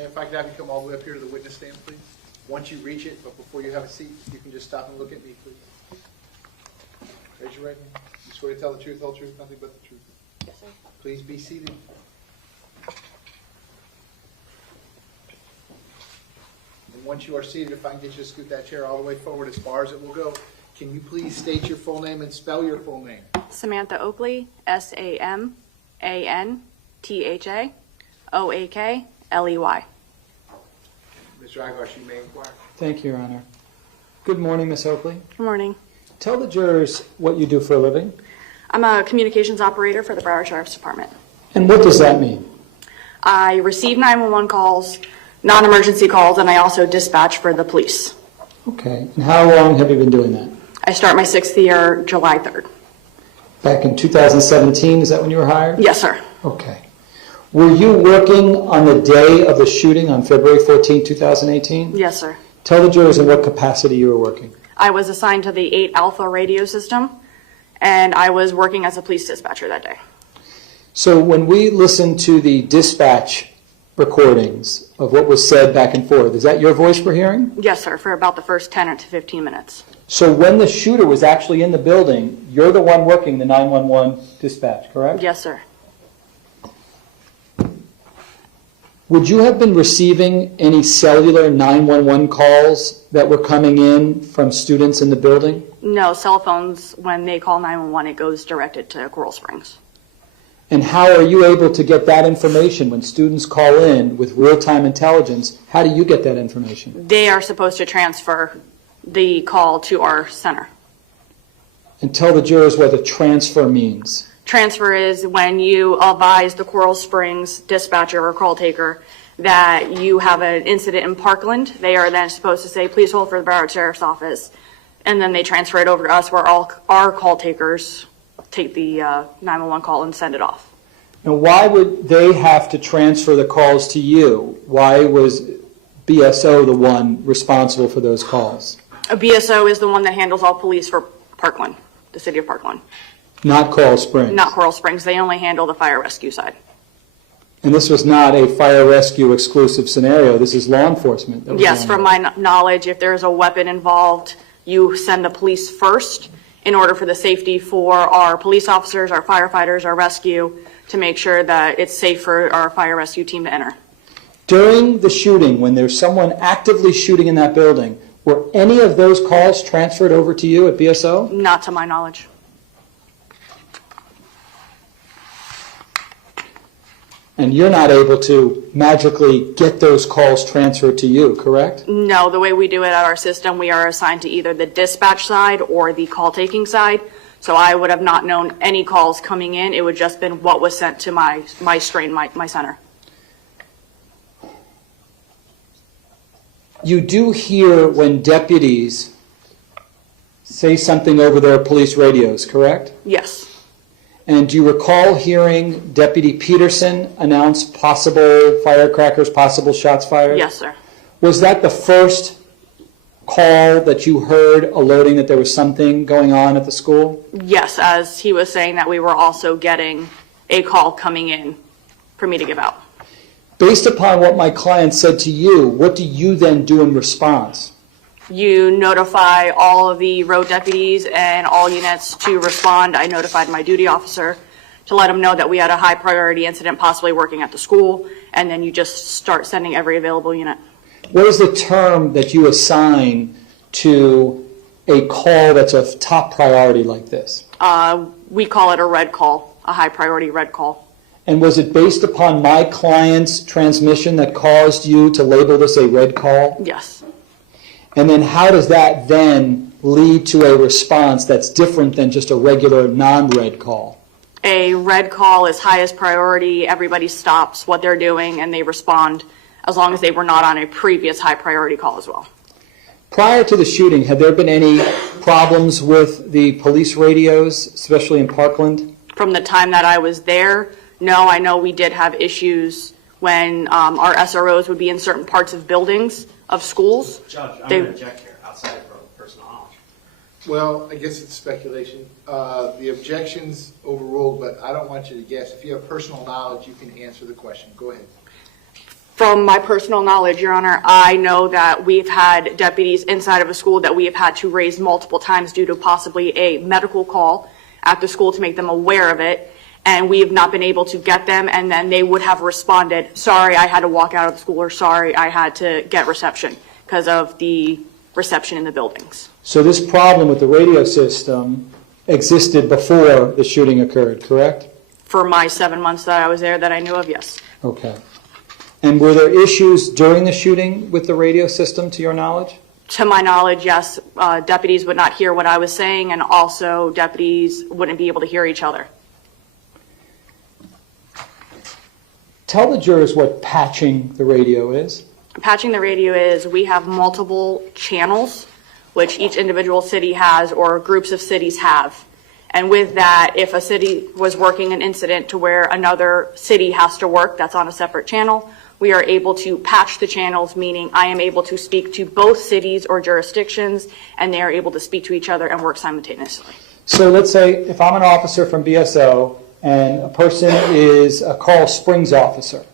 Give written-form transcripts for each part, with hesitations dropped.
And if I could have you come all the way up here to the witness stand, please. Once you reach it, but before you have a seat, you can just stop and look at me, please. Raise your right hand. You swear to tell the truth, the whole truth, nothing but the truth. Yes, sir. Please be seated. And once you are seated, if I can get you to scoot that chair all the way forward as far as it will go, can you please state your full name and spell your full name? Samantha Oakley, SAMANTHA Mr. Agash, you may inquire. Thank you, Your Honor. Good morning, Ms. Oakley. Good morning. Tell the jurors what you do for a living. I'm a communications operator for the Broward Sheriff's Department. And what does that mean? I receive 911 calls, non-emergency calls, and I also dispatch for the police. Okay. And how long have you been doing that? I start my 6th year July 3rd. Back in 2017, is that when you were hired? Yes, sir. Okay. Were you working on the day of the shooting on February 14, 2018? Yes, sir. Tell the jurors in what capacity you were working. I was assigned to the 8 Alpha radio system, and I was working as a police dispatcher that day. So when we listen to the dispatch recordings of what was said back and forth, is that your voice we're hearing? Yes, sir, for about the first 10 to 15 minutes. So when the shooter was actually in the building, you're the one working the 911 dispatch, correct? Yes, sir. Would you have been receiving any cellular 911 calls that were coming in from students in the building? No, cell phones, when they call 911, it goes directed to Coral Springs. And how are you able to get that information when students call in with real-time intelligence? How do you get that information? They are supposed to transfer the call to our center. And tell the jurors what the transfer means. Transfer is when you advise the Coral Springs dispatcher or call taker that you have an incident in Parkland. They are then supposed to say, please hold for the Broward Sheriff's Office. And then they transfer it over to us where all our call takers take the 911 call and send it off. Now, why would they have to transfer the calls to you? Why was BSO the one responsible for those calls? A BSO is the one that handles all police for Parkland, the city of Parkland. Not Coral Springs? Not Coral Springs. They only handle the fire rescue side. And this was not a fire rescue exclusive scenario. This is law enforcement. Yes, from my knowledge, if there's a weapon involved, you send the police first in order for the safety for our police officers, our firefighters, our rescue, to make sure that it's safe for our fire rescue team to enter. During the shooting, when there's someone actively shooting in that building, were any of those calls transferred over to you at BSO? Not to my knowledge. And you're not able to magically get those calls transferred to you, correct? No, the way we do it at our system, we are assigned to either the dispatch side or the call taking side. So I would have not known any calls coming in. It would just been what was sent to my center. You do hear when deputies say something over their police radios, correct? Yes. And do you recall hearing Deputy Peterson announce possible firecrackers, possible shots fired? Yes, sir. Was that the first call that you heard alerting that there was something going on at the school? Yes, as he was saying that we were also getting a call coming in for me to give out. Based upon what my client said to you, what do you then do in response? You notify all of the road deputies and all units to respond. I notified my duty officer to let him know that we had a high priority incident possibly working at the school, and then you just start sending every available unit. What is the term that you assign to a call that's of top priority like this? We call it a red call, a high priority red call. And was it based upon my client's transmission that caused you to label this a red call? Yes. And then how does that then lead to a response that's different than just a regular non-red call? A red call is highest priority. Everybody stops what they're doing and they respond as long as they were not on a previous high priority call as well. Prior to the shooting, had there been any problems with the police radios, especially in Parkland? From the time that I was there, no. I know we did have issues when our SROs would be in certain parts of buildings of schools. Judge, I'm going to object here outside of personal knowledge. Well, I guess it's speculation. The objection's overruled, but I don't want you to guess. If you have personal knowledge, you can answer the question. Go ahead. From my personal knowledge, Your Honor, I know that we've had deputies inside of a school that we have had to raise multiple times due to possibly a medical call at the school to make them aware of it, and we have not been able to get them, and then they would have responded, sorry, I had to walk out of the school, or sorry, I had to get reception because of the reception in the buildings. So this problem with the radio system existed before the shooting occurred, correct? For my 7 months that I was there that I knew of, yes. Okay. And were there issues during the shooting with the radio system, to your knowledge? To my knowledge, yes. Deputies would not hear what I was saying, and also deputies wouldn't be able to hear each other. Tell the jurors what patching the radio is. Patching the radio is we have multiple channels, which each individual city has or groups of cities have. And with that, if a city was working an incident to where another city has to work that's on a separate channel, we are able to patch the channels, meaning I am able to speak to both cities or jurisdictions, and they are able to speak to each other and work simultaneously. So let's say if I'm an officer from BSO and a person is a Coral Springs officer,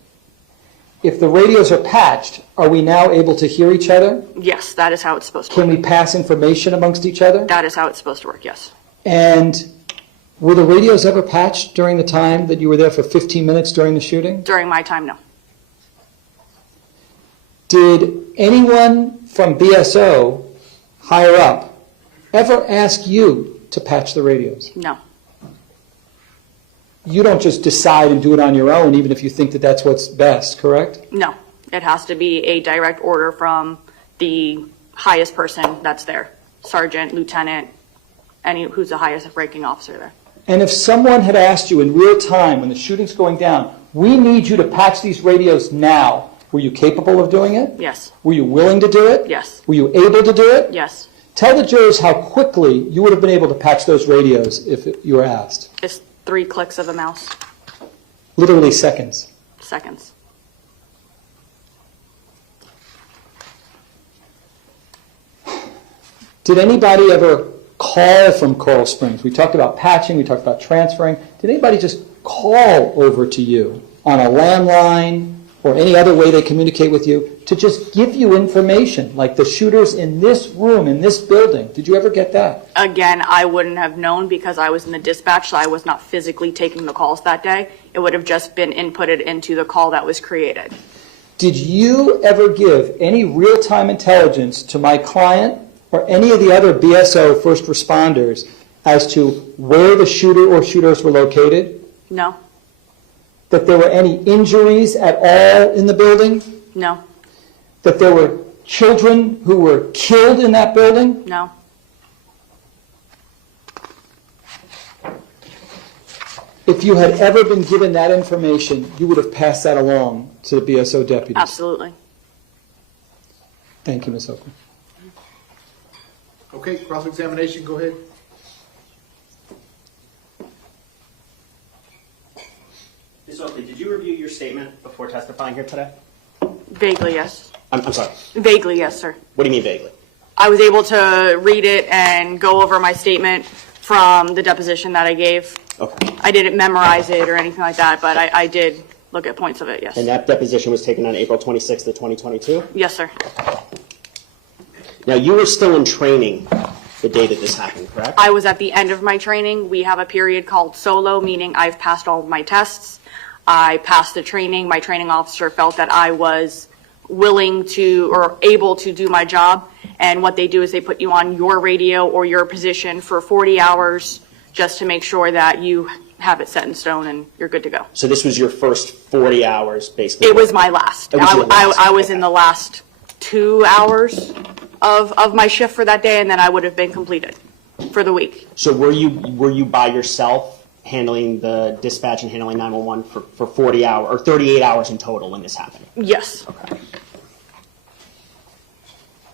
if the radios are patched, are we now able to hear each other? Yes, that is how it's supposed to Can work. we pass information amongst each other? That is how it's supposed to work, yes. And were the radios ever patched during the time that you were there for 15 minutes during the shooting? During my time, no. Did anyone from BSO, higher up, ever ask you to patch the radios? No. You don't just decide and do it on your own, even if you think that that's what's best, correct? No. It has to be a direct order from the highest person that's there. Sergeant, lieutenant, who's the highest ranking officer there. And if someone had asked you in real time when the shooting's going down, we need you to patch these radios now, were you capable of doing it? Yes. Were you willing to do it? Yes. Were you able to do it? Yes. Tell the jurors how quickly you would have been able to patch those radios if you were asked. It's 3 clicks of a mouse. Literally seconds. Seconds. Did anybody ever call from Coral Springs? We talked about patching, we talked about transferring. Did anybody just call over to you on a landline or any other way they communicate with you to just give you information, like the shooters in this room, in this building? Did you ever get that? Again, I wouldn't have known because I was in the dispatch, so I was not physically taking the calls that day. It would have just been inputted into the call that was created. Did you ever give any real-time intelligence to my client or any of the other BSO first responders as to where the shooter or shooters were located? No. That there were any injuries at all in the building? No. That there were children who were killed in that building? No. If you had ever been given that information, you would have passed that along to the BSO deputies. Absolutely. Thank you, Ms. Oakley. Okay, cross-examination, go ahead. Ms. Oakley, did you review your statement before testifying here today? Vaguely, yes. I'm sorry. Vaguely, yes, sir. What do you mean vaguely? I was able to read it and go over my statement from the deposition that I gave. Okay. I didn't memorize it or anything like that, but I did look at points of it, yes. And that deposition was taken on April 26th of 2022? Yes, sir. Now, you were still in training the day that this happened, correct? I was at the end of my training. We have a period called solo, meaning I've passed all of my tests. I passed the training. My training officer felt that I was willing to or able to do my job. And what they do is they put you on your radio or your position for 40 hours just to make sure that you have it set in stone and you're good to go. So this was your first 40 hours, basically? It was my last. It was your last. I was in the last 2 hours of my shift for that day, and then I would have been completed for the week. So were you by yourself handling the dispatch and handling 911 for 40 hours or 38 hours in total when this happened? Yes. Okay.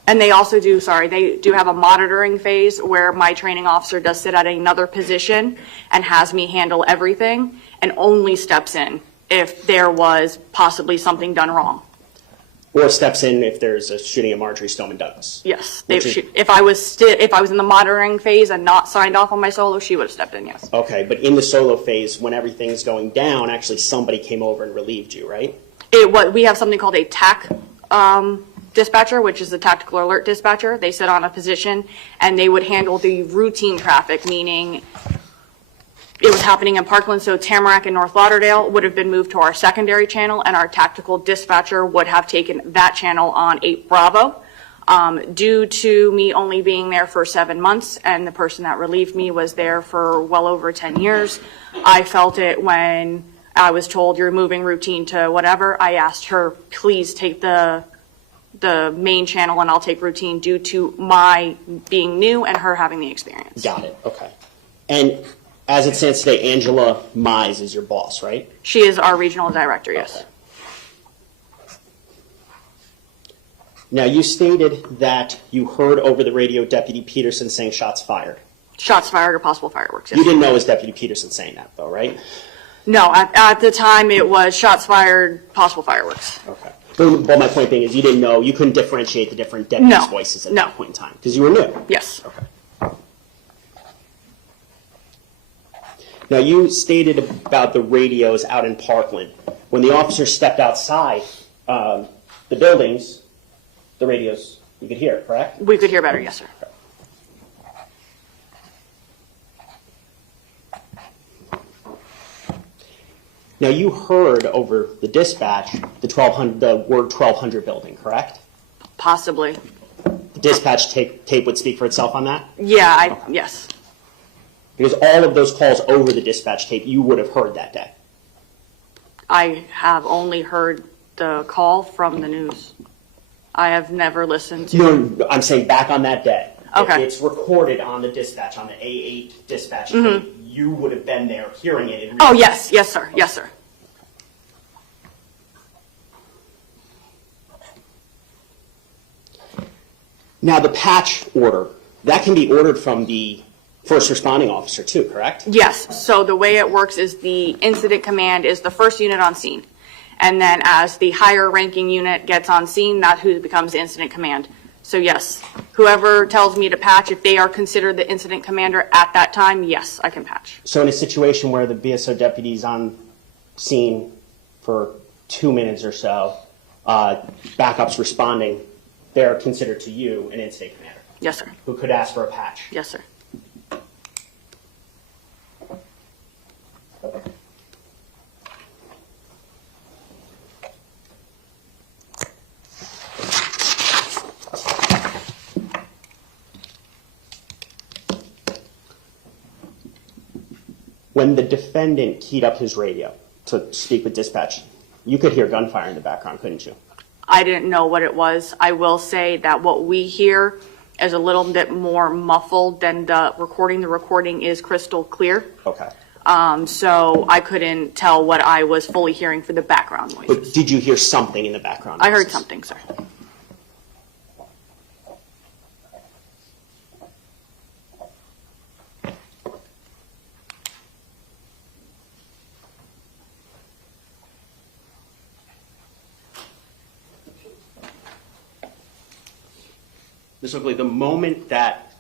And they also do, they do have a monitoring phase where my training officer does sit at another position and has me handle everything and only steps in if there was possibly something done wrong. Or steps in if there's a shooting at Marjory, Stoneman, Douglas? Yes. Which is- If I was in the monitoring phase and not signed off on my solo, she would have stepped in, yes. Okay, but in the solo phase, when everything's going down, actually somebody came over and relieved you, right? We have something called a TAC dispatcher, which is a tactical alert dispatcher. They sit on a position and they would handle the routine traffic, meaning it was happening in Parkland, so Tamarack and North Lauderdale would have been moved to our secondary channel, and our tactical dispatcher would have taken that channel on 8 Bravo. Due to me only being there for 7 months and the person that relieved me was there for well over 10 years, I felt it when I was told you're moving routine to whatever. I asked her, please take the main channel and I'll take routine, due to my being new and her having the experience. Got it, okay. And as it stands today, Angela Mize is your boss, right? She is our regional director, yes. Okay. Now, you stated that you heard over the radio Deputy Peterson saying shots fired. Shots fired or possible fireworks, yes. You didn't know it was Deputy Peterson saying that, though, right? No, at the time it was shots fired, possible fireworks. Okay. But my point being is you didn't know, you couldn't differentiate the different deputies' No. voices at No. that point in time, because you were new. Yes. Okay. Now, you stated about the radios out in Parkland. When the officers stepped outside the buildings, the radios, you could hear, correct? We could hear better, yes, sir. Now, you heard over the dispatch the word 1200 building, correct? Possibly. The dispatch tape would speak for itself on that? Yeah, yes. Because all of those calls over the dispatch tape, you would have heard that day. I have only heard the call from the news. I have never listened to. No, I'm saying back on that day. Okay. If it's recorded on the dispatch, on the A8 dispatch tape, you would have been there hearing it. In Oh, yes, yes, sir, yes, sir. Now, the patch order, that can be ordered from the first responding officer too, correct? Yes, so the way it works is the incident command is the first unit on scene. And then as the higher ranking unit gets on scene, that's who becomes the incident command. So yes, whoever tells me to patch, if they are considered the incident commander at that time, yes, I can patch. So in a situation where the BSO deputy's on scene for 2 minutes or so, backup's responding, they're considered to you an incident commander Yes, sir. who could ask for a patch. Yes, sir. When the defendant keyed up his radio to speak with dispatch, you could hear gunfire in the background, couldn't you? I didn't know what it was. I will say that what we hear is a little bit more muffled than the recording. The recording is crystal clear. Okay. So I couldn't tell what I was fully hearing for the background But noises. did you hear something in the background? I heard noises? something, sir. Ms. Oakley, the moment that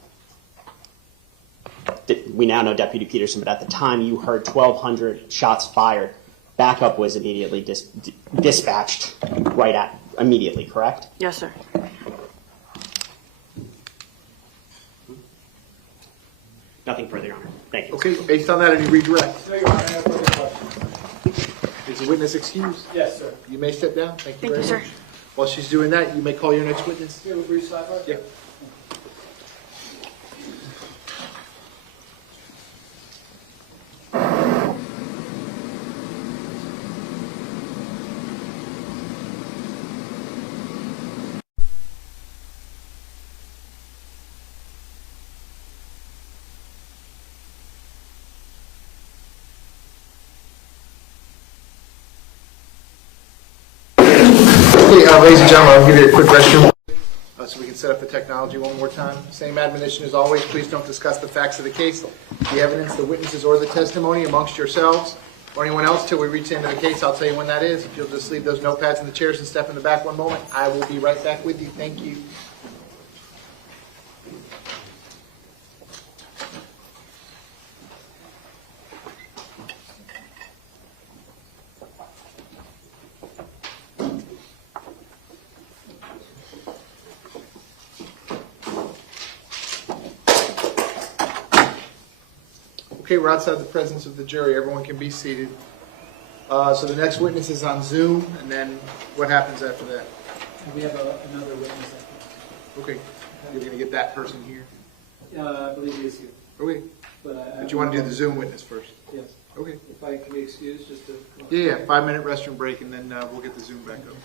we now know Deputy Peterson, but at the time you heard 1,200 shots fired, backup was immediately dispatched immediately, correct? Yes, sir. Nothing further, Your Honor. Thank you. Okay, based on that, any redirect? No, Your Honor, I have further questions. Is the witness excused? Yes, sir. You may step down. Thank you Thank very you, sir. much. While she's doing that, you may call your next witness. Do you have a brief sidebar? Yeah. Okay, ladies and gentlemen, I'll give you a quick restroom so we can set up the technology one more time. Same admonition as always, please don't discuss the facts of the case, the evidence, the witnesses, or the testimony amongst yourselves or anyone else till we reach the end of the case. I'll tell you when that is. If you'll just leave those notepads in the chairs and step in the back one moment, I will be right back with you. Thank you. Okay, we're outside the presence of the jury. Everyone can be seated. So the next witness is on Zoom, and then what happens after that? We have another witness. Okay, you're going to get that person here. I believe he is here. Okay, But but you want to do the Zoom witness first? Yes. Okay. If I can be excused, just to. Yeah, 5-minute restroom break, and then we'll get the Zoom back up.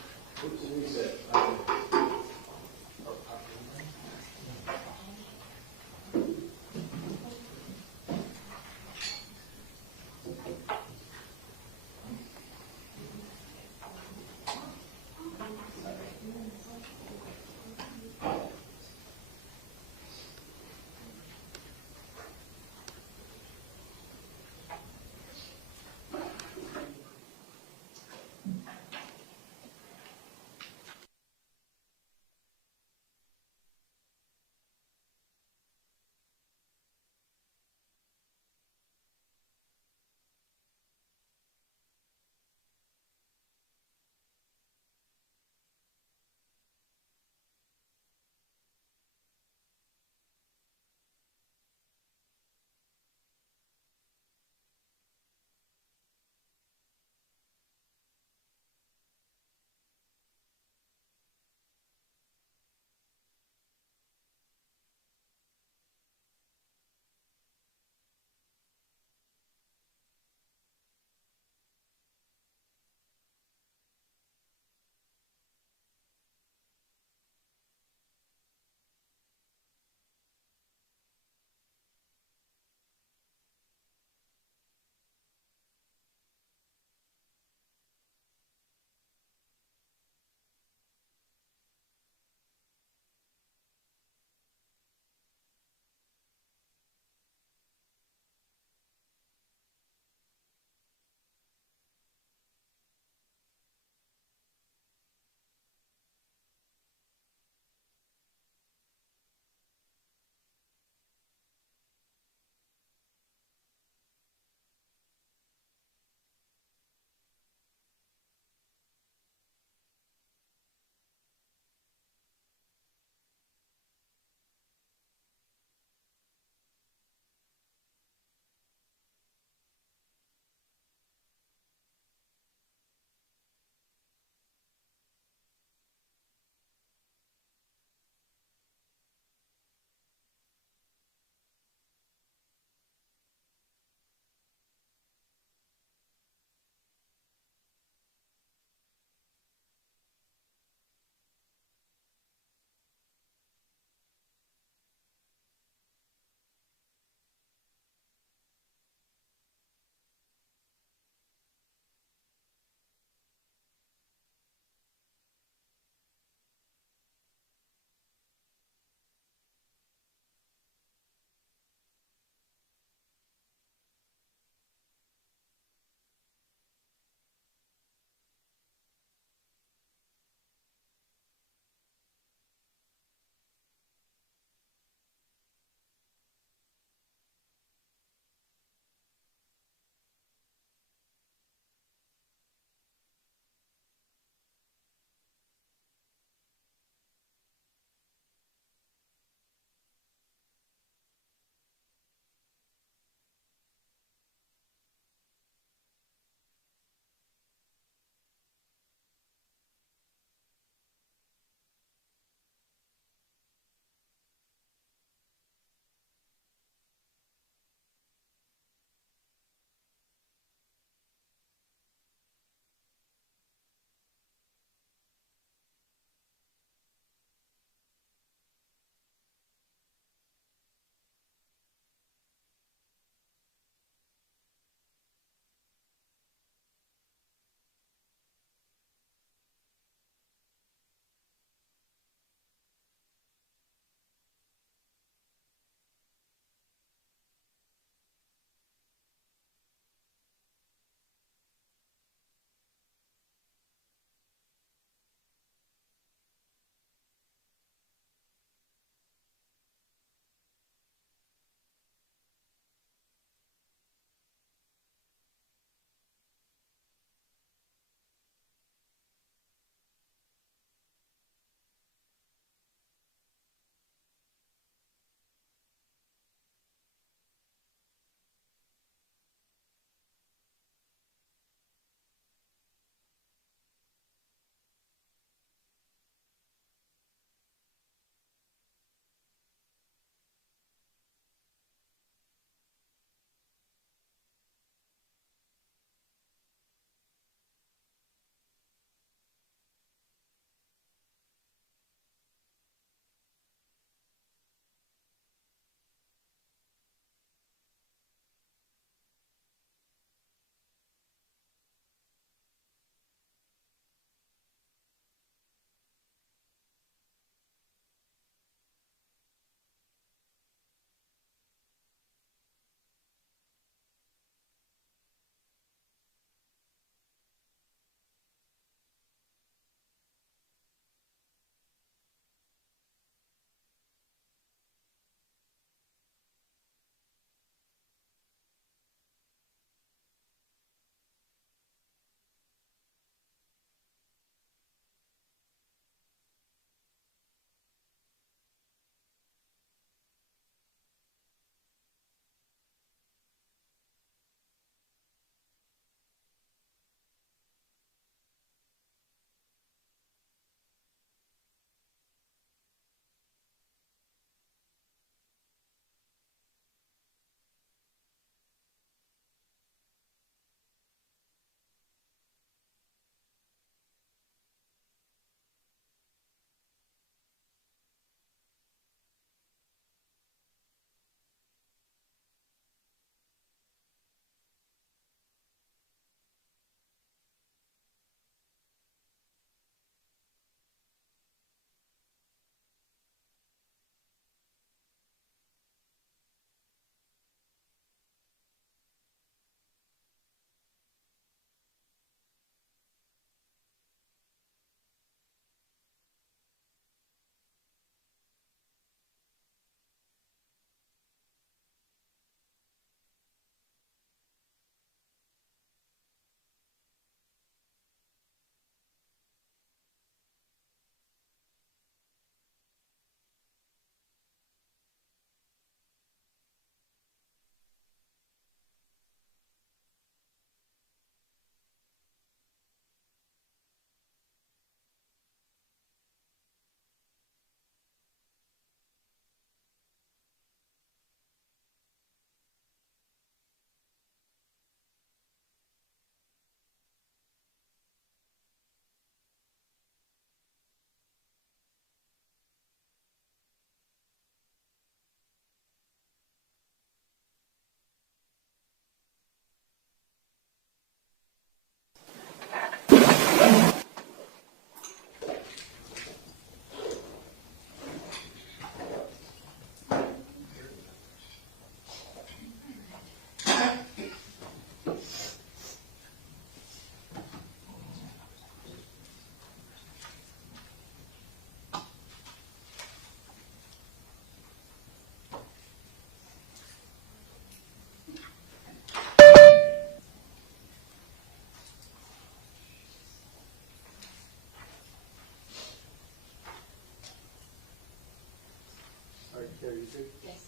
Secretary, you too? Yes.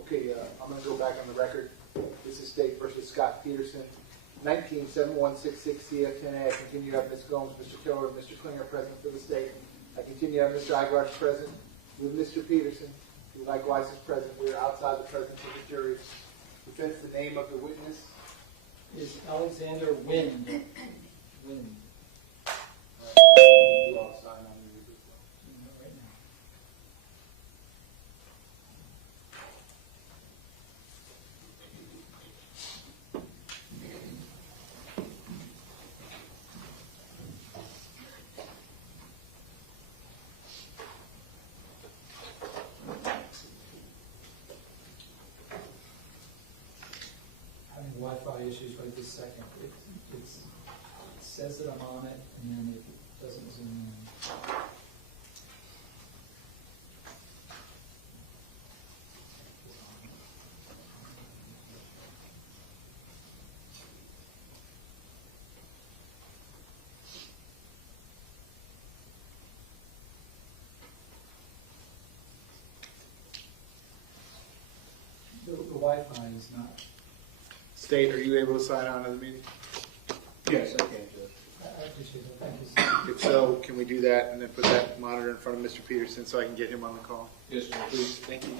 Okay, I'm going to go back on the record. This is State versus Scot Peterson. 19-7166 CF10A. I continue to have Ms. Gomes, Mr. Keller, and Mr. Klinger present for the state. I continue to have Mr. Iglarch present with Mr. Peterson, who likewise is present. We are outside the presence of the jury. Defense, the name of the witness. Is Alexander Wind. Wind. You all sign on the Right now. Having Wi-Fi issues right this second. It says that I'm on it, and then it doesn't zoom in. The Wi-Fi is not. State, are you able to sign on to the meeting? Yes, I can, Judge. I appreciate it. Thank you, sir. If so, can we do that and then put that monitor in front of Mr. Peterson so I can get him on the call? Yes, sir, please. Thank you.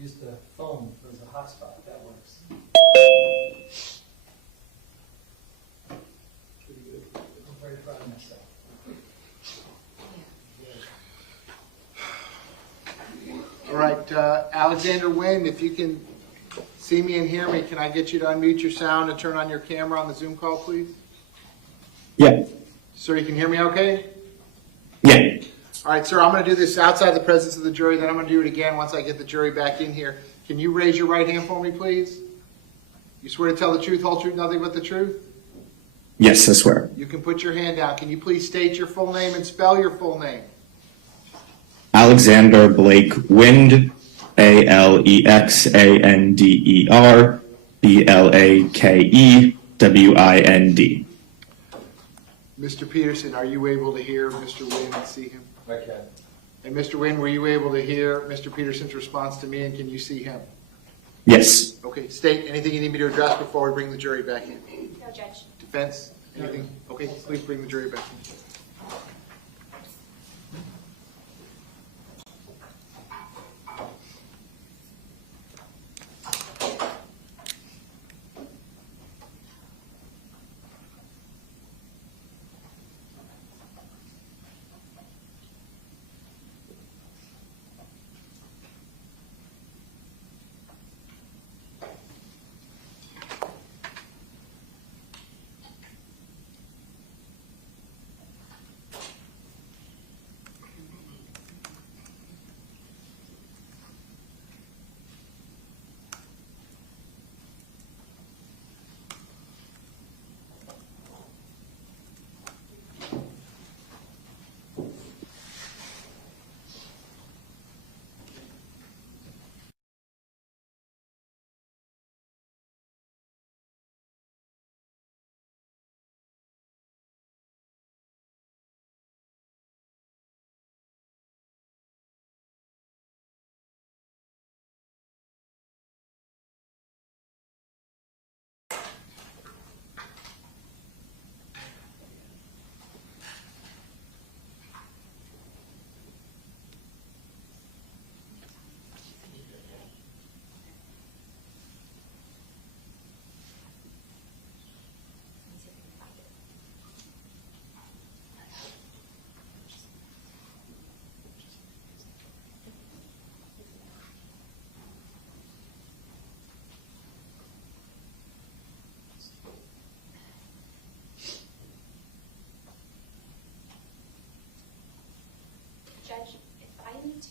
Use the phone as a hotspot. That works. Pretty good. I'm very proud of myself. All right, Alexander Wynn, if you can see me and hear me, can I get you to unmute your sound and turn on your camera on the Zoom call, please? Yeah. Sir, you can hear me okay? Yeah. All right, sir, I'm going to do this outside the presence of the jury, then I'm going to do it again once I get the jury back in here. Can you raise your right hand for me, please? You swear to tell the truth, whole truth, nothing but the truth? Yes, I swear. You can put your hand down. Can you please state your full name and spell your full name? Alexander Blake Wind, Alexander Blakewind. Mr. Peterson, are you able to hear Mr. Wynn and see him? I can. And Mr. Wynn, were you able to hear Mr. Peterson's response to me, and can you see him? Yes. Okay, state anything you need me to address before we bring the jury back in. No, Judge. Defense, anything? Okay, please bring the jury back in.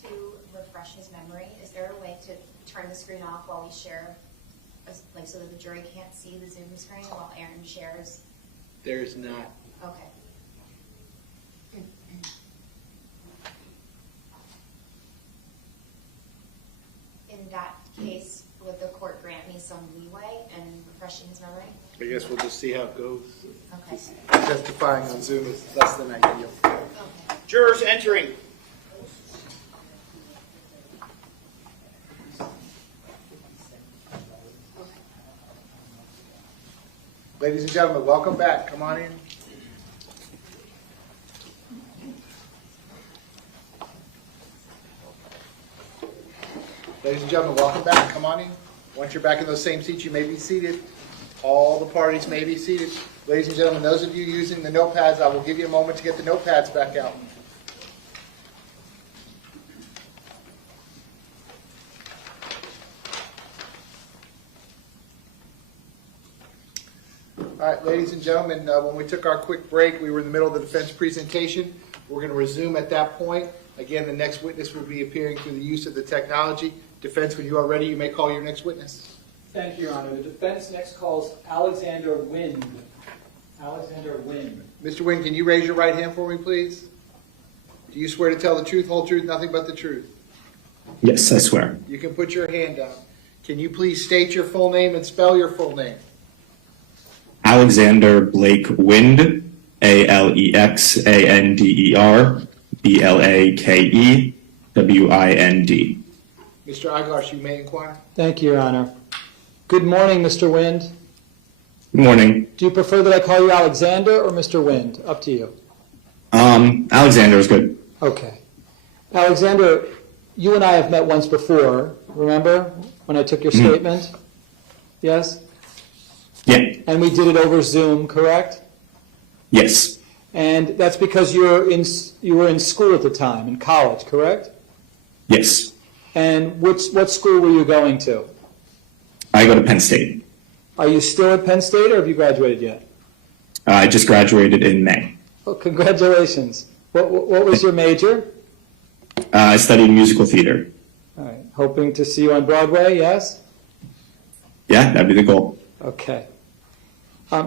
to refresh his memory, is there a way to turn the screen off while we share, like so that the jury can't see the Zoom screen while Aaron shares? There's not. Okay. In that case, would the court grant me some leeway in refreshing his memory? I guess we'll just see how it goes. Okay. Testifying on Zoom is less than ideal. Okay. Jurors entering. Ladies and gentlemen, welcome back. Come on in. Ladies and gentlemen, welcome back. Come on in. Once you're back in those same seats, you may be seated. All the parties may be seated. Ladies and gentlemen, those of you using the notepads, I will give you a moment to get the notepads back out. All right, ladies and gentlemen, when we took our quick break, we were in the middle of the defense presentation. We're going to resume at that point. Again, the next witness will be appearing through the use of the technology. Defense, when you are ready, you may call your next witness. Thank you, Your Honor. The defense next calls Alexander Wind. Alexander Wind. Mr. Wynn, can you raise your right hand for me, please? Do you swear to tell the truth, whole truth, nothing but the truth? Yes, I swear. You can put your hand down. Can you please state your full name and spell your full name? Alexander Blake Wind, Alexander Blakewind. Mr. Agash, you may inquire. Thank you, Your Honor. Good morning, Mr. Wind. Good morning. Do you prefer that I call you Alexander or Mr. Wind? Up to you. Alexander is good. Okay. Alexander, you and I have met once before, remember, when I took your statement? Yes? Yeah. And we did it over Zoom, correct? Yes. And that's because you were in school at the time, in college, correct? Yes. And what school were you going to? I go to Penn State. Are you still at Penn State or have you graduated yet? I just graduated in May. Oh, congratulations. What was your major? I studied musical theater. All right. Hoping to see you on Broadway, yes? Yeah, that'd be the goal. Okay.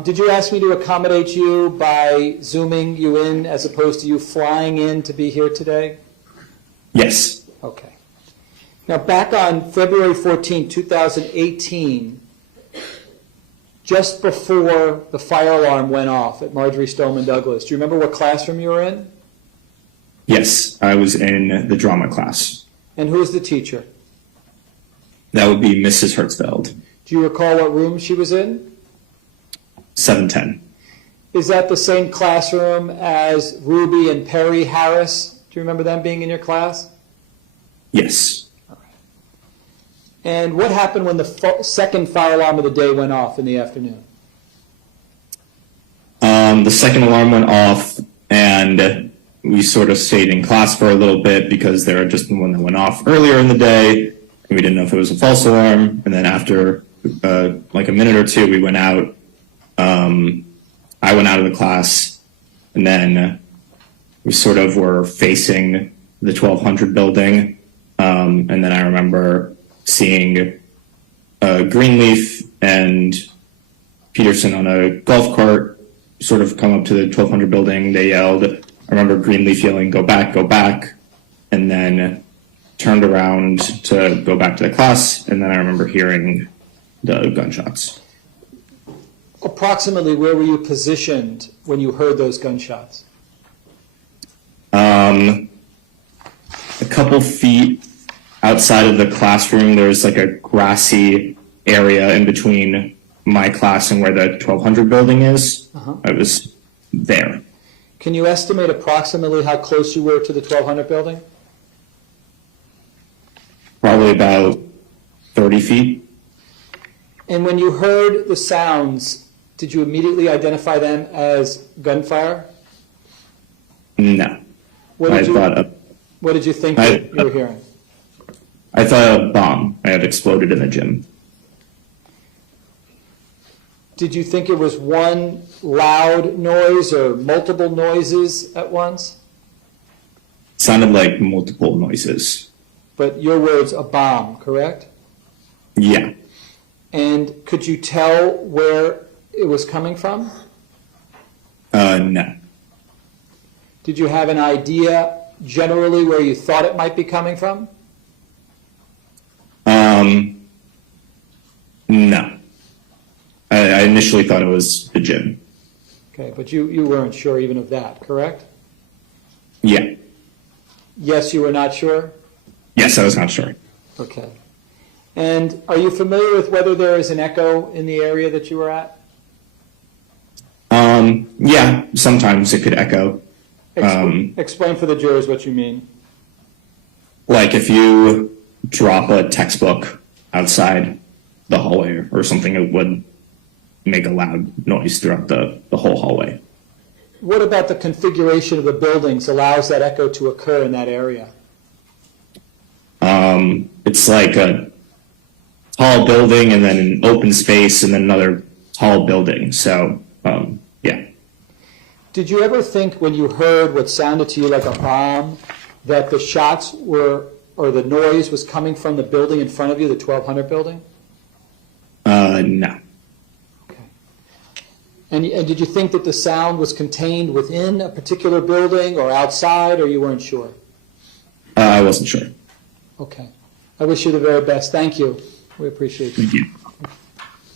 Did you ask me to accommodate you by Zooming you in as opposed to you flying in to be here today? Yes. Okay. Now, back on February 14, 2018, just before the fire alarm went off at Marjory Stoneman Douglas, do you remember what classroom you were in? Yes, I was in the drama class. And who was the teacher? That would be Mrs. Hertzfeld. Do you recall what room she was in? 710. Is that the same classroom as Ruby and Perry Harris? Do you remember them being in your class? Yes. And what happened when the second fire alarm of the day went off in the afternoon? The second alarm went off, and we sort of stayed in class for a little bit because there had just been one that went off earlier in the day, and we didn't know if it was a false alarm. And then after like a minute or two, we went out. I went out of the class, and then we sort of were facing the 1200 building. And then I remember seeing Greenleaf and Peterson on a golf cart sort of come up to the 1200 building. They yelled, I remember Greenleaf yelling, go back, and then turned around to go back to the class, and then I remember hearing the gunshots. Approximately where were you positioned when you heard those gunshots? A couple feet outside of the classroom, there's like a grassy area in between my class and where the 1200 building is. I was there. Can you estimate approximately how close you were to the 1200 building? Probably about 30 feet. And when you heard the sounds, did you immediately identify them as gunfire? No. What did you think you were hearing? I thought a bomb had exploded in the gym. Did you think it was one loud noise or multiple noises at once? Sounded like multiple noises. But your words, a bomb, correct? Yeah. And could you tell where it was coming from? No. Did you have an idea generally where you thought it might be coming from? No. I initially thought it was the gym. Okay, but you weren't sure even of that, correct? Yeah. Yes, you were not sure? Yes, I was not sure. Okay. And are you familiar with whether there is an echo in the area that you were at? Yeah, sometimes it could echo. Explain for the jurors what you mean. Like if you drop a textbook outside the hallway or something, it would make a loud noise throughout the whole hallway. What about the configuration of the buildings allows that echo to occur in that area? It's like a tall building and then an open space and then another tall building. So, yeah. Did you ever think when you heard what sounded to you like a bomb that the shots were, or the noise was coming from the building in front of you, the 1200 building? No. Okay. And did you think that the sound was contained within a particular building or outside, or you weren't sure? I wasn't sure. Okay. I wish you the very best. Thank you. We appreciate you. Thank you.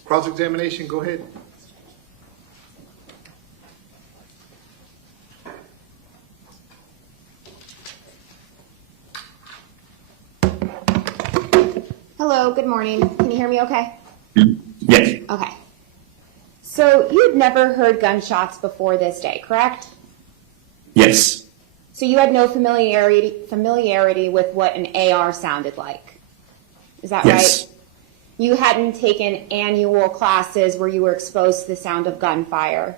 Cross-examination, go ahead. Hello, good morning. Can you hear me okay? Yes. Okay. So you had never heard gunshots before this day, correct? Yes. So you had no familiarity with what an AR sounded like. Is that Yes. right? You hadn't taken annual classes where you were exposed to the sound of gunfire.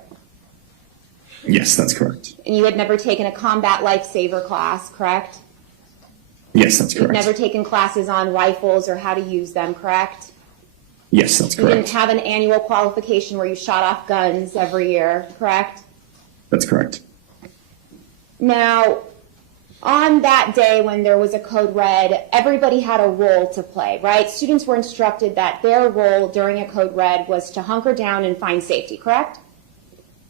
Yes, that's correct. And you had never taken a combat lifesaver class, correct? Yes, that's You'd correct. never taken classes on rifles or how to use them, correct? Yes, that's You didn't correct. have an annual qualification where you shot off guns every year, correct? That's correct. Now, on that day when there was a code red, everybody had a role to play, right? Students were instructed that their role during a code red was to hunker down and find safety, correct?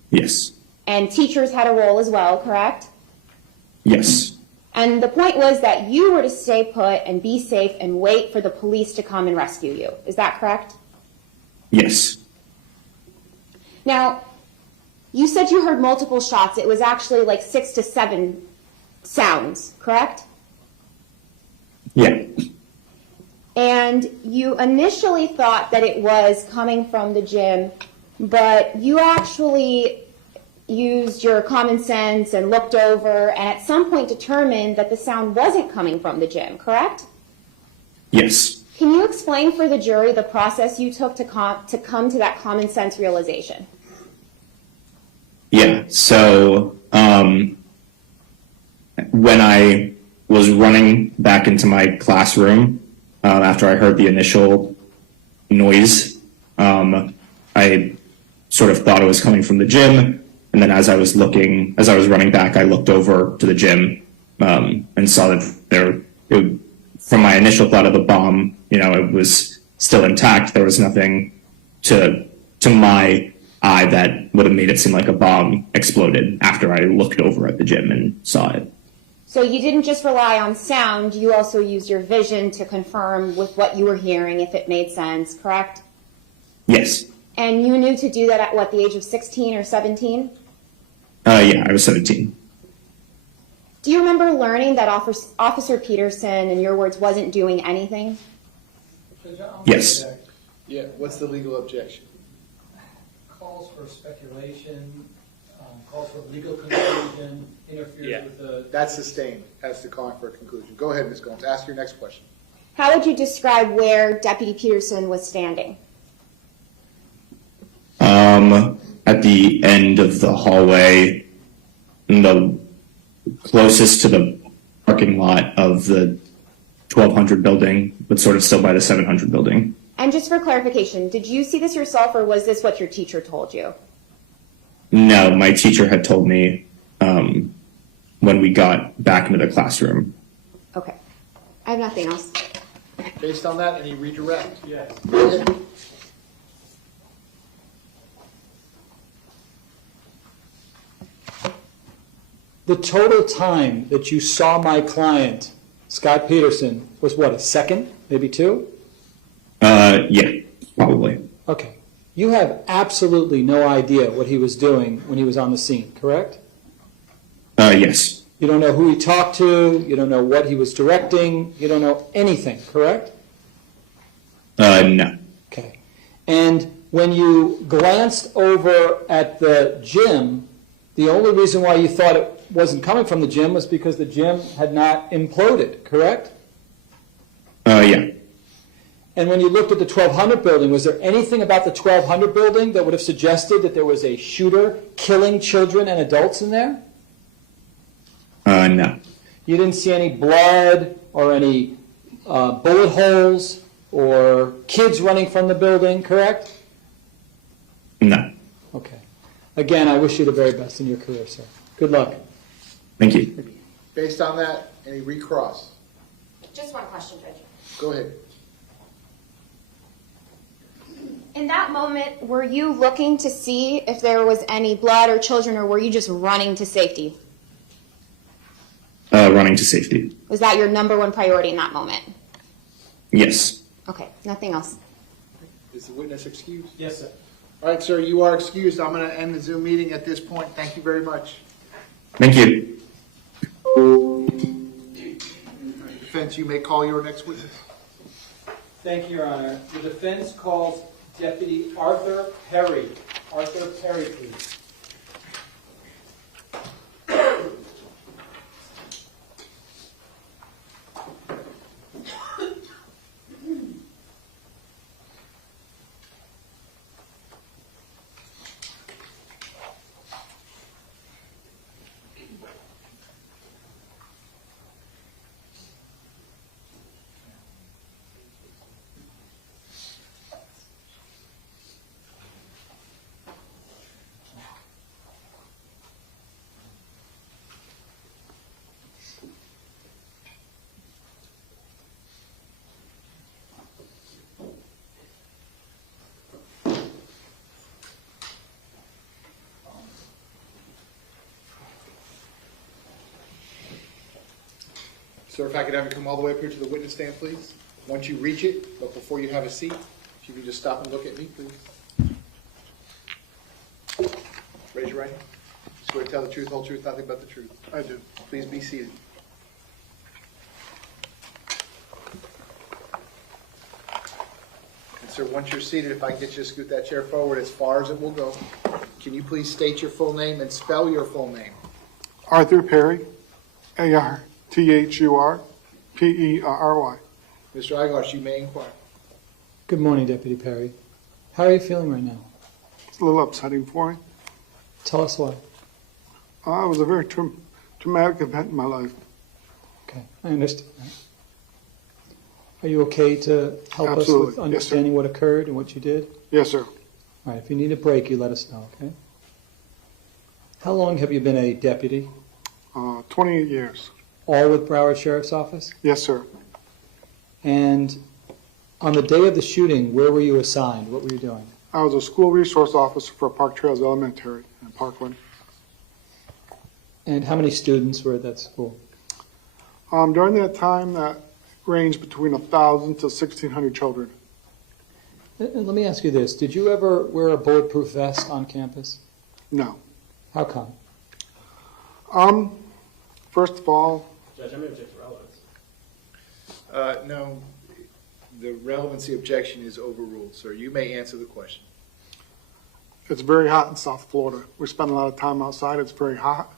Yes. And teachers had a role as well, correct? Yes. And the point was that you were to stay put and be safe and wait for the police to come and rescue you. Is that correct? Yes. Now, you said you heard multiple shots. It was actually like 6 to 7 sounds, correct? Yeah. And you initially thought that it was coming from the gym, but you actually used your common sense and looked over and at some point determined that the sound wasn't coming from the gym, correct? Yes. Can you explain for the jury the process you took to come to that common sense realization? Yeah. So, when I was running back into my classroom, after I heard the initial noise, I sort of thought it was coming from the gym. And then as I was running back, I looked over to the gym, and saw that from my initial thought of the bomb, it was still intact. There was nothing to my eye that would have made it seem like a bomb exploded after I looked over at the gym and saw it. So you didn't just rely on sound, you also used your vision to confirm with what you were hearing if it made sense, correct? Yes. And you knew to do that at what, the age of 16 or 17? Yeah, I was 17. Do you remember learning that Officer Peterson, in your words, wasn't doing anything? Yes. Yeah, what's the legal objection? Calls for speculation, calls for legal conclusion, interferes with the... That's sustained as to calling for a conclusion. Go ahead, Ms. Gomes. Ask your next question. How would you describe where Deputy Peterson was standing? At the end of the hallway, the closest to the parking lot of the 1200 building, but sort of still by the 700 building. And just for clarification, did you see this yourself or was this what your teacher told you? No, my teacher had told me when we got back into the classroom. Okay. I have nothing else. Based on that, any redirect? Yes. Go ahead. The total time that you saw my client, Scot Peterson, was what, a second, maybe two? Yeah, probably. Okay. You have absolutely no idea what he was doing when he was on the scene, correct? Yes. You don't know who he talked to, you don't know what he was directing, you don't know anything, correct? No. Okay. And when you glanced over at the gym, the only reason why you thought it wasn't coming from the gym was because the gym had not imploded, correct? Yeah. And when you looked at the 1200 building, was there anything about the 1200 building that would have suggested that there was a shooter killing children and adults in there? No. You didn't see any blood or any bullet holes or kids running from the building, correct? No. Okay. Again, I wish you the very best in your career, sir. Good luck. Thank you. Based on that, any recross? Just one question, Judge. Go ahead. In that moment, were you looking to see if there was any blood or children, or were you just running to safety? Running to safety. Was that your number one priority in that moment? Yes. Okay, nothing else. Is the witness excused? Yes, sir. All right, sir, you are excused. I'm going to end the Zoom meeting at this point. Thank you very much. Thank you. Defense, you may call your next witness. Thank you, Your Honor. The defense calls Deputy Arthur Perry. Arthur Perry, please. Sir, if I could have you come all the way up here to the witness stand, please. Once you reach it, but before you have a seat, if you could just stop and look at me, please. Raise your right hand. Swear to tell the truth, whole truth, nothing but the truth. I do. Please be seated. And sir, once you're seated, if I can get you to scoot that chair forward as far as it will go, can you please state your full name and spell your full name? Arthur Perry, A-R-T-H-U-R-P-E-R-R-Y. Mr. Aguilar, you may inquire. Good morning, Deputy Perry. How are you feeling right now? It's a little upsetting for me. Tell us why. It was a very traumatic event in my life. Okay, I understand that. Are you okay to help us Absolutely. with Yes, sir. understanding what occurred and what you did? Yes, sir. All right, if you need a break, you let us know, okay? How long have you been a deputy? 28 years. All with Broward Sheriff's Office? Yes, sir. And on the day of the shooting, where were you assigned? What were you doing? I was a school resource officer for Park Trails Elementary in Parkland. And how many students were at that school? During that time, that ranged between 1,000 to 1,600 children. And let me ask you this. Did you ever wear a bulletproof vest on campus? No. How come? First of all, Judge, I'm going to object to relevance. No, the relevancy objection is overruled, sir. You may answer the question. it's very hot in South Florida. We spend a lot of time outside. It's very hot.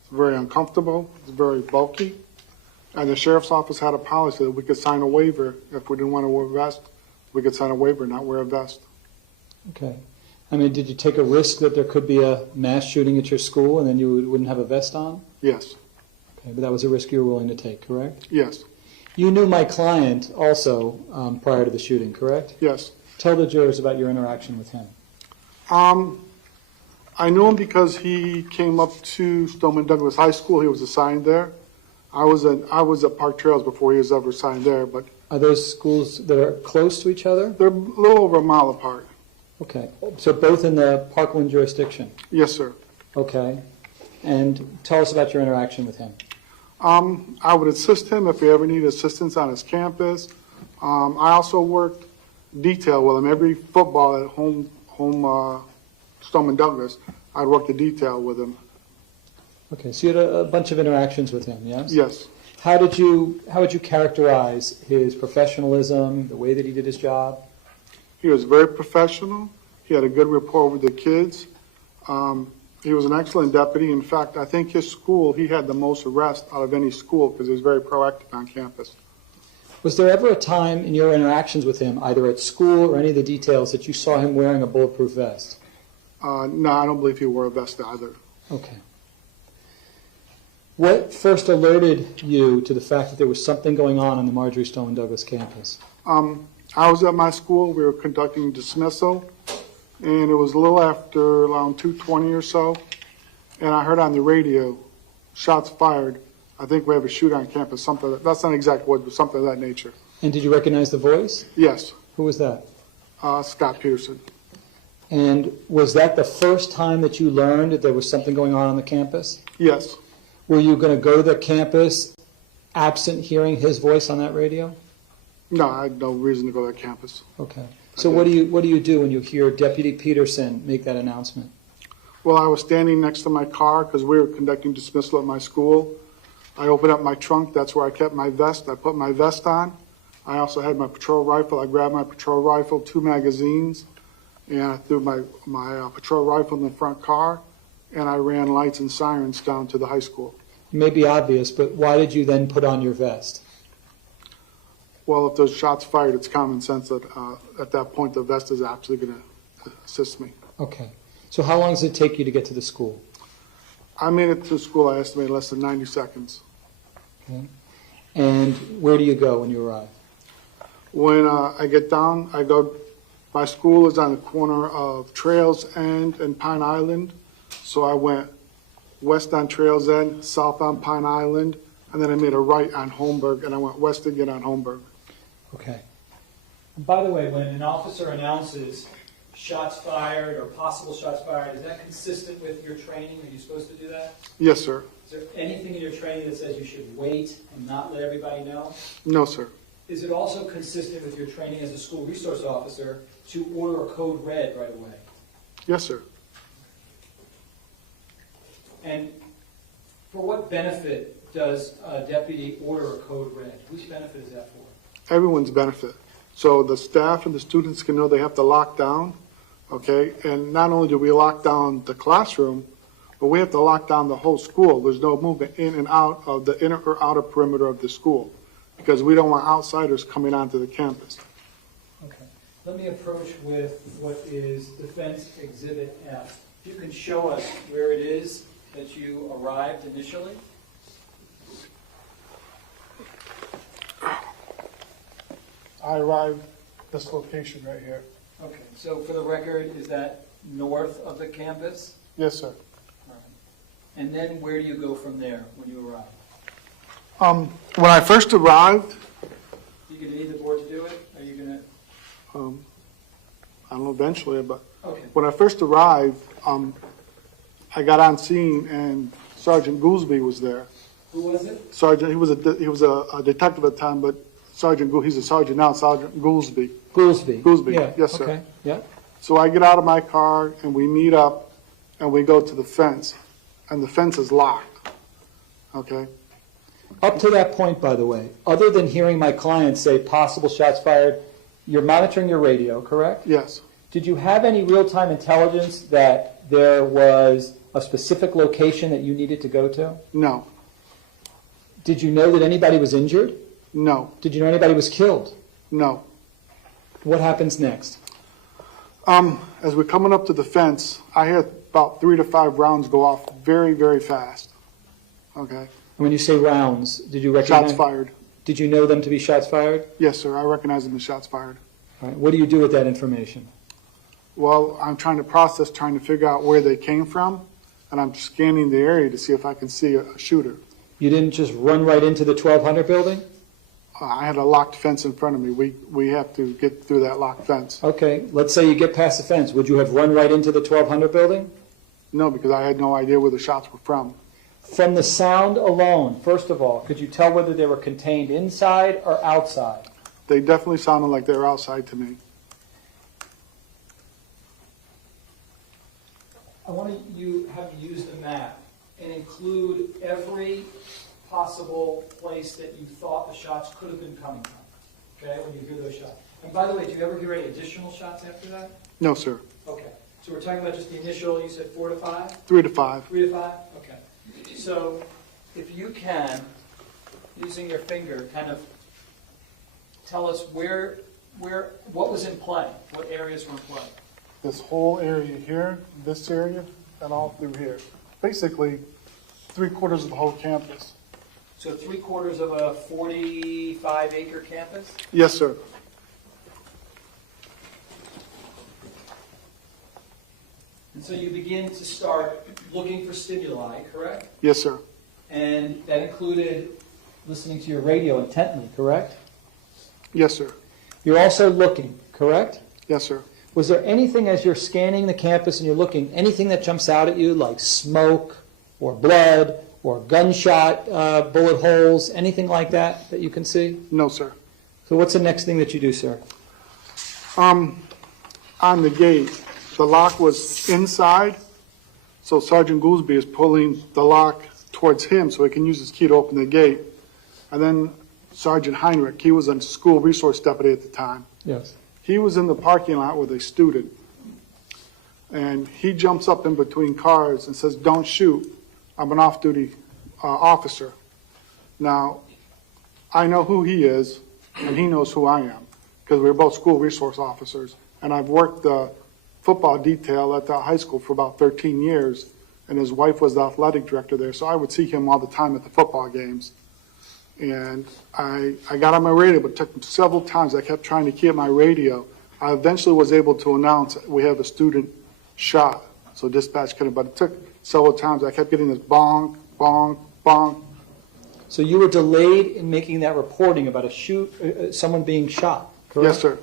It's very uncomfortable. It's very bulky. And the sheriff's office had a policy that we could sign a waiver if we didn't want to wear a vest. We could sign a waiver, not wear a vest. Okay. I mean, did you take a risk that there could be a mass shooting at your school and then you wouldn't have a vest on? Yes. Okay, but that was a risk you were willing to take, correct? Yes. You knew my client also prior to the shooting, correct? Yes. Tell the jurors about your interaction with him. I knew him because he came up to Stoneman Douglas High School. He was assigned there. I was at Park Trails before he was ever assigned there, but Are those schools that are close to each other? they're a little over a mile apart. Okay, so both in the Parkland jurisdiction? Yes, sir. Okay, and tell us about your interaction with him. I would assist him if he ever needed assistance on his campus. I also worked detail with him. Every football at home Stoneman Douglas, I'd work the detail with him. Okay, so you had a bunch of interactions with him, yes? Yes. How would you characterize his professionalism, the way that he did his job? He was very professional. He had a good rapport with the kids. He was an excellent deputy. In fact, I think his school, he had the most arrests out of any school because he was very proactive on campus. Was there ever a time in your interactions with him, either at school or any of the details, that you saw him wearing a bulletproof vest? No, I don't believe he wore a vest either. Okay. What first alerted you to the fact that there was something going on the Marjory Stoneman Douglas campus? I was at my school. We were conducting dismissal, and it was a little after around 2:20 or so, and I heard on the radio, shots fired. I think we have a shooter on campus. Something that's not exact word, but something of that nature. And did you recognize the voice? Yes, Who was that? Scot Peterson. And was that the first time that you learned that there was something going on the campus? Yes. Were you going to go to the campus absent hearing his voice on that radio? No, I had no reason to go to that campus. Okay. So what do you do when you hear Deputy Peterson make that announcement? Well, I was standing next to my car because we were conducting dismissal at my school. I opened up my trunk. That's where I kept my vest. I put my vest on. I also had my patrol rifle. I grabbed my patrol rifle, 2 magazines, and I threw my patrol rifle in the front car, and I ran lights and sirens down to the high school. It may be obvious, but why did you then put on your vest? Well, if there's shots fired, it's common sense that at that point the vest is actually going to assist me. Okay. So how long does it take you to get to the school? I made it to school, I estimate, less than 90 seconds. Okay. And where do you go when you arrive? When I get down, my school is on the corner of Trails End and Pine Island. So I went west on Trails End, south on Pine Island, and then I made a right on Holmberg, and I went west again on Holmberg. Okay. By the way, when an officer announces shots fired or possible shots fired, is that consistent with your training? Are you supposed to do that? Yes, sir. Is there anything in your training that says you should wait and not let everybody know? No, sir. Is it also consistent with your training as a school resource officer to order a code red right away? Yes, sir. And for what benefit does a deputy order a code red? Whose benefit is that for? Everyone's benefit. So the staff and the students can know they have to lock down, okay? And not only do we lock down the classroom, but we have to lock down the whole school. There's no movement in and out of the inner or outer perimeter of the school because we don't want outsiders coming onto the campus. Okay. Let me approach with what is Defense Exhibit F. If you can show us where it is that you arrived initially. I arrived at this location right here. Okay, so for the record, is that north of the campus? Yes, sir. All right. And then where do you go from there when you arrive? When I first arrived, You gonna need the board to do it? Are you gonna? I don't know eventually, but Okay. when I first arrived, I got on scene and Sergeant Goolsby was there. Who was it? Sergeant, he was a detective at the time, but he's a sergeant now, Sergeant Goolsby. Goolsby. Goolsby, Yeah. yes, sir. Okay. Yeah. So I get out of my car and we meet up and we go to the fence, and the fence is locked. Okay? Up to that point, by the way, other than hearing my client say possible shots fired, you're monitoring your radio, correct? Yes. Did you have any real-time intelligence that there was a specific location that you needed to go to? No. Did you know that anybody was injured? No. Did you know anybody was killed? No. What happens next? As we're coming up to the fence, I hear about 3 to 5 rounds go off very, very fast. Okay? When you say rounds, did you recognize? Shots fired. Did you know them to be shots fired? Yes, sir. I recognize them as shots fired. All right. What do you do with that information? Well, I'm trying to process, trying to figure out where they came from, and I'm scanning the area to see if I can see a shooter. You didn't just run right into the 1200 building? I had a locked fence in front of me. We have to get through that locked fence. Okay, let's say you get past the fence. Would you have run right into the 1200 building? No, because I had no idea where the shots were from. From the sound alone, first of all, could you tell whether they were contained inside or outside? They definitely sounded like they were outside to me. I want to have you use the map and include every possible place that you thought the shots could have been coming from, okay, when you hear those shots. And by the way, do you ever hear any additional shots after that? No, sir. Okay, so we're talking about just the initial, you said 4 to 5? 3 to 5. 3 to 5? Okay. So if you can, using your finger, kind of tell us what was in play, what areas were in play. This whole area here, this area, and all through here. Basically, 3/4 of the whole campus. So 3/4 of a 45-acre campus? Yes, sir. And so you begin to start looking for stimuli, correct? Yes, sir. And that included listening to your radio intently, correct? Yes, sir. You're also looking, correct? Yes, sir. Was there anything as you're scanning the campus and you're looking, anything that jumps out at you like smoke or blood or gunshot bullet holes, anything like that that you can see? No, sir. So what's the next thing that you do, sir? On the gate, the lock was inside, so Sergeant Goolsby is pulling the lock towards him so he can use his key to open the gate. And then Sergeant Heinrich, he was a school resource deputy at the time. Yes. He was in the parking lot with a student, and he jumps up in between cars and says, "Don't shoot. I'm an off-duty officer." Now, I know who he is, and he knows who I am, because we're both school resource officers, and I've worked the football detail at the high school for about 13 years, and his wife was the athletic director there, so I would see him all the time at the football games. And I got on my radio, but it took several times. I kept trying to keep my radio. I eventually was able to announce we have a student shot, so dispatch couldn't, but it took several times. I kept getting this bonk, bonk, bonk. So you were delayed in making that reporting about someone being shot, correct? Yes, sir.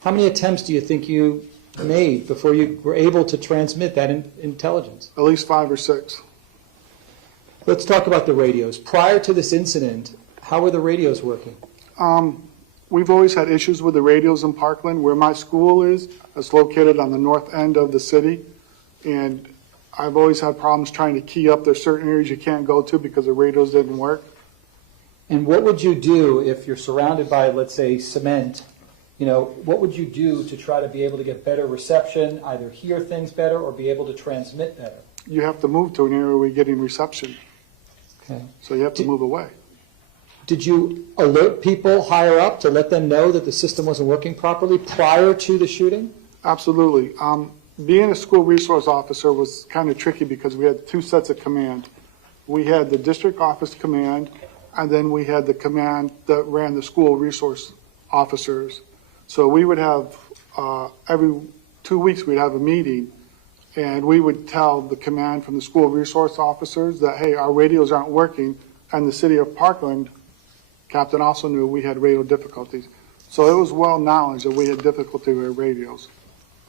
How many attempts do you think you made before you were able to transmit that intelligence? At least 5 or 6. Let's talk about the radios. Prior to this incident, how were the radios working? We've always had issues with the radios in Parkland. Where my school is, it's located on the north end of the city, and I've always had problems trying to key up. There's certain areas you can't go to because the radios didn't work. And what would you do if you're surrounded by, let's say, cement? What would you do to try to be able to get better reception, either hear things better or be able to transmit better? You have to move to an area where you're getting reception, Okay. so you have to move away. Did you alert people higher up to let them know that the system wasn't working properly prior to the shooting? Absolutely. Being a school resource officer was kind of tricky because we had 2 sets of command. We had the district office command, and then we had the command that ran the school resource officers. So we would have, every 2 weeks, we'd have a meeting, and we would tell the command from the school resource officers that, hey, our radios aren't working, and the city of Parkland captain also knew we had radio difficulties. So it was well knowledge that we had difficulty with radios.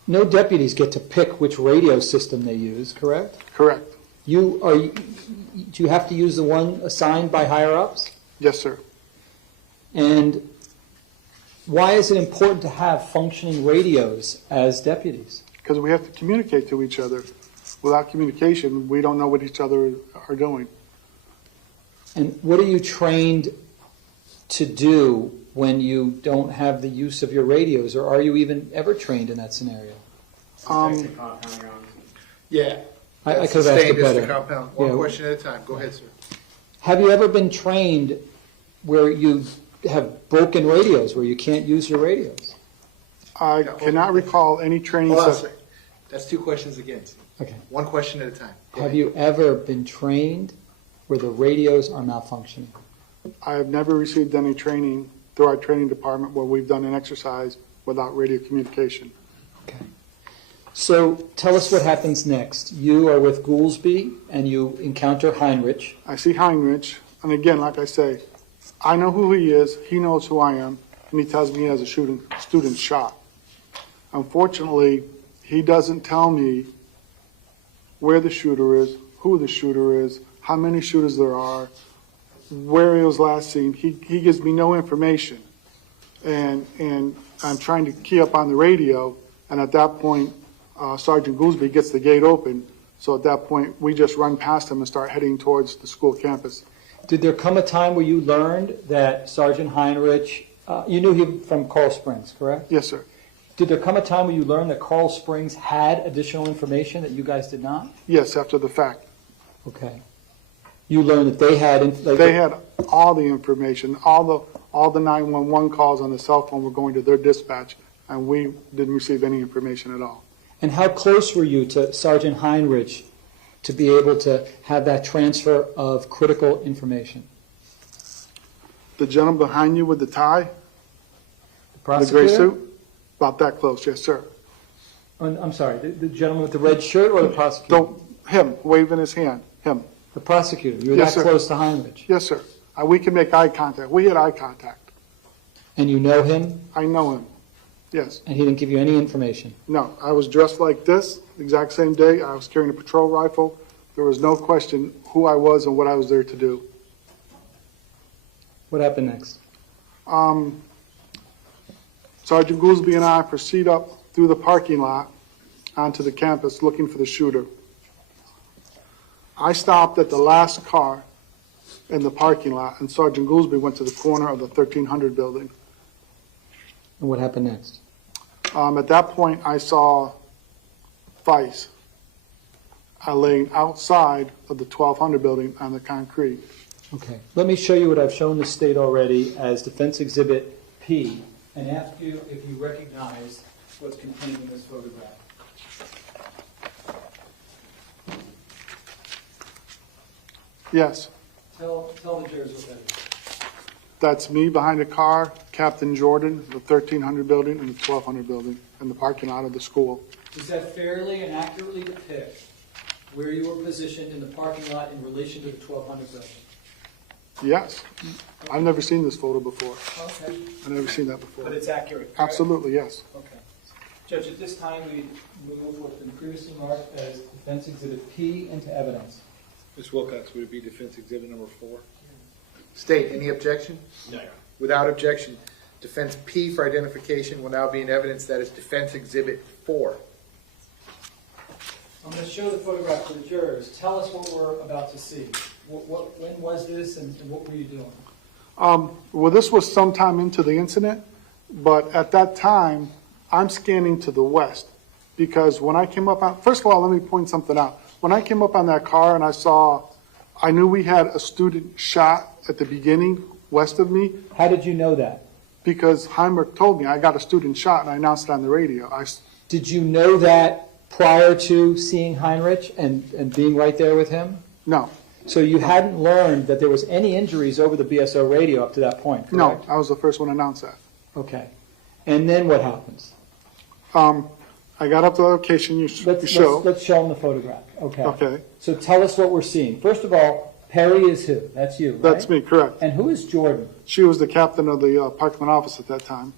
No deputies get to pick which radio system they use, correct? Correct. Do you have to use the one assigned by higher ups? Yes, sir. And why is it important to have functioning radios as deputies? Because we have to communicate to each other. Without communication, we don't know what each other are doing. And what are you trained to do when you don't have the use of your radios, or are you even ever trained in that scenario? Yeah. I could have asked it Sustained is the better. compound. One Yeah. question at a time. Go ahead, sir. Have you ever been trained where you have broken radios, where you can't use your radios? I cannot recall any training. Hold on a second. That's 2 questions again. Okay. One question at a time. Go Have ahead. you ever been trained where the radios are malfunctioning? I have never received any training through our training department where we've done an exercise without radio communication. Okay. So tell us what happens next. You are with Goolsby and you encounter Heinrich. I see Heinrich, and again, like I say, I know who he is, he knows who I am, and he tells me he has a student shot. Unfortunately, he doesn't tell me where the shooter is, who the shooter is, how many shooters there are, where he was last seen. He gives me no information. And I'm trying to key up on the radio, and at that point, Sergeant Goolsby gets the gate open. So at that point, we just run past him and start heading towards the school campus. Did there come a time where you learned that Sergeant Heinrich, you knew him from Coral Springs, correct? Yes, sir. Did there come a time where you learned that Coral Springs had additional information that you guys did not? Yes, after the fact. Okay. You learned that they had... They had all the information, all the 911 calls on the cell phone were going to their dispatch, and we didn't receive any information at all. And how close were you to Sergeant Heinrich to be able to have that transfer of critical information? The gentleman behind you with the tie, The the gray prosecutor? suit, about that close, yes, sir. I'm sorry, the gentleman with the red shirt or the prosecutor? Him, waving his hand, him. The prosecutor. You were Yes, that sir. close to Heinrich. Yes, sir. We can make eye contact. We had eye contact. And you know him, I know him. Yes. and he didn't give you any information. No, I was dressed like this, the exact same day. I was carrying a patrol rifle. There was no question who I was and what I was there to do. What happened next? Sergeant Goolsby and I proceed up through the parking lot onto the campus looking for the shooter. I stopped at the last car in the parking lot, and Sergeant Goolsby went to the corner of the 1300 building. And what happened next? At that point, I saw Vice laying outside of the 1200 building on the concrete. Okay. Let me show you what I've shown the state already as Defense Exhibit P and ask you if you recognize what's contained in this photograph. Yes, Tell the jurors what that is. that's me behind a car, Captain Jordan, the 1300 building and the 1200 building, in the parking lot of the school. Does that fairly and accurately depict where you were positioned in the parking lot in relation to the 1200 building? Yes. I've never seen this photo before. Okay. I've never seen that before. But it's accurate, correct? Absolutely, yes. Okay. Judge, at this time, we move what's been previously marked as Defense Exhibit P into evidence. Ms. Wilcox, would it be defense exhibit number 4? State, any objection? No, Your Honor. Without objection, defense P for identification will now be in evidence. That is defense exhibit 4. I'm going to show the photograph to the jurors. Tell us what we're about to see. When was this and what were you doing? Well, this was sometime into the incident, but at that time, I'm scanning to the west because when I came up on, first of all, let me point something out. When I came up on that car and I knew we had a student shot at the beginning west of me How did you know that? because Heinrich told me I got a student shot and I announced it on the radio. Did you know that prior to seeing Heinrich and being right there with him? No, So you hadn't learned that there was any injuries over the BSO radio up to that point, no, correct? I was the first one to announce that. Okay. And then what happens? I got up to the location you Let's show. let's show them the photograph. Okay. Okay, So tell us what we're seeing. First of all, Perry is who? That's you, right? that's me, correct. And who is Jordan? She was the captain of the Parkland office at that time.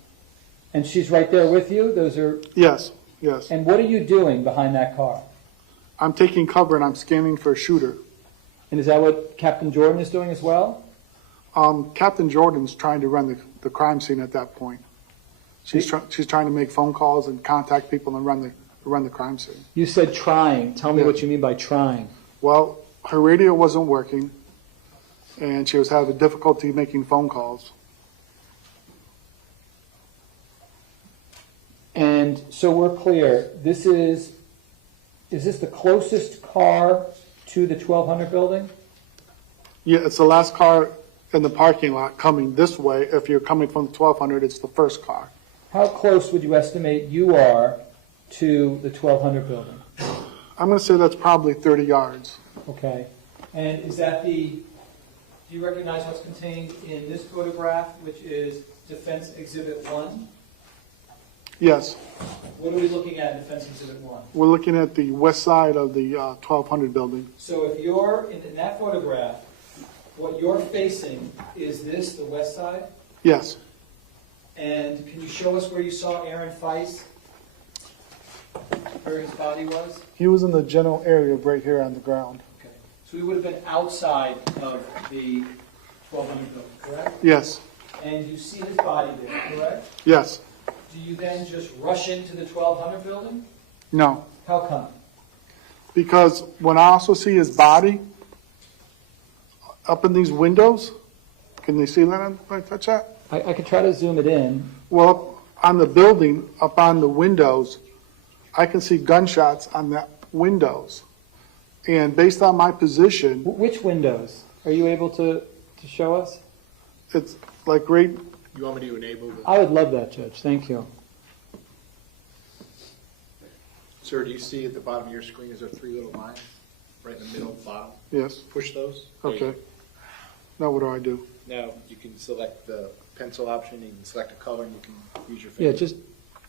And she's right there with you? Those are. Yes, yes. And what are you doing behind that car? I'm taking cover and I'm scanning for a shooter. And is that what Captain Jordan is doing as well? Captain Jordan's trying to run the crime scene at that point. She's trying to make phone calls and contact people and run the crime scene. You said trying. Tell me Yeah. what you mean by trying. Well, her radio wasn't working, and she was having difficulty making phone calls. And so we're clear. Is this the closest car to the 1200 building? Yeah, it's the last car in the parking lot coming this way. If you're coming from the 1200, it's the first car. How close would you estimate you are to the 1200 building? I'm going to say that's probably 30 yards. Okay. And is that do you recognize what's contained in this photograph, which is Defense Exhibit 1? Yes, What are we looking at in Defense Exhibit 1? we're looking at the west side of the 1200 building. So if you're, in that photograph, what you're facing is this, the west side? Yes, And can you show us where you saw Aaron Feist? Where his body was? he was in the general area right here on the ground. Okay. So he would have been outside of the 1200 building, correct? Yes, And you see his body there, correct? yes, Do you then just rush into the 1200 building? no. How come? Because when I also see his body up in these windows, can they see that if I touch that? I could try to zoom it in. Well, up on the building, up on the windows, I can see gunshots on the windows. And based on my position, Which windows? Are you able to show us? it's like right, You want me to enable the, I would love that, Judge. Thank you. sir, do you see at the bottom of your screen, is there 3 little lines? Right in the middle, bottom? yes, Push those. There you okay. go. Now what do I do? Now, you can select the pencil option, you can select a color, and you can use your Yeah, finger. just,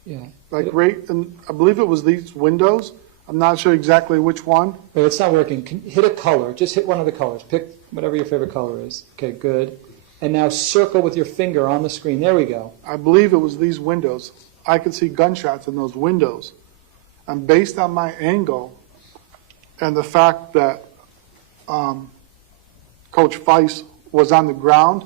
yeah. Like right, and I believe it was these windows. I'm not sure exactly which one. Wait, it's not working. Hit a color. Just hit one of the colors. Pick whatever your favorite color is. Okay, good. And now circle with your finger on the screen. There we go. I believe it was these windows. I could see gunshots in those windows. And based on my angle and the fact that Coach Feist was on the ground,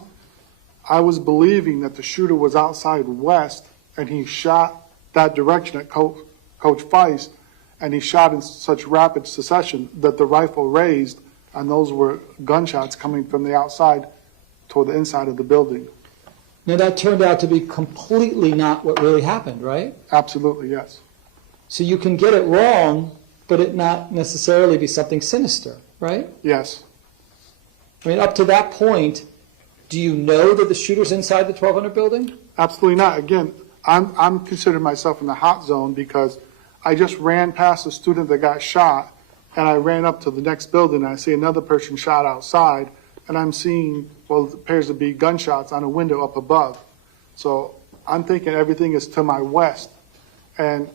I was believing that the shooter was outside west and he shot that direction at Coach Feist, and he shot in such rapid succession that the rifle raised, and those were gunshots coming from the outside toward the inside of the building. Now, that turned out to be completely not what really happened, right? Absolutely, yes. So you can get it wrong, but it not necessarily be something sinister, right? Yes. I mean, up to that point, do you know that the shooter's inside the 1200 building? Absolutely not. Again, I'm considering myself in the hot zone because I just ran past a student that got shot, and I ran up to the next building, and I see another person shot outside, and I'm seeing, well, it appears to be gunshots on a window up above. So I'm thinking everything is to my west. And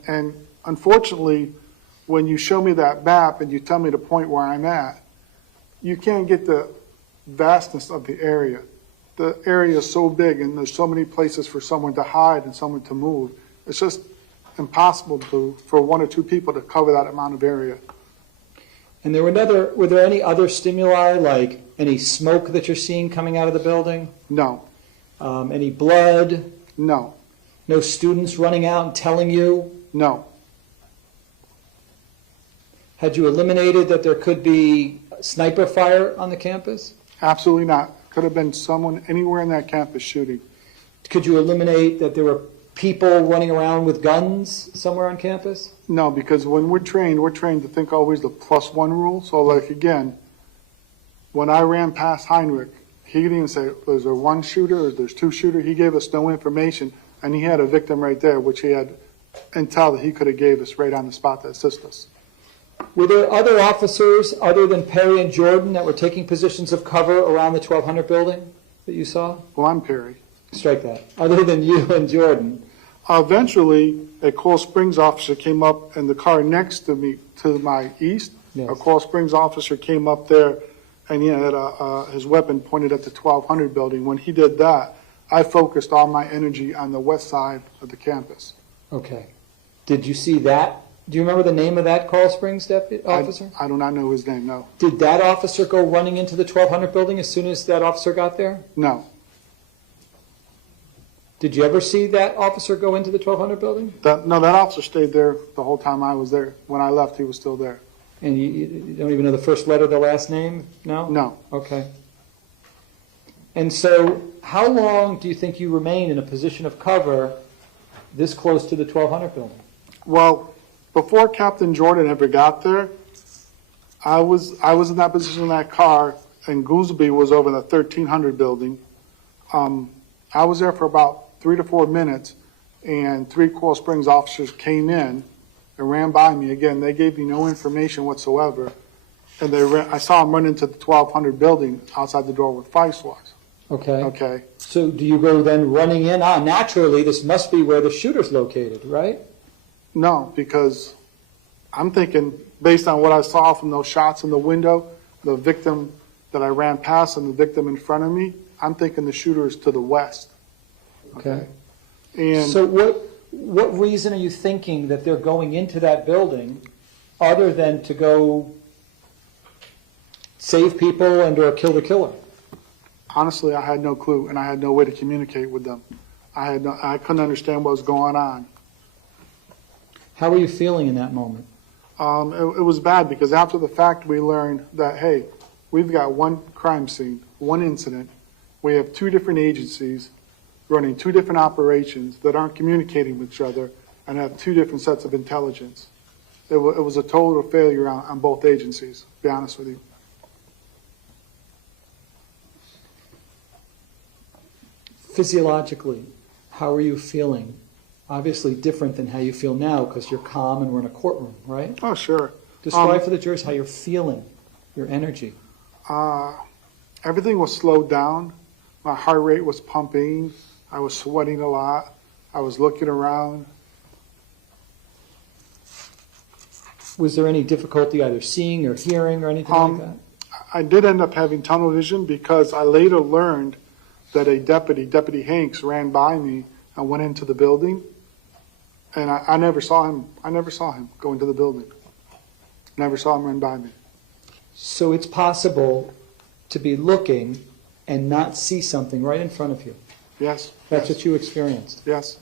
unfortunately, when you show me that map and you tell me the point where I'm at, you can't get the vastness of the area. The area is so big, and there's so many places for someone to hide and someone to move. It's just impossible for 1 or 2 people to cover that amount of area. And were there any other stimuli, like any smoke that you're seeing coming out of the building? No, Any blood? no, No students running out and telling you? no. Had you eliminated that there could be sniper fire on the campus? Absolutely not. Could have been someone anywhere in that campus shooting. Could you eliminate that there were people running around with guns somewhere on campus? No, because when we're trained to think always the +1 rule. So like again, when I ran past Heinrich, he didn't even say, was there 1 shooter or there's 2 shooters? He gave us no information, and he had a victim right there, which he had intel that he could have gave us right on the spot to assist us. Were there other officers other than Perry and Jordan that were taking positions of cover around the 1200 building that you saw? Well, I'm Perry. Strike that. Other than you and Jordan. Eventually, a Coral Springs officer came up in the car next to me, to my east. Yes. A Coral Springs officer came up there, and he had his weapon pointed at the 1200 building. When he did that, I focused all my energy on the west side of the campus. Okay. Did you see that? Do you remember the name of that Coral Springs deputy officer? I do not know his name, no. Did that officer go running into the 1200 building as soon as that officer got there? No. Did you ever see that officer go into the 1200 building? No, that officer stayed there the whole time I was there. When I left, he was still there. And you don't even know the first letter of the last name? No? No. Okay. And so how long do you think you remained in a position of cover this close to the 1200 building? Well, before Captain Jordan ever got there, I was in that position in that car, and Goolsby was over in the 1300 building. I was there for about 3 to 4 minutes, and 3 Coral Springs officers came in and ran by me. Again, they gave me no information whatsoever, and I saw them run into the 1200 building outside the door where Feist was. Okay. Okay. So do you go then running in? Naturally, this must be where the shooter's located, right? No, because I'm thinking, based on what I saw from those shots in the window, the victim that I ran past and the victim in front of me, I'm thinking the shooter is to the west. Okay. And So what reason are you thinking that they're going into that building other than to go save people and or kill the killer? honestly, I had no clue, and I had no way to communicate with them. I couldn't understand what was going on. How were you feeling in that moment? It was bad because after the fact, we learned that, hey, we've got one crime scene, one incident. We have two different agencies running two different operations that aren't communicating with each other and have two different sets of intelligence. It was a total failure on both agencies, to be honest with you. Physiologically, how are you feeling? Obviously different than how you feel now because you're calm and we're in a courtroom, right? Oh, sure. Describe for the jurors how you're feeling, your energy. Everything was slowed down. My heart rate was pumping. I was sweating a lot. I was looking around. Was there any difficulty either seeing or hearing or anything like that? I did end up having tunnel vision because I later learned that a Deputy Hanks, ran by me and went into the building, and I never saw him. I never saw him go into the building. Never saw him run by me. So it's possible to be looking and not see something right in front of you. Yes. That's yes, what you experienced. Yes.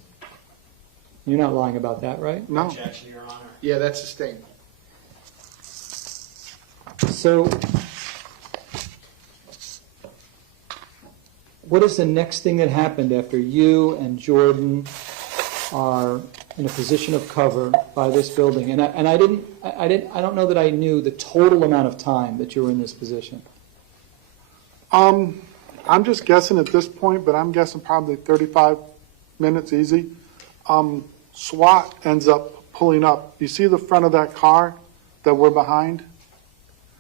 You're not lying about that, right? No. Objection, Your Honor. Yeah, that's sustained. So what is the next thing that happened after you and Jordan are in a position of cover by this building? And I don't know that I knew the total amount of time that you were in this position. I'm just guessing at this point, but I'm guessing probably 35 minutes easy. SWAT ends up pulling up. You see the front of that car that we're behind?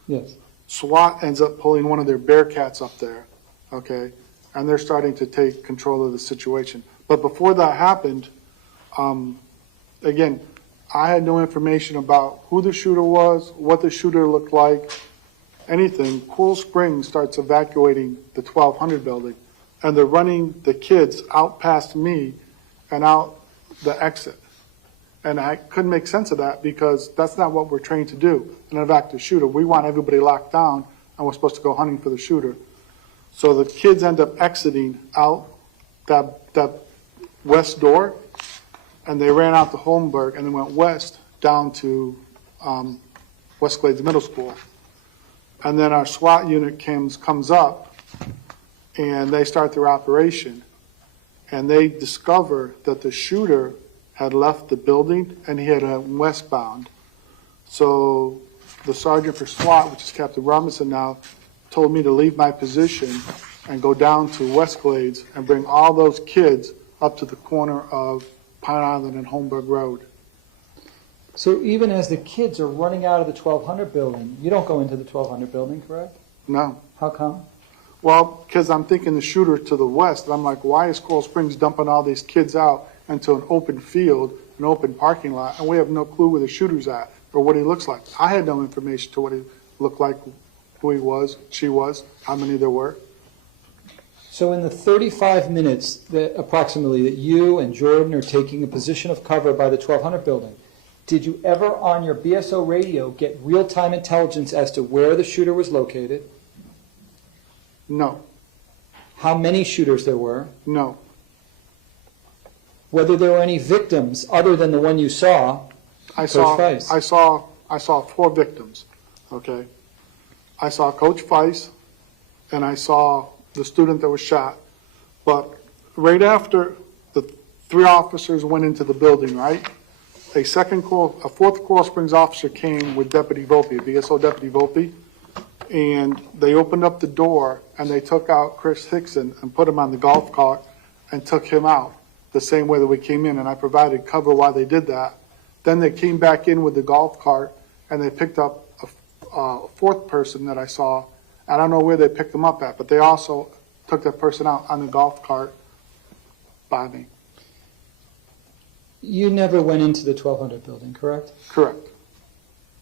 Yes. SWAT ends up pulling one of their Bearcats up there, okay? And they're starting to take control of the situation. But before that happened, again, I had no information about who the shooter was, what the shooter looked like, anything. Cool Springs starts evacuating the 1200 building, and they're running the kids out past me and out the exit. And I couldn't make sense of that because that's not what we're trained to do. And evac the shooter, we want everybody locked down, and we're supposed to go hunting for the shooter. So the kids end up exiting out that west door, and they ran out to Holmberg and then went west down to West Glades Middle School. And then our SWAT unit comes up, and they start their operation. And they discover that the shooter had left the building, and he had went westbound. So the sergeant for SWAT, which is Captain Robinson now, told me to leave my position and go down to West Glades and bring all those kids up to the corner of Pine Island and Holmberg Road. So even as the kids are running out of the 1200 building, you don't go into the 1200 building, correct? No. How come? Well, because I'm thinking the shooter to the west, and I'm like, why is Coral Springs dumping all these kids out into an open field, an open parking lot, and we have no clue where the shooter's at or what he looks like? I had no information to what he looked like, who he was, she was, how many there were. So in the 35 minutes that approximately that you and Jordan are taking a position of cover by the 1200 building, did you ever on your BSO radio get real-time intelligence as to where the shooter was located? No. How many shooters there were? No. Whether there were any victims other than the one you saw? I Coach Feist. saw 4 victims, okay? I saw Coach Feist, and I saw the student that was shot. But right after the 3 officers went into the building, right? A 4th Coral Springs officer came with Deputy Volpe, BSO Deputy Volpe, and they opened up the door and they took out Chris Hickson and put him on the golf cart and took him out the same way that we came in, and I provided cover while they did that. Then they came back in with the golf cart and they picked up a 4th person that I saw. I don't know where they picked them up at, but they also took that person out on the golf cart by me. You never went into the 1200 building, correct? Correct.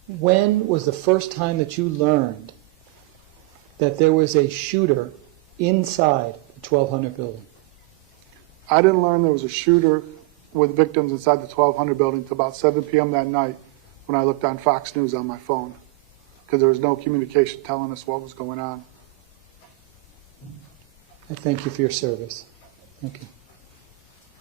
When was the first time that you learned that there was a shooter inside the 1200 building? I didn't learn there was a shooter with victims inside the 1200 building until about 7 p.m. that night when I looked on Fox News on my phone, because there was no communication telling us what was going on. I thank you for your service. Thank you.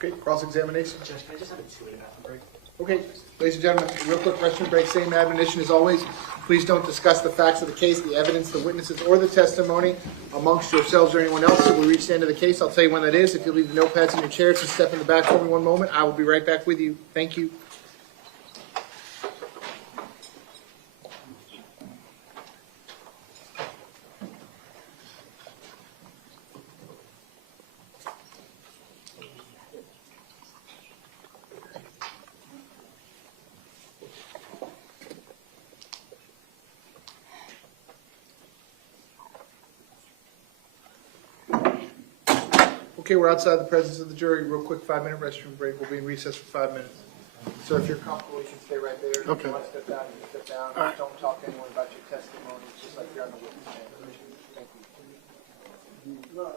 Okay, cross-examination. Judge, can I just have a 2-minute bathroom break? Okay, ladies and gentlemen, real quick restroom break, same admonition as always. Please don't discuss the facts of the case, the evidence, the witnesses, or the testimony amongst yourselves or anyone else. So we reach the end of the case. I'll tell you when that is. If you leave the notepads in your chairs and step in the back for me one moment, I will be right back with you. Thank you. Okay, we're outside the presence of the jury. Real quick 5-minute restroom break. We'll be in recess for 5 minutes. Sir, if you're comfortable, you can stay right there. Okay. If you want to step down, you can step down. Don't talk to anyone about your testimony. It's just like you're on the witness stand. Thank you.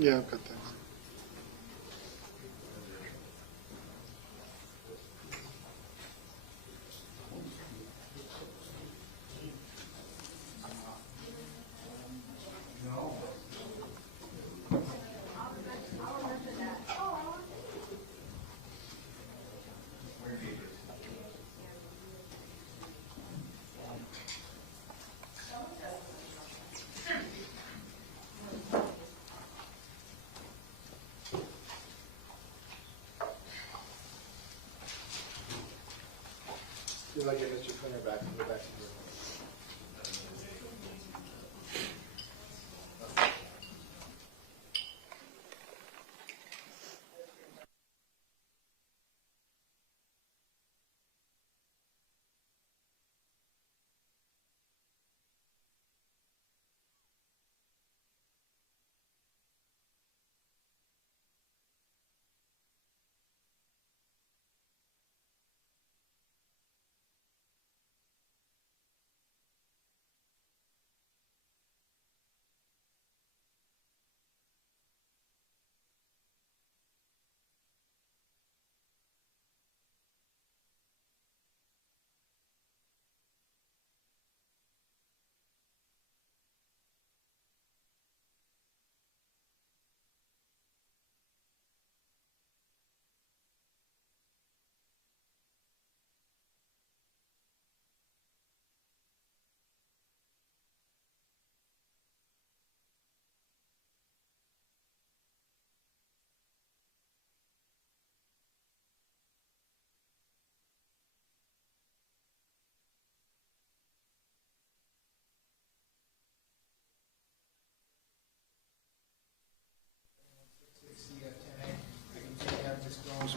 Yeah, I've got that. You'd like to get Mr. Klinger back and go back to you.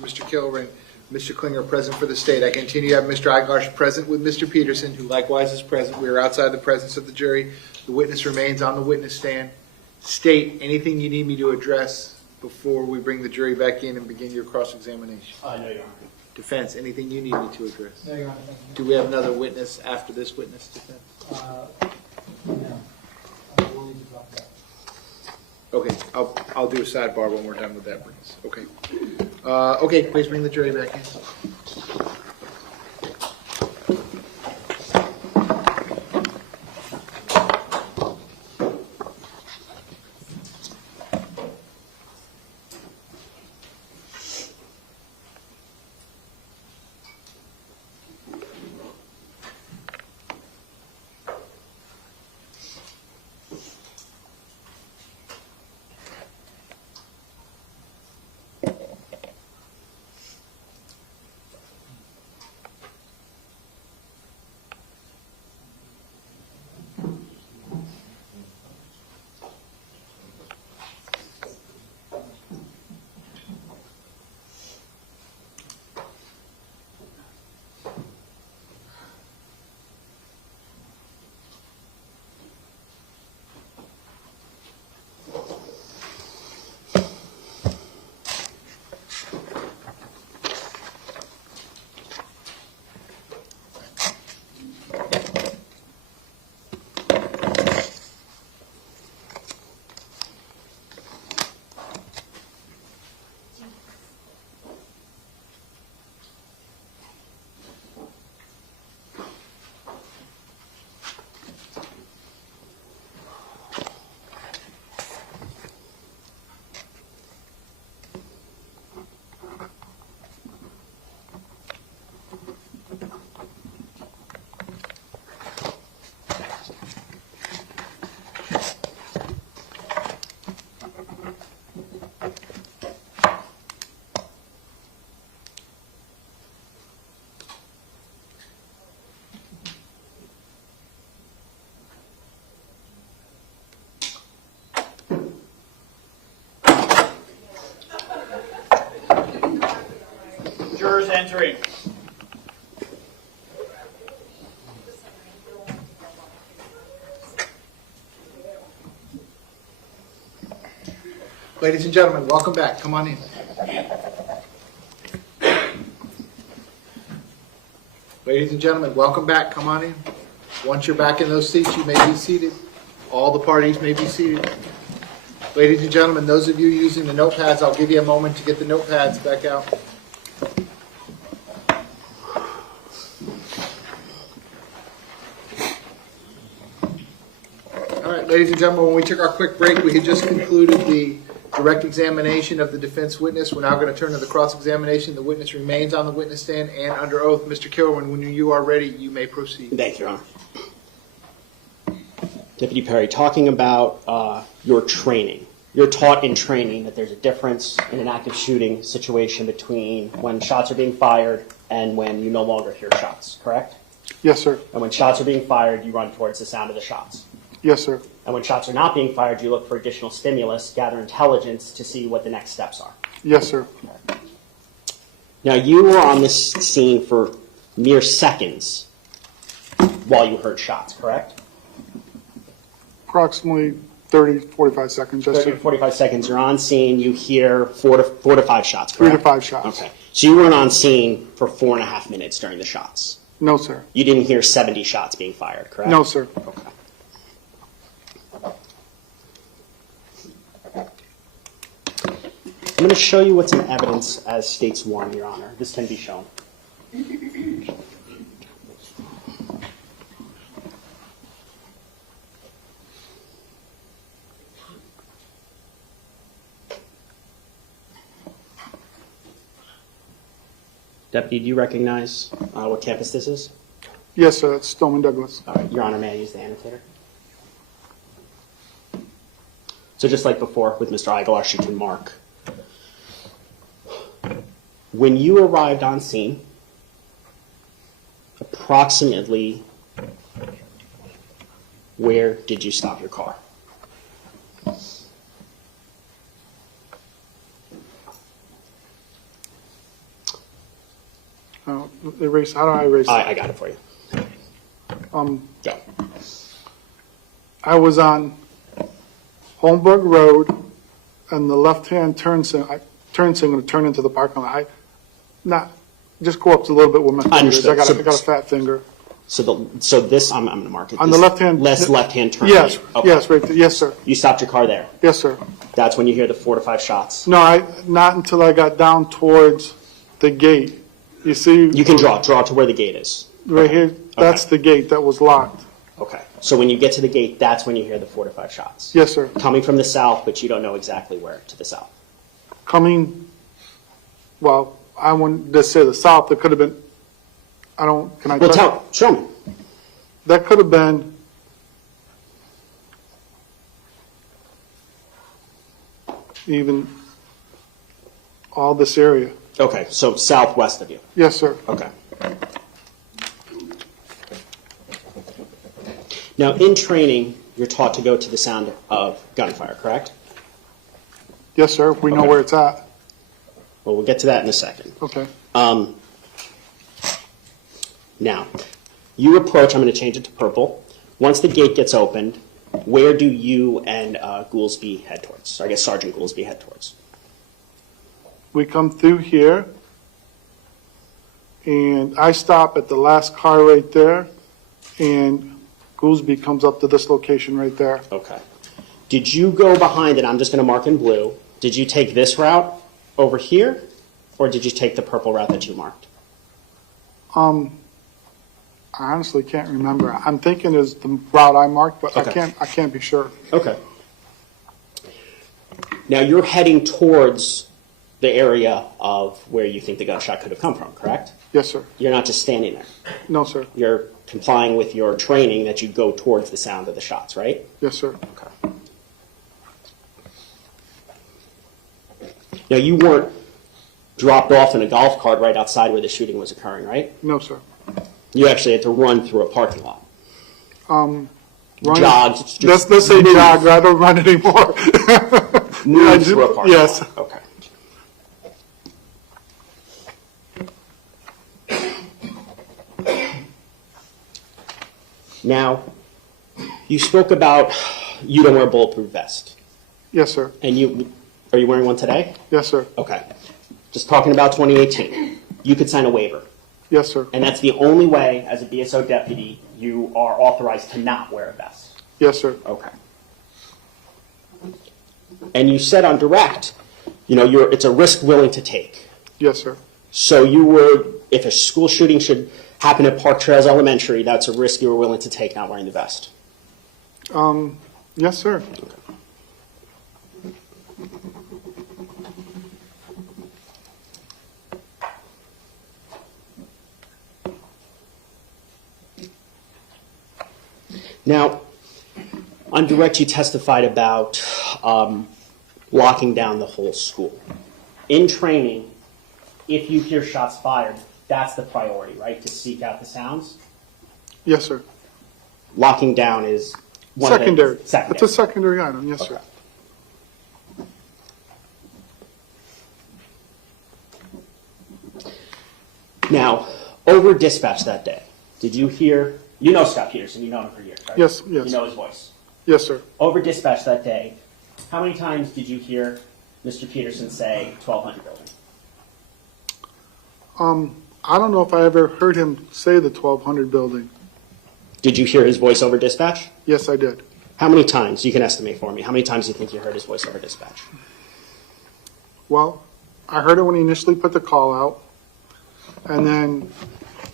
Mr. Kilrain, Mr. Klinger present for the state. I continue to have Mr. Igarsh present with Mr. Peterson, who likewise is present. We are outside the presence of the jury. The witness remains on the witness stand. State anything you need me to address before we bring the jury back in and begin your cross-examination. No, Your Honor. Defense, anything you need me to address? No, Your Honor, thank you. Do we have another witness after this witness, defense? No. We'll need to drop that. Okay, I'll do a sidebar when we're done with that witness. Okay. Okay, please bring the jury back in. Jurors entering. Ladies and gentlemen, welcome back. Come on in. Ladies and gentlemen, welcome back. Come on in. Once you're back in those seats, you may be seated. All the parties may be seated. Ladies and gentlemen, those of you using the notepads, I'll give you a moment to get the notepads back out. All right, ladies and gentlemen, when we took our quick break, we had just concluded the direct examination of the defense witness. We're now going to turn to the cross-examination. The witness remains on the witness stand and under oath. Mr. Kilroy, when you are ready, you may proceed. Thank you, Your Honor. Deputy Perry, talking about your training. You're taught in training that there's a difference in an active shooting situation between when shots are being fired and when you no longer hear shots, correct? Yes, sir. And when shots are being fired, you run towards the sound of the shots. Yes, sir. And when shots are not being fired, you look for additional stimulus, gather intelligence to see what the next steps are. Yes, sir. Now, you were on this scene for mere seconds while you heard shots, correct? Approximately 30, 45 seconds, yes, 30 sir. to 45 seconds, you're on scene, you hear four to five shots, Three correct? to five shots. Okay. So you weren't on scene for 4.5 minutes during the shots. No, sir. You didn't hear 70 shots being fired, correct? No, sir. Okay. I'm going to show you what's in evidence as States 1, Your Honor. This can be shown. Deputy, do you recognize what campus this is? Yes, sir. That's Stoneman Douglas. All right, Your Honor, may I use the annotator? So just like before with Mr. Aguilar, she can mark. When you arrived on scene, approximately where did you stop your car? Erase. How do I erase? I got it for you. Go. I was on Holmberg Road, and the left-hand turn signal to turn into the parking lot. Just go up a little bit with my fingers. Understood. I got a fat finger. So this, I'm going to mark it. On This the left-hand. left-hand turn. Yes, lane. Okay. yes, right there. Yes, sir. You stopped your car there. Yes, sir. That's when you hear the 4 to 5 shots. No, not until I got down towards the gate. You see? You can draw to where the gate is. Right here, that's the gate that was locked. Okay. So when you get to the gate, that's when you hear the 4 to 5 shots. Yes, sir. Coming from the south, but you don't know exactly where to the south. Well, I wouldn't just say the south. It could have been, can I Well, show me. That could have been even all this area. Okay, so southwest of you. Yes, sir. Okay. Now, in training, you're taught to go to the sound of gunfire, correct? Yes, sir. We know Okay. where it's at. Well, we'll get to that in a second. Okay. Now, you approach, I'm going to change it to purple. Once the gate gets opened, where do you and Goolsby head towards? Or I guess Sergeant Goolsby head towards. We come through here, and I stop at the last car right there, and Goolsby comes up to this location right there. Okay. Did you go behind it? I'm just going to mark in blue. Did you take this route over here, or did you take the purple route that you marked? I honestly can't remember. I'm thinking is the route I marked, but Okay. I can't be sure. Okay. Now you're heading towards the area of where you think the gunshot could have come from, correct? Yes, sir. You're not just standing there. No, sir. You're complying with your training that you go towards the sound of the shots, right? Yes, sir. Okay. Now you weren't dropped off in a golf cart right outside where the shooting was occurring, right? No, sir. You actually had to run through a parking lot. Running- Jogged. just Let's say jog. I don't run anymore. moved through a parking Yes. lot. Okay. Now, you spoke about you don't wear a bulletproof vest. Yes, sir. And are you wearing one today? Yes, sir. Okay. Just talking about 2018. You could sign a waiver. Yes, sir. And that's the only way, as a BSO deputy, you are authorized to not wear a vest. Yes, sir. Okay. And you said on direct, it's a risk willing to take. Yes, sir. So if a school shooting should happen at Park Trails Elementary, that's a risk you were willing to take not wearing the vest. Yes, sir. Now, on direct, you testified about locking down the whole school. In training, if you hear shots fired, that's the priority, right? To seek out the sounds? Yes, sir. Locking down is one Secondary. of the secondary. It's a secondary item, yes, sir. Now, over dispatch that day, did you hear, you know Scot Peterson, you know him for years, right? Yes, yes. You know his voice. Yes, sir. Over dispatch that day, how many times did you hear Mr. Peterson say 1200 building? I don't know if I ever heard him say the 1200 building. Did you hear his voice over dispatch? Yes, I did. How many times? You can estimate for me. How many times do you think you heard his voice over dispatch? Well, I heard it when he initially put the call out, and then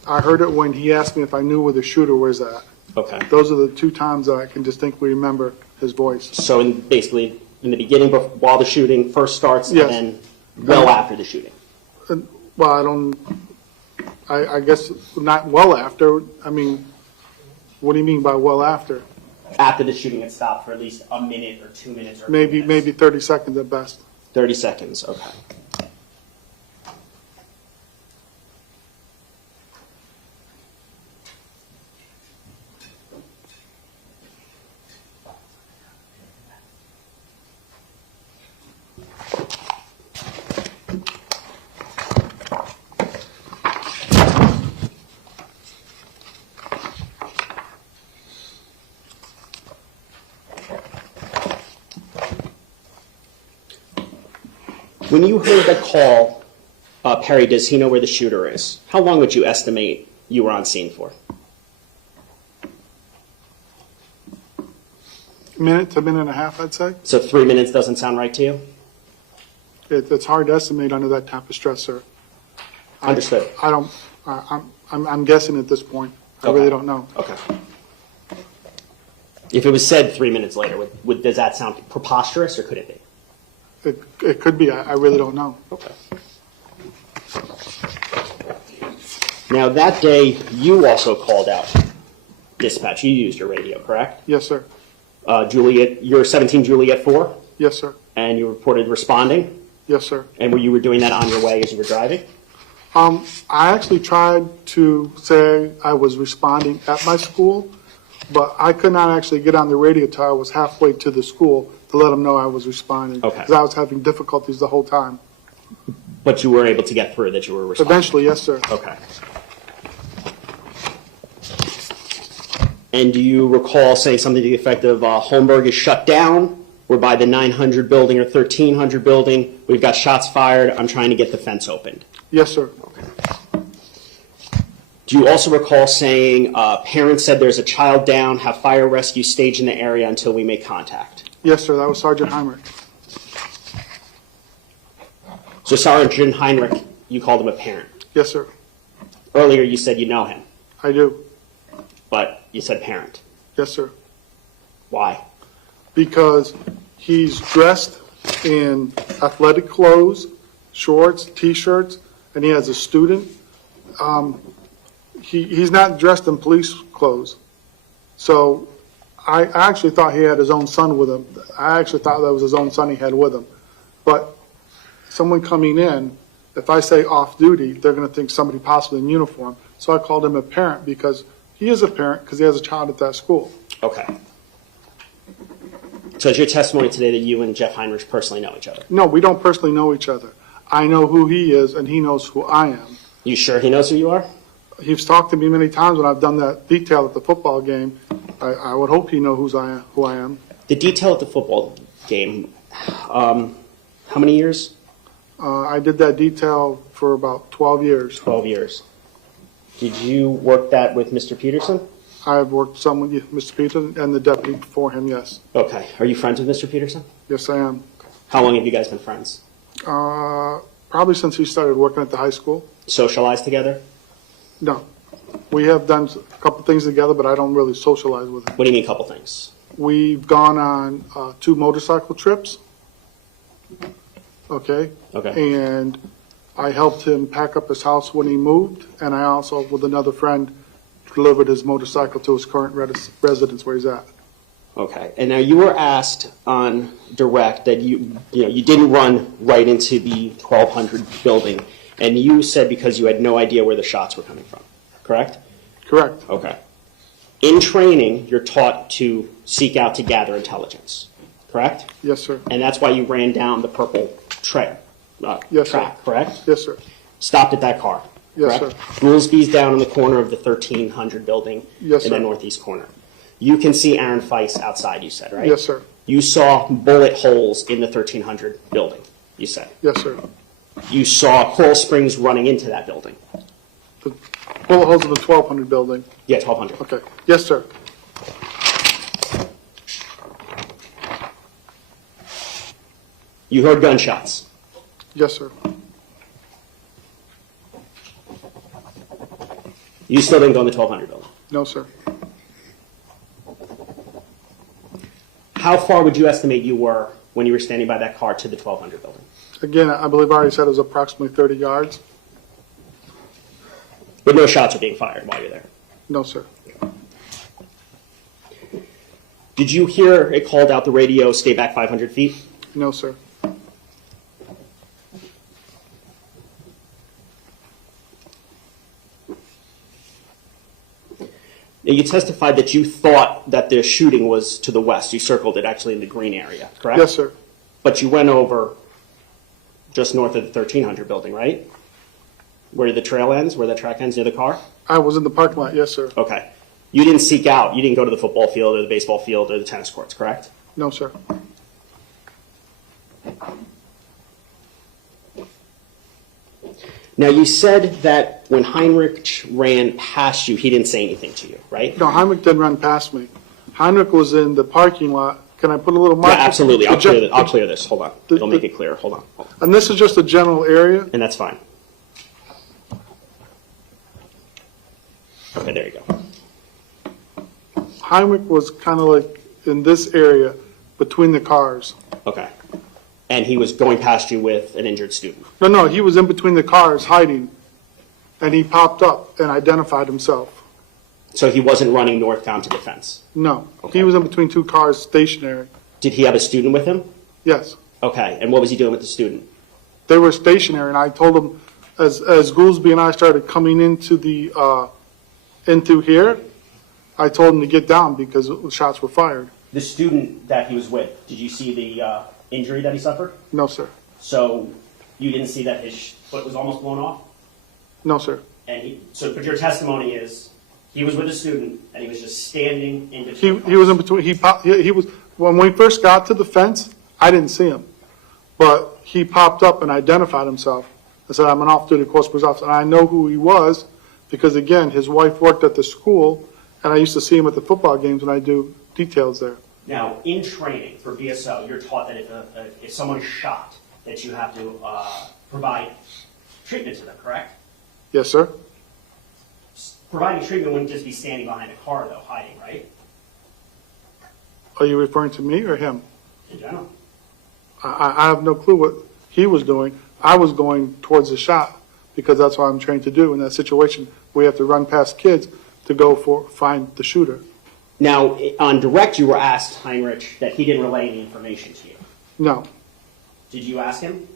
I heard it when he asked me if I knew where the shooter was at. Okay. Those are the two times that I can distinctly remember his voice. So basically, in the beginning, while the shooting first starts, Yes. and then well after the shooting. Well, I guess not well after. I mean, what do you mean by well after? After the shooting had stopped for at least a minute or 2 minutes or 3 Maybe minutes. 30 seconds at best. 30 seconds, okay. When you heard the call, Perry, does he know where the shooter is? How long would you estimate you were on scene for? Minute to minute and a half, I'd say. So 3 minutes doesn't sound right to you? It's hard to estimate under that type of stress, sir. Understood. I'm guessing at this point. I really don't know. Okay. If it was said 3 minutes later, does that sound preposterous, or could it be? It could be. I really don't know. Okay. Now, that day, you also called out dispatch. You used your radio, correct? Yes, sir. Juliet, you're 17 Juliet 4, Yes, sir. and you reported responding, Yes, sir. and you were doing that on your way as you were driving? I actually tried to say I was responding at my school, but I could not actually get on the radio till I was halfway to the school to let them know I was responding. Okay. Because I was having difficulties the whole time. But you were able to get through that you were responding? Eventually, yes, sir. Okay. And do you recall saying something to the effect of Holmberg is shut down, we're by the 900 building or 1300 building, we've got shots fired, I'm trying to get the fence opened? Yes, sir. Do you also recall saying parents said there's a child down, have fire rescue staged in the area until we make contact? Yes, sir. That was Sergeant Heinrich. So Sergeant Heinrich, you called him a parent. Yes, sir. Earlier you said you know him, I do. but you said parent. Yes, sir. Why? Because he's dressed in athletic clothes, shorts, T-shirts, and he has a student. He's not dressed in police clothes. So I actually thought he had his own son with him. I actually thought that was his own son he had with him. But someone coming in, if I say off-duty, they're going to think somebody possibly in uniform. So I called him a parent because he is a parent because he has a child at that school. Okay. So is your testimony today that you and Jeff Heinrich personally know each other? No, we don't personally know each other. I know who he is and he knows who I am. You sure he knows who you are? He's talked to me many times when I've done that detail at the football game. I would hope he knows who I am. The detail at the football game, how many years? I did that detail for about 12 years. 12 years. Did you work that with Mr. Peterson? I have worked some with Mr. Peterson and the deputy before him, yes. Okay. Are you friends with Mr. Peterson? Yes, I am. How long have you guys been friends? Probably since he started working at the high school. Socialized together? No. We have done a couple things together, but I don't really socialize with him. What do you mean, couple things? We've gone on 2 motorcycle trips. Okay? Okay. And I helped him pack up his house when he moved, and I also, with another friend, delivered his motorcycle to his current residence where he's at. Okay. And now you were asked on direct that you didn't run right into the 1200 building, and you said because you had no idea where the shots were coming from. Correct? Correct. Okay. In training, you're taught to seek out to gather intelligence. Correct? Yes, sir. And that's why you ran down the purple Yes, track. sir. Correct? Yes, sir. Stopped at that car. Yes, Correct? Goolsby's down in the corner of the 1300 building Yes, in the sir. northeast corner. You can see Aaron Feist outside, you said, right? Yes, sir. You saw bullet holes in the 1300 building, you said. Yes, sir. You saw Coral Springs running into that building. The bullet holes in the 1200 building. Yeah, 1200. Okay. Yes, sir. You heard gunshots. Yes, sir. You still didn't go in the 1200 building. No, sir. How far would you estimate you were when you were standing by that car to the 1200 building? Again, I believe I already said it was approximately 30 yards. But no shots were being fired while you're there. No, sir. Did you hear it called out the radio, stay back 500 feet? No, sir. Now, you testified that you thought that the shooting was to the west. You circled it actually in the green area, correct? Yes, sir. But you went over just north of the 1300 building, right? Where the trail ends, where the track ends near the car? I was in the parking lot. Yes, sir. Okay. You didn't seek out, you didn't go to the football field or the baseball field or the tennis courts, correct? No, sir. Now, you said that when Heinrich ran past you, he didn't say anything to you, right? No, Heinrich didn't run past me. Heinrich was in the parking lot. Can I put a little Yeah, marker? absolutely. I'll clear this. Hold on. The- It'll make it clear. Hold on. And this is just a general area. And that's fine. Okay, there you go. Heinrich was kind of like in this area between the cars. Okay. And he was going past you with an injured student. No, he was in between the cars hiding, and he popped up and identified himself. So he wasn't running north down to the fence. No, Okay. he was in between 2 cars stationary. Did he have a student with him? Yes, Okay. And what was he doing with the student? they were stationary, and I told him as Goolsby and I started coming into into here, I told him to get down because shots were fired. The student that he was with, did you see the injury that he suffered? No, sir. So you didn't see that his foot was almost blown off? No, sir. And but your testimony is he was with a student and he was just standing in between. He was in between. He was when we first got to the fence. I didn't see him, but he popped up and identified himself. I said, "I'm an off-duty Coral Springs officer," and I know who he was because again, his wife worked at the school, and I used to see him at the football games, and I do details there. Now, in training for BSO, you're taught that if someone is shot, that you have to provide treatment to them, correct? Yes, sir. Providing treatment wouldn't just be standing behind a car, though, hiding, right? Are you referring to me or him? In general. I have no clue what he was doing. I was going towards the shot because that's what I'm trained to do in that situation. We have to run past kids to go find the shooter. Now, on direct, you were asked, Heinrich, that he didn't relay any information to you. No, Did you ask him?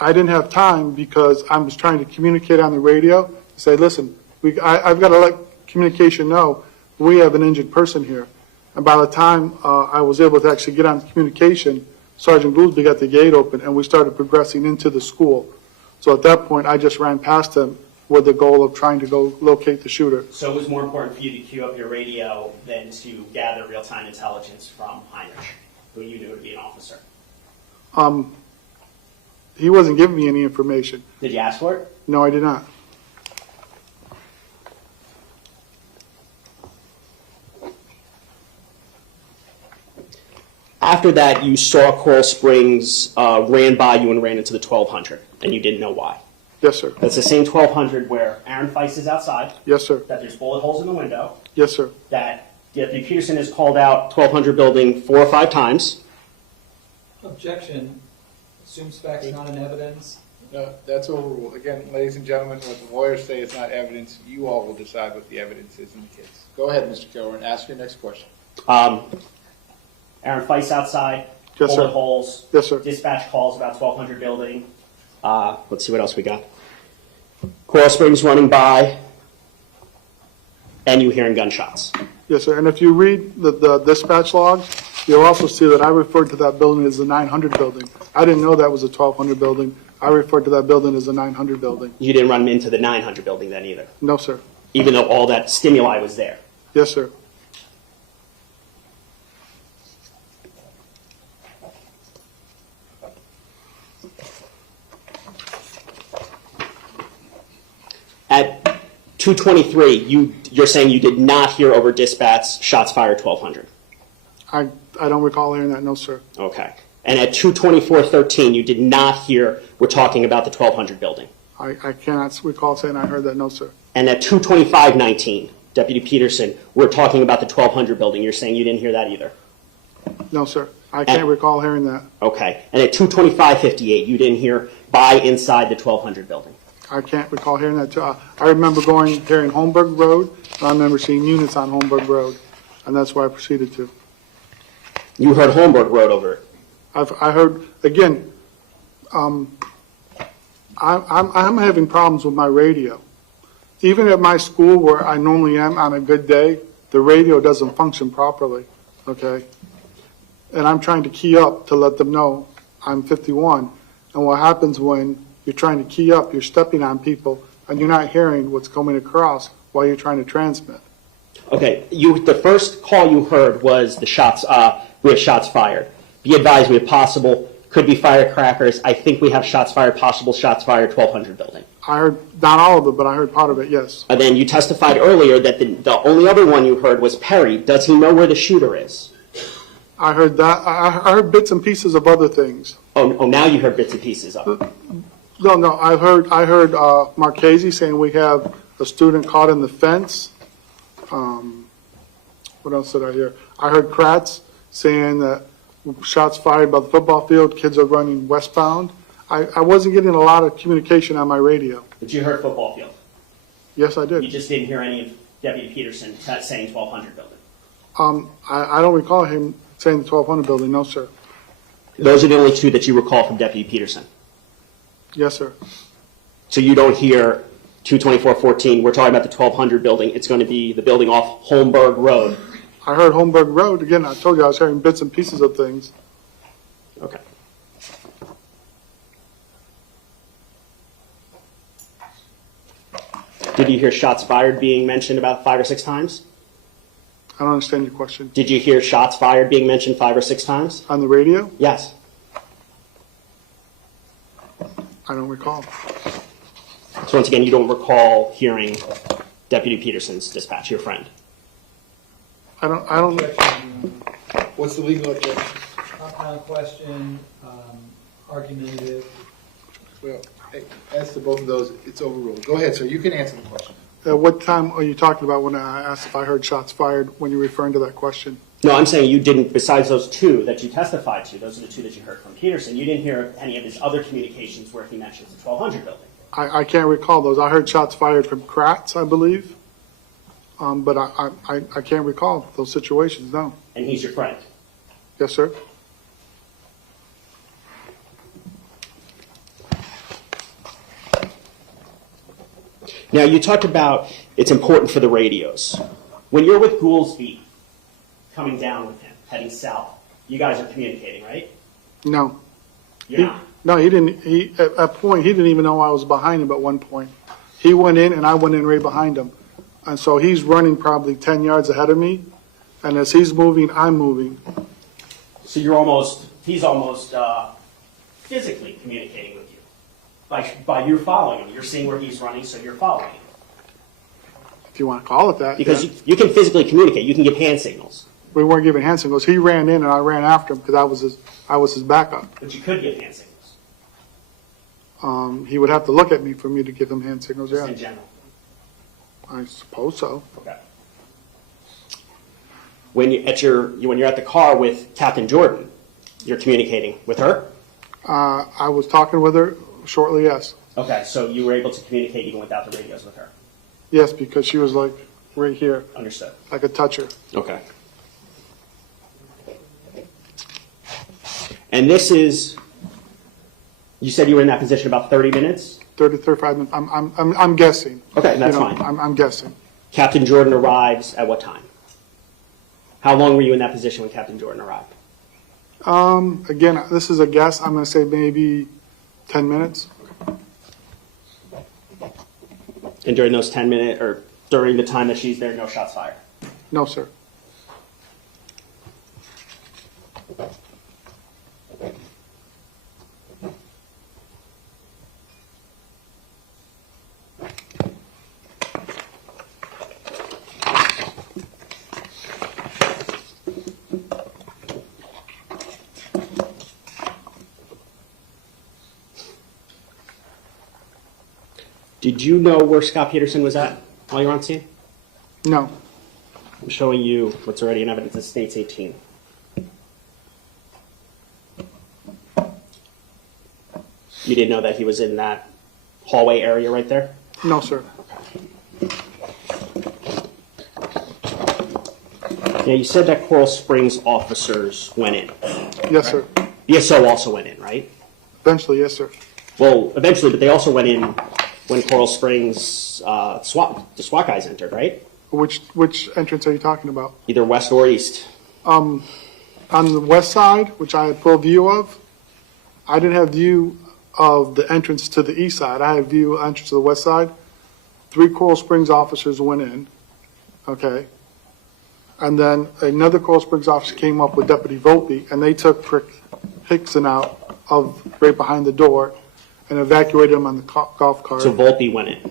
I didn't have time because I was trying to communicate on the radio, say, listen, I've got to let communication know we have an injured person here. And by the time I was able to actually get on communication, Sergeant Goolsby got the gate open and we started progressing into the school. So at that point, I just ran past him with the goal of trying to go locate the shooter. So it was more important for you to queue up your radio than to gather real-time intelligence from Heinrich, who you knew to be an officer. He wasn't giving me any information. Did you ask for it? No, I did not. After that, you saw Coral Springs ran by you and ran into the 1200, and you didn't know why. Yes, sir. That's the same 1200 where Aaron Feist is outside, Yes, sir. that there's bullet holes in the window, Yes, sir. that Deputy Peterson has called out 1200 building 4 or 5 times. Objection. Assumes facts not in evidence. No, that's overruled. Again, ladies and gentlemen, what the lawyers say is not evidence. You all will decide what the evidence is in the case. Go ahead, Mr. Kilburn, ask your next question. Aaron Feist outside, Yes, sir. bullet holes. Yes, sir. Dispatch calls about 1200 building. Let's see what else we got. Coral Springs running by, and you hearing gunshots. Yes, sir. And if you read the dispatch logs, you'll also see that I referred to that building as the 900 building. I didn't know that was a 1200 building. I referred to that building as the 900 building. You didn't run into the 900 building then either, No, sir. even though all that stimuli was there. Yes, sir. At 223, you're saying you did not hear over dispatch shots fired 1200. I don't recall hearing that. No, sir. Okay. And at 224.13, you did not hear we're talking about the 1200 building. I cannot recall saying I heard that. No, sir. And at 225.19, Deputy Peterson, we're talking about the 1200 building. You're saying you didn't hear that either. No, sir. I can't recall hearing that. Okay. And at 225.58, you didn't hear by inside the 1200 building. I can't recall hearing that too. I remember hearing Holmberg Road, and I remember seeing units on Holmberg Road, and that's where I proceeded to. You heard Holmberg Road over it. I heard, again, I'm having problems with my radio. Even at my school where I normally am on a good day, the radio doesn't function properly, okay? And I'm trying to key up to let them know I'm 51. And what happens when you're trying to key up, you're stepping on people, and you're not hearing what's coming across while you're trying to transmit. Okay. The first call you heard was the shots, we have shots fired. Be advised, we have possible, could be firecrackers. I think we have shots fired, possible shots fired, 1200 building. I heard, not all of it, but I heard part of it, yes. And then you testified earlier that the only other one you heard was Perry. Does he know where the shooter is? I heard that. I heard bits and pieces of other things. Oh, now you heard bits and pieces of it. No, I heard Marchese saying we have a student caught in the fence. What else did I hear? I heard Kratz saying that shots fired by the football field, kids are running westbound. I wasn't getting a lot of communication on my radio. But you heard football field. Yes, I You did. just didn't hear any of Deputy Peterson saying 1200 building. I don't recall him saying the 1200 building, no, sir. Those are the only two that you recall from Deputy Peterson. Yes, sir. So you don't hear 224.14, we're talking about the 1200 building. It's going to be the building off Holmberg Road. I heard Holmberg Road. Again, I told you I was hearing bits and pieces of things. Okay. Did you hear shots fired being mentioned about 5 or 6 times? I don't understand your question. Did you hear shots fired being mentioned 5 or 6 times? On the radio? Yes. I don't recall. So once again, you don't recall hearing Deputy Peterson's dispatch, your friend. I don't. Objection. What's the legal objection? Compound question, argumentative. Well, as to both of those, it's overruled. Go ahead, sir. You can answer the question. What time are you talking about when I asked if I heard shots fired when you're referring to that question? No, I'm saying you didn't, besides those 2 that you testified to, those are the 2 that you heard from Peterson, you didn't hear any of his other communications where he mentions the 1200 building. I can't recall those. I heard shots fired from Kratz, I believe. But I can't recall those situations, no. And he's your friend. Yes, sir. Now, you talked about it's important for the radios. When you're with Goolsby, coming down with him, heading south, you guys are communicating, right? No. You're not. No, he didn't. At a point, he didn't even know I was behind him at one point. He went in and I went in right behind him. And so he's running probably 10 yards ahead of me. And as he's moving, I'm moving. So he's almost physically communicating with you. By you following him. You're seeing where he's running, so you're following him. If you want to call it that. Because yeah. you can physically communicate. You can give hand signals. We weren't giving hand signals. He ran in and I ran after him because I was his backup. But you could give hand signals, He would have to look at me for me to give him hand signals, just yeah. in general. I suppose so. Okay. When you're at the car with Captain Jordan, you're communicating with her? I was talking with her shortly, yes. Okay, so you were able to communicate even without the radios with her? Yes, because she was like right here. Understood. I could touch her. Okay. And this is, you said you were in that position about 30 minutes? 30, 35 minutes. I'm guessing. Okay, that's You know, fine. I'm guessing. Captain Jordan arrives at what time? How long were you in that position when Captain Jordan arrived? Again, this is a guess. I'm going to say maybe 10 minutes. And during those 10 minutes, or during the time that she's there, no shots fired? No, sir. Did you know where Scot Peterson was at while you were on scene? No. I'm showing you what's already in evidence. It states 18. You didn't know that he was in that hallway area right there? No, sir. Now, you said that Coral Springs officers went in. Yes, sir. BSO also went in, right? Eventually, yes, sir. Well, eventually, but they also went in when Coral Springs the SWAT guys entered, right? Which entrance are you talking about? Either west or east. On the west side, which I had full view of, I didn't have view of the entrance to the east side. I had view of entrance to the west side. 3 Coral Springs officers went in, okay? And then another Coral Springs officer came up with Deputy Volpe, and they took Hickson out of right behind the door and evacuated him on the golf cart. So Volpe went in.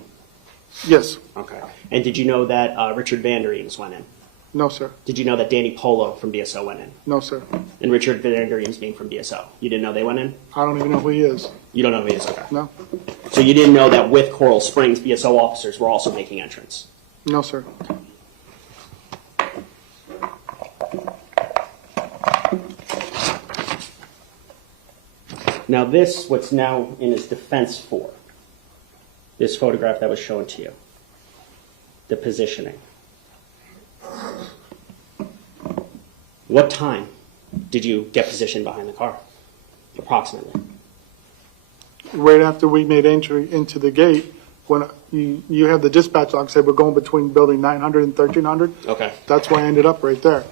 Yes. Okay. And did you know that Richard Van Der Eems went in? No, sir. Did you know that Danny Polo from BSO went in? No, sir. And Richard Van Der Eems being from BSO? You didn't know they went in? I don't even know who he is. You don't know who he is? Okay. No. So you didn't know that with Coral Springs, BSO officers were also making entrance? No, sir. Now this, what's now in his defense for, this photograph that was shown to you, the positioning. What time did you get positioned behind the car, approximately? Right after we made entry into the gate, when you have the dispatch log say we're going between building 900 and 1300, Okay. that's why I ended up right there.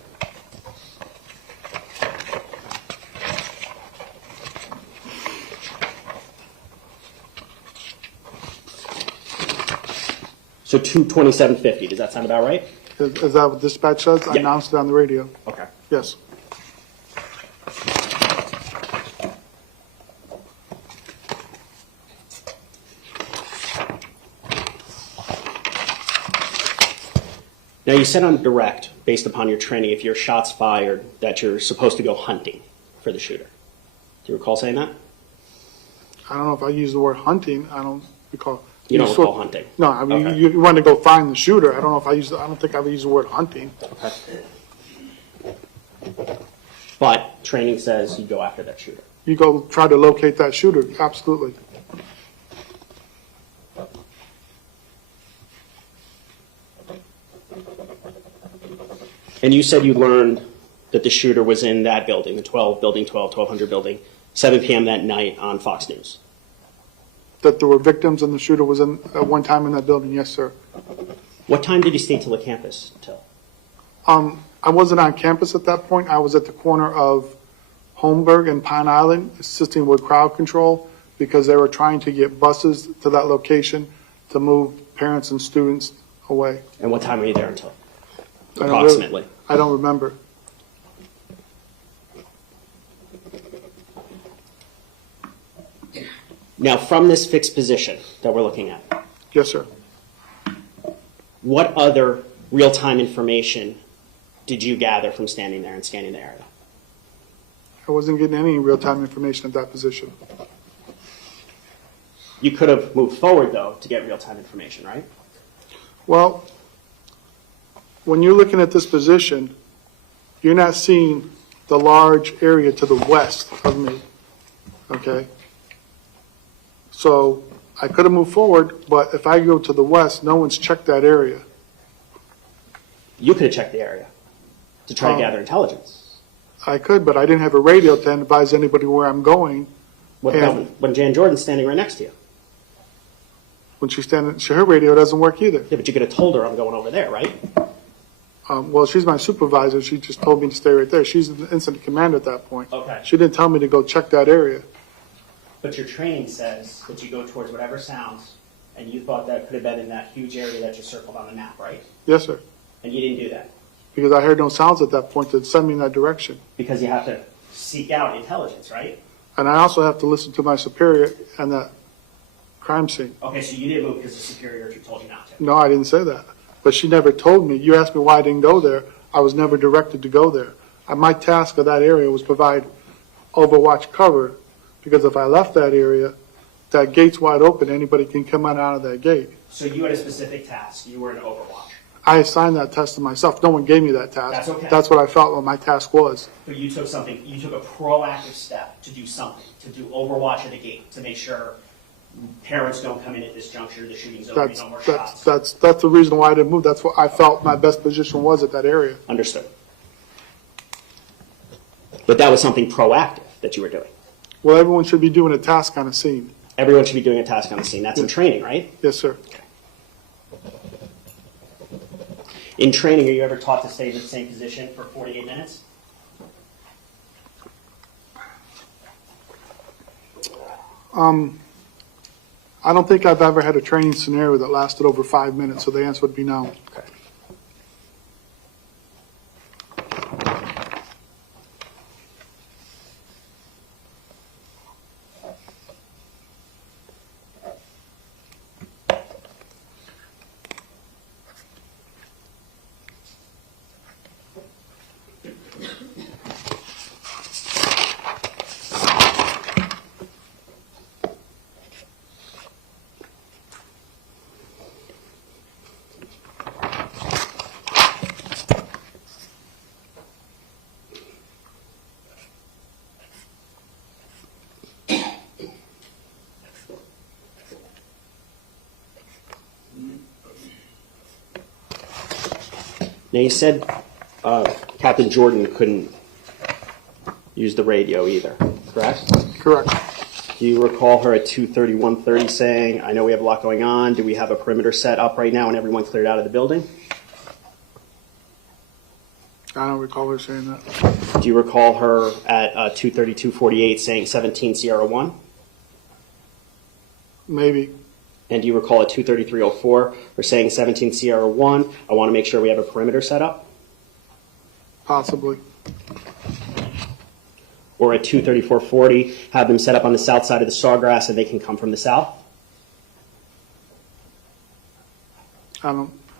So 2:27:50, does that sound about right? Is that what dispatch says? I Yeah. announced it on the radio. Okay. Yes. Now you said on direct, based upon your training, if your shot's fired, that you're supposed to go hunting for the shooter. Do you recall saying that? I don't know if I used the word hunting. I don't recall. You don't So- recall hunting? No, I mean, Okay. you want to go find the shooter. I don't know if I don't think I've used the word hunting. Okay. But training says you go after that shooter. You go try to locate that shooter, absolutely. And you said you learned that the shooter was in that building, the 1200 building, 7 p.m. that night on Fox News. That there were victims and the shooter was in at one time in that building, yes, sir. What time did you stay till the campus till? I wasn't on campus at that point. I was at the corner of Holmberg and Pine Island, assisting with crowd control because they were trying to get buses to that location to move parents and students away. And what time were you there until? I don't Approximately. I don't remember. Now, from this fixed position that we're looking at, Yes, sir. what other real-time information did you gather from standing there and scanning the area? I wasn't getting any real-time information at that position. You could have moved forward, though, to get real-time information, right? Well, when you're looking at this position, you're not seeing the large area to the west of me, okay? So I could have moved forward, but if I go to the west, no one's checked that area. You could have checked the area to try to gather intelligence. I could, but I didn't have a radio to advise anybody where I'm going. What about when Jan Jordan's standing right next to you? When she's standing, her radio doesn't work either. Yeah, but you could have told her I'm going over there, right? Well, she's my supervisor. She just told me to stay right there. She's the incident commander at that point. Okay. She didn't tell me to go check that area. But your training says that you go towards whatever sounds, and you thought that could have been in that huge area that you circled on the map, right? Yes, sir. And you didn't do that Because I heard no sounds at that point to send me in that direction. because you have to seek out intelligence, right? And I also have to listen to my superior and that crime scene. Okay, so you didn't move because the superior told you not to. No, I didn't say that. But she never told me. You asked me why I didn't go there. I was never directed to go there. My task of that area was provide overwatch cover, because if I left that area, that gate's wide open. Anybody can come in and out of that gate. So you had a specific task. You were in Overwatch. I assigned that task to myself. No one gave me that task. That's okay. That's what I felt what my task was. But you took a proactive step to do something, to do Overwatch at the gate, to make sure parents don't come in at this juncture, the shooting's over, no more shots. That's the reason why I didn't move. That's what I felt my best position was at that area. Understood. But that was something proactive that you were doing. Well, everyone should be doing a task on a scene. Everyone should be doing a task on the scene. That's in training, right? Yes, sir. In training, are you ever taught to stay in the same position for 48 minutes? I don't think I've ever had a training scenario that lasted over 5 minutes, so the answer would be no. Okay. Now, you said Captain Jordan couldn't use the radio either, correct? Correct. Do you recall her at 2:31:30 saying, I know we have a lot going on, do we have a perimeter set up right now and everyone cleared out of the building? I don't recall her saying that. Do you recall her at 2:32:48 saying 17 Sierra 1? Maybe. And do you recall at 2:33:04 her saying 17 Sierra 1, I want to make sure we have a perimeter set up? Possibly. Or at 2:34:40 have them set up on the south side of the sawgrass and they can come from the south?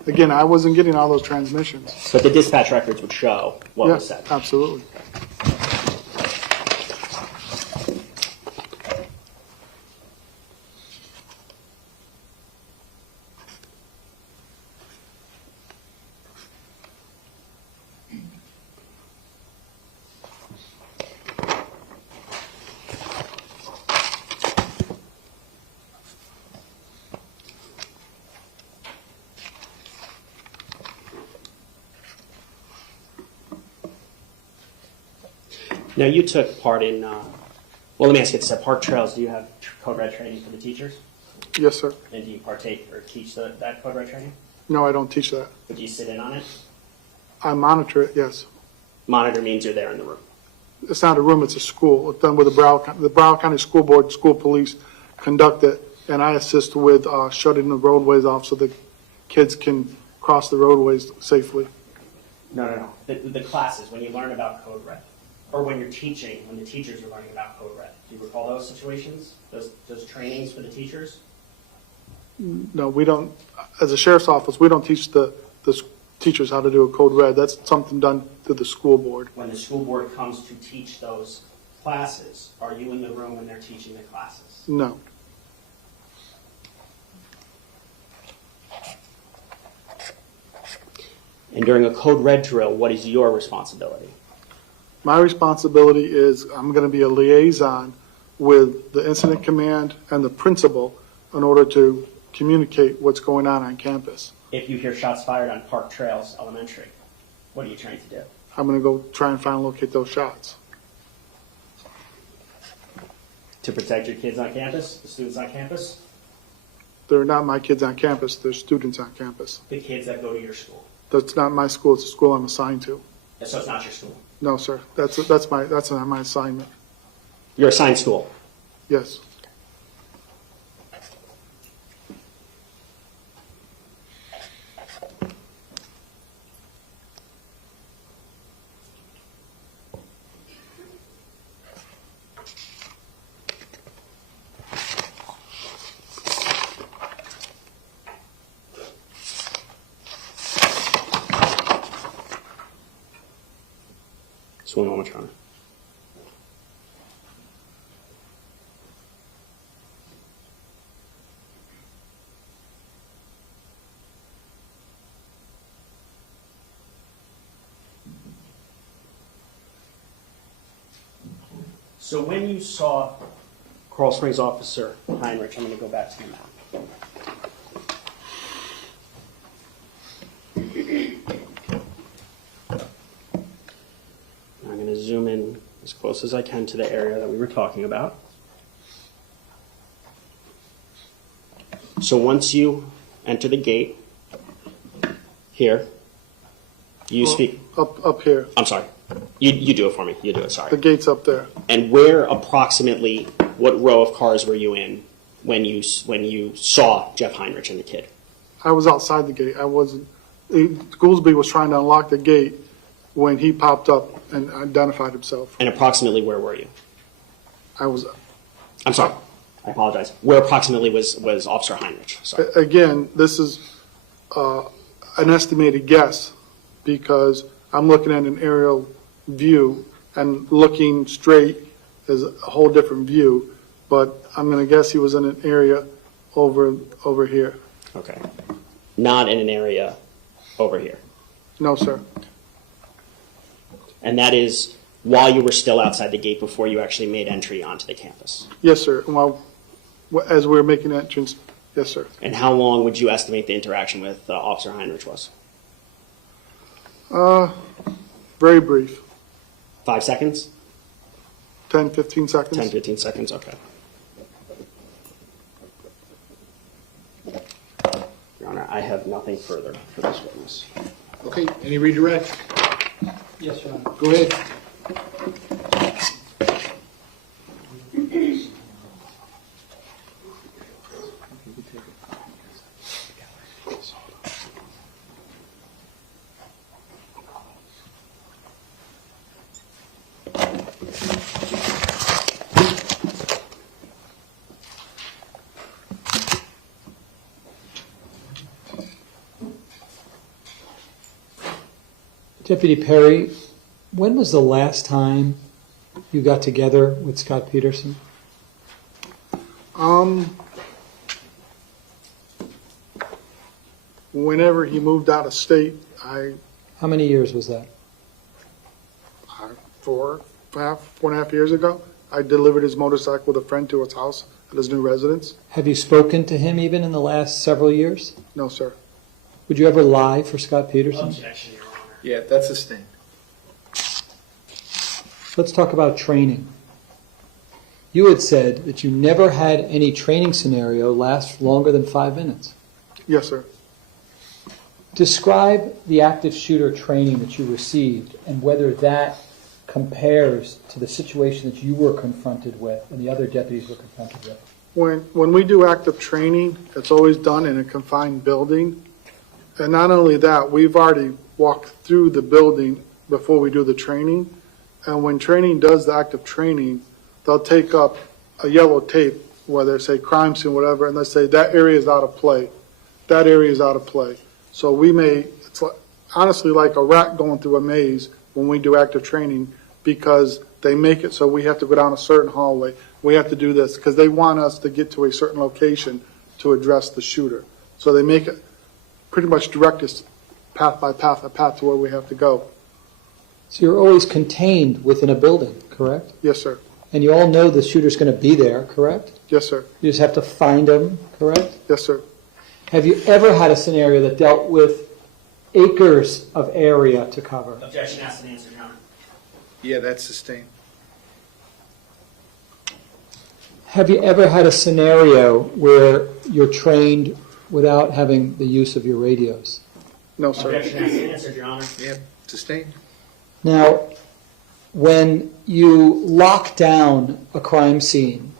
Again, I wasn't getting all those transmissions. But the dispatch records would show what was Yes, said. absolutely. Now, you took part in, well, let me ask you this, at Park Trails, do you have Code Red training for the teachers? Yes, sir. And do you partake or teach that Code Red training? No, I don't teach that. Or do you sit in on it? I monitor it, yes. Monitor means you're there in the room. It's not a room, it's a school. It's done with the Broward County School Board, school police conduct it, and I assist with shutting the roadways off so the kids can cross the roadways safely. No. The classes, when you learn about Code Red, or when you're teaching, when the teachers are learning about Code Red, do you recall those situations, those trainings for the teachers? No, we don't, as a sheriff's office, we don't teach the teachers how to do a code red. That's something done through the school board. When the school board comes to teach those classes, are you in the room when they're teaching the classes? No. And during a code red drill, what is your responsibility? My responsibility is I'm going to be a liaison with the incident command and the principal in order to communicate what's going on campus. If you hear shots fired on Park Trails Elementary, what are you trying to do? I'm going to go try and find and locate those shots. To protect your kids on campus, the students on campus, They're not my kids on campus, they're students on campus. the kids that go to your school. That's not my school, it's a school I'm assigned to. So it's not your school. No, sir, that's not my assignment. Your assigned school. Yes. Just one moment, Your Honor. So when you saw Coral Springs Officer Heinrich, I'm going to go back to the map. I'm going to zoom in as close as I can to the area that we were talking about. So once you enter the gate here, you speak. Up here, I'm sorry. You do it for me. You do it. Sorry. the gate's up there. And where approximately, what row of cars were you in when you saw Jeff Heinrich and the kid? I was outside the gate, I wasn't, Goolsby was trying to unlock the gate when he popped up and identified himself. And approximately where were you? I was, I'm sorry. I apologize. Where approximately was Officer Heinrich? Sorry. again, this is an estimated guess because I'm looking at an aerial view and looking straight is a whole different view, but I'm going to guess he was in an area over here. Okay. Not in an area over here. No, sir. And that is while you were still outside the gate before you actually made entry onto the campus. Yes, sir. Well, as we were making entrance, yes, sir. And how long would you estimate the interaction with Officer Heinrich was? Very brief, 5 seconds? 10, 15 seconds. 10, 15 seconds? Okay. Your Honor, I have nothing further for this witness. Okay, any redirect? Yes, Your Honor. Go ahead. Deputy Perry, when was the last time you got together with Scot Peterson? Whenever he moved out of state, How many years was that? 4.5 years ago, I delivered his motorcycle with a friend to his house at his new residence. Have you spoken to him even in the last several years? No, sir. Would you ever lie for Scot Peterson? Objection, Your Honor. Yeah, that's sustained. Let's talk about training. You had said that you never had any training scenario last longer than 5 minutes. Yes, sir. Describe the active shooter training that you received and whether that compares to the situation that you were confronted with and the other deputies were confronted with. When we do active training, it's always done in a confined building. And not only that, we've already walked through the building before we do the training. And when training does the active training, they'll take up a yellow tape, whether say crime scene, whatever, and they say that area is out of play. That area is out of play. So we may, honestly like a rat going through a maze when we do active training, because they make it so we have to go down a certain hallway. We have to do this because they want us to get to a certain location to address the shooter. So they make it pretty much direct us path by path, a path to where we have to go. So you're always contained within a building, correct? Yes, sir. And you all know the shooter's going to be there, correct? Yes, sir. You just have to find him, correct? Yes, sir. Have you ever had a scenario that dealt with acres of area to cover? Objection asked and answered, Your Honor. Yeah, that's sustained. Have you ever had a scenario where you're trained without having the use of your radios? No, sir. Objection asked and answered, Your Honor. Yeah, sustained. Now, when you lock down a crime scene,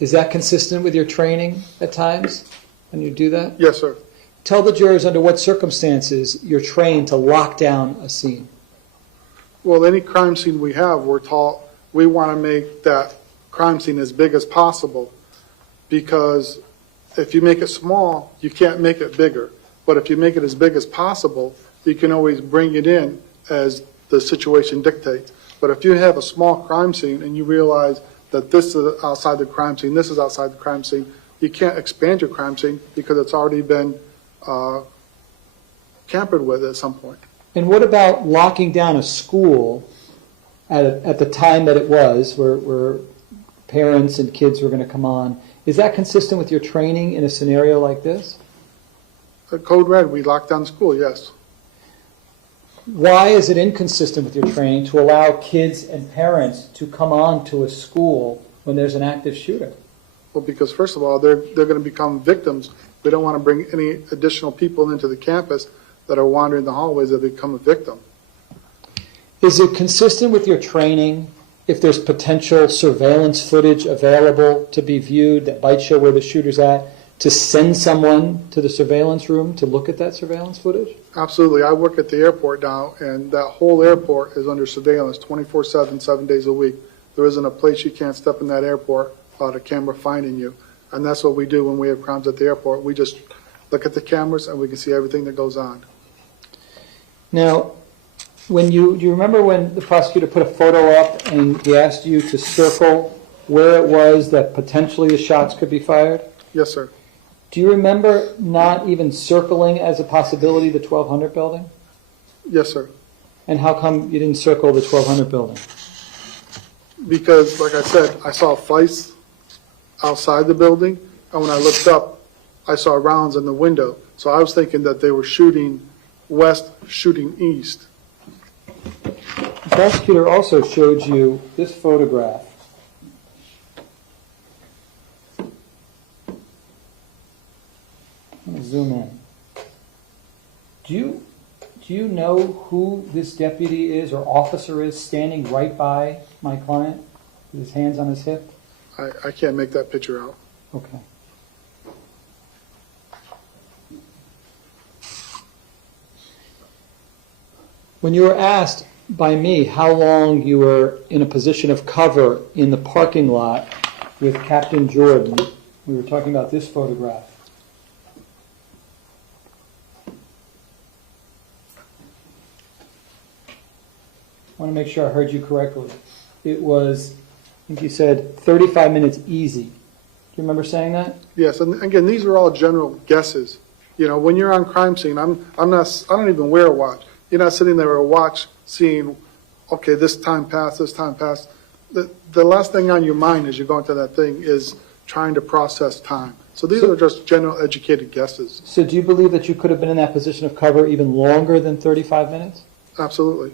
is that consistent with your training at times when you do that? Yes, sir. Tell the jurors under what circumstances you're trained to lock down a scene. Well, any crime scene we have, we're taught we want to make that crime scene as big as possible, because if you make it small, you can't make it bigger. But if you make it as big as possible, you can always bring it in as the situation dictates. But if you have a small crime scene and you realize that this is outside the crime scene, this is outside the crime scene, you can't expand your crime scene because it's already been tampered with at some point. And what about locking down a school at the time that it was, where parents and kids were going to come on? Is that consistent with your training in a scenario like this? At Code Red, we locked down school, yes. Why is it inconsistent with your training to allow kids and parents to come on to a school when there's an active shooter? Well, because first of all, they're going to become victims. We don't want to bring any additional people into the campus that are wandering the hallways that become a victim. Is it consistent with your training if there's potential surveillance footage available to be viewed that might show where the shooter's at, to send someone to the surveillance room to look at that surveillance footage? Absolutely. I work at the airport now, and that whole airport is under surveillance 24/7, 7 days a week. There isn't a place you can't step in that airport without a camera finding you. And that's what we do when we have crimes at the airport. We just look at the cameras and we can see everything that goes on. Now, do you remember when the prosecutor put a photo up and he asked you to circle where it was that potentially the shots could be fired? Yes, sir. Do you remember not even circling as a possibility the 1200 building? Yes, sir. And how come you didn't circle the 1200 building? Because, like I said, I saw fights outside the building, and when I looked up, I saw rounds in the window. So I was thinking that they were shooting west, shooting east. The prosecutor also showed you this photograph. I'm going to zoom in. Do you know who this deputy is or officer is standing right by my client with his hands on his hip? I can't make that picture out. Okay. When you were asked by me how long you were in a position of cover in the parking lot with Captain Jordan, we were talking about this photograph. I want to make sure I heard you correctly. It was, I think you said 35 minutes easy. Do you remember saying that? Yes, and again, these are all general guesses. You know, when you're on crime scene, I don't even wear a watch. You're not sitting there with a watch seeing, okay, this time passed, this time passed. The last thing on your mind as you go into that thing is trying to process time. So these are just general educated guesses. So do you believe that you could have been in that position of cover even longer than 35 minutes? Absolutely.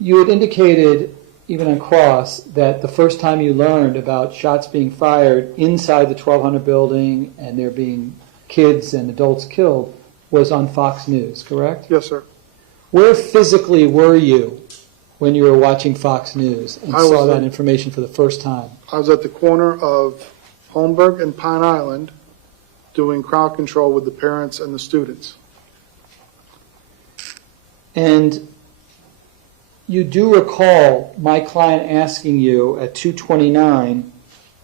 You had indicated, even on cross, that the first time you learned about shots being fired inside the 1200 building and there being kids and adults killed was on Fox News, correct? Yes, sir. Where physically were you when you were watching Fox News and saw that information for the first time? I was at the corner of Holmberg and Pine Island doing crowd control with the parents and the students. And you do recall my client asking you at 2:29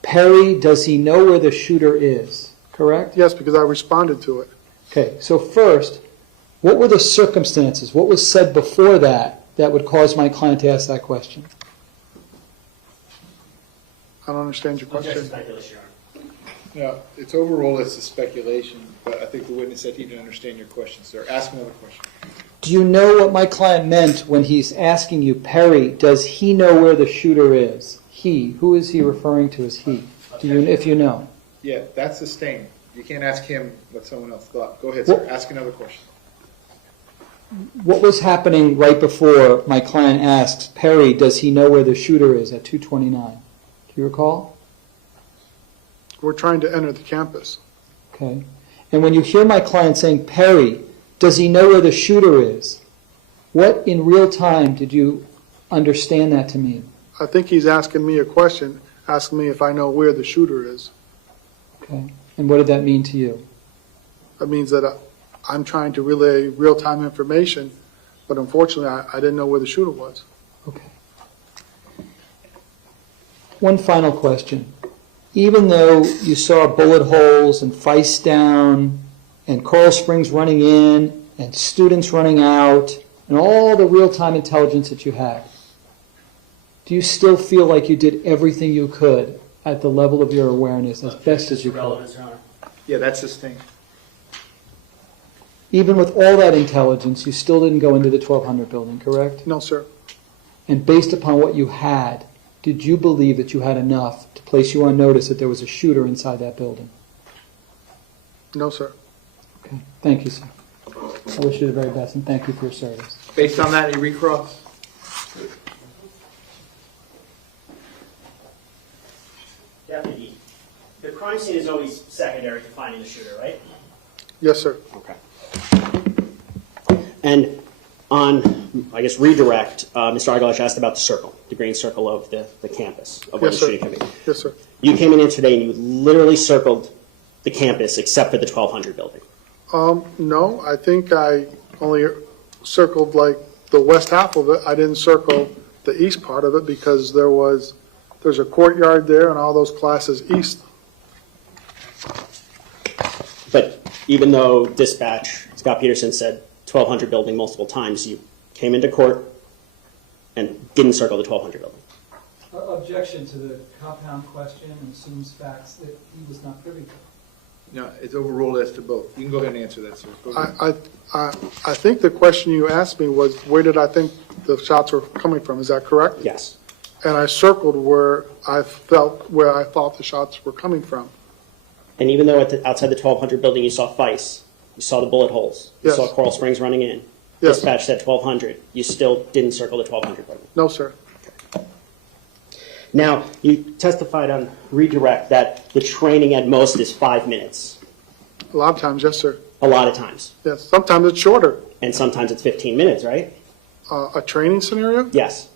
Perry, does he know where the shooter is? Correct? Yes, because I responded to it. Okay, so first, what were the circumstances? What was said before that that would cause my client to ask that question? I don't understand your question. Speculation. No, it's overall, it's a speculation, but I think the witness said he didn't understand your question, sir. Ask another question. Do you know what my client meant when he's asking you, Perry, does he know where the shooter is? He. Who is he referring to as he? Do you, if you know? Yeah, that's sustained. You can't ask him what someone else thought. Go ahead, sir. Ask another question. What was happening right before my client asked, Perry, does he know where the shooter is at 229? Do you recall? We're trying to enter the campus. Okay. And when you hear my client saying, Perry, does he know where the shooter is? What in real time did you understand that to mean? I think he's asking me a question, asking me if I know where the shooter is. Okay. And what did that mean to you? That means that I'm trying to relay real-time information, but unfortunately, I didn't know where the shooter was. Okay. One final question. Even though you saw bullet holes and Feist down and Coral Springs running in and students running out and all the real-time intelligence that you had, do you still feel like you did everything you could at the level of your awareness as best as you could? Yeah, that's sustained. Even with all that intelligence, you still didn't go into the 1200 building, correct? No, sir. And based upon what you had, did you believe that you had enough to place you on notice that there was a shooter inside that building? No, sir. Okay. Thank you, sir. I wish you the very best, and thank you for your service. Based on that, you recross? Deputy, the crime scene is always secondary to finding the shooter, right? Yes, sir. Okay. And on, I guess, redirect, Mr. Agalash asked about the circle, the green circle of the campus, of where the Yes, sir. shooting can be. Yes, sir. You came in here today and you literally circled the campus except for the 1200 building. No, I think I only circled like the west half of it. I didn't circle the east part of it because there's a courtyard there and all those classes east. But even though dispatch, Scot Peterson said 1200 building multiple times, you came into court and didn't circle the 1200 building. Objection to the compound question and assumes facts that he was not privy to. No, it's overruled as to both. You can go ahead and answer that, sir. Go ahead. I think the question you asked me was where did I think the shots were coming from? Is that correct? Yes. And I circled where I thought the shots were coming from. And even though outside the 1200 building you saw Feist, you saw the bullet holes, you Yes. saw Coral Springs running in, Yes. dispatch said 1200, you still didn't circle the 1200 building. No, sir. Now, you testified on redirect that the training at most is 5 minutes, A lot of times, yes, sir. a lot of times. Yes. Sometimes it's shorter. And sometimes it's 15 minutes, right? A training scenario? Yes.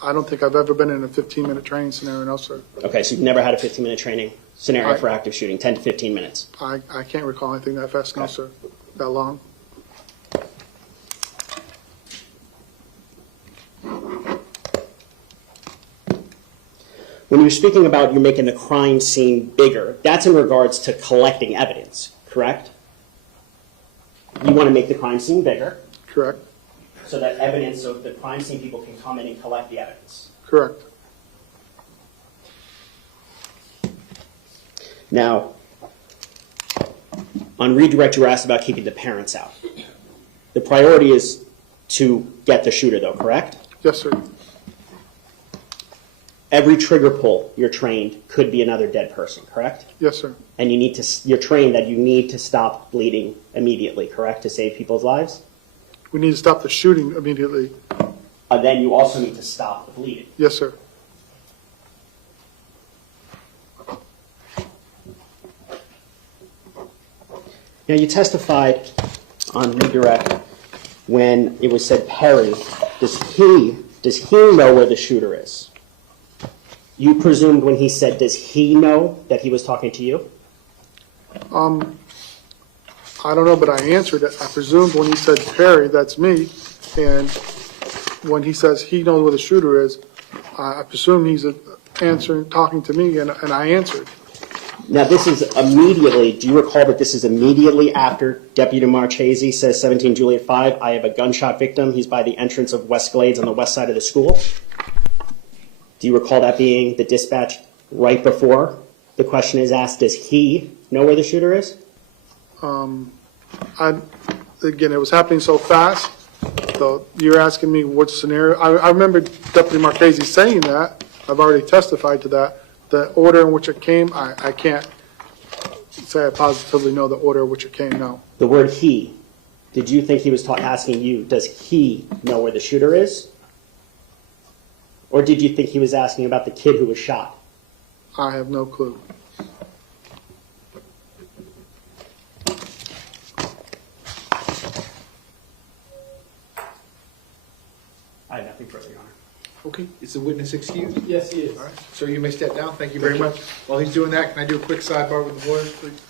I don't think I've ever been in a 15-minute training scenario, no, sir. Okay, so you've never had a 15-minute training scenario Right. for active shooting, 10 to 15 minutes. I can't recall anything that fast, no, Okay. sir, that long. When you're speaking about you're making the crime scene bigger, that's in regards to collecting evidence, correct? You want to make the crime scene bigger Correct? so that evidence of the crime scene people can come in and collect the evidence. Correct. Now, on redirect, you were asked about keeping the parents out. The priority is to get the shooter, though, correct? Yes, sir. Every trigger pull you're trained could be another dead person, correct? Yes, sir. And you're trained that you need to stop bleeding immediately, correct, to save people's lives? We need to stop the shooting immediately. Then you also need to stop the bleeding. Yes, sir. Now, you testified on redirect when it was said, Perry, does he know where the shooter is? You presumed when he said, does he know, that he was talking to you? I don't know, but I answered it. I presumed when he said Perry, that's me. And when he says he knows where the shooter is, I presume he's talking to me, and I answered. Now, this is immediately, do you recall that this is immediately after Deputy Marchese says 17 Juliet 5, I have a gunshot victim, he's by the entrance of West Glades on the west side of the school? Do you recall that being the dispatch right before the question is asked, does he know where the shooter is? Again, it was happening so fast, so you're asking me what scenario. I remember Deputy Marchese saying that. I've already testified to that. The order in which it came, I can't say I positively know the order in which it came, no. The word he, did you think he was asking you, does he know where the shooter is? Or did you think he was asking about the kid who was shot? I have no clue. I have nothing further, Your Honor. Okay, is the witness excused? Yes, he is. All right, sir, you may step down. Thank you very much. While he's doing that, can I do a quick sidebar with the lawyers, please?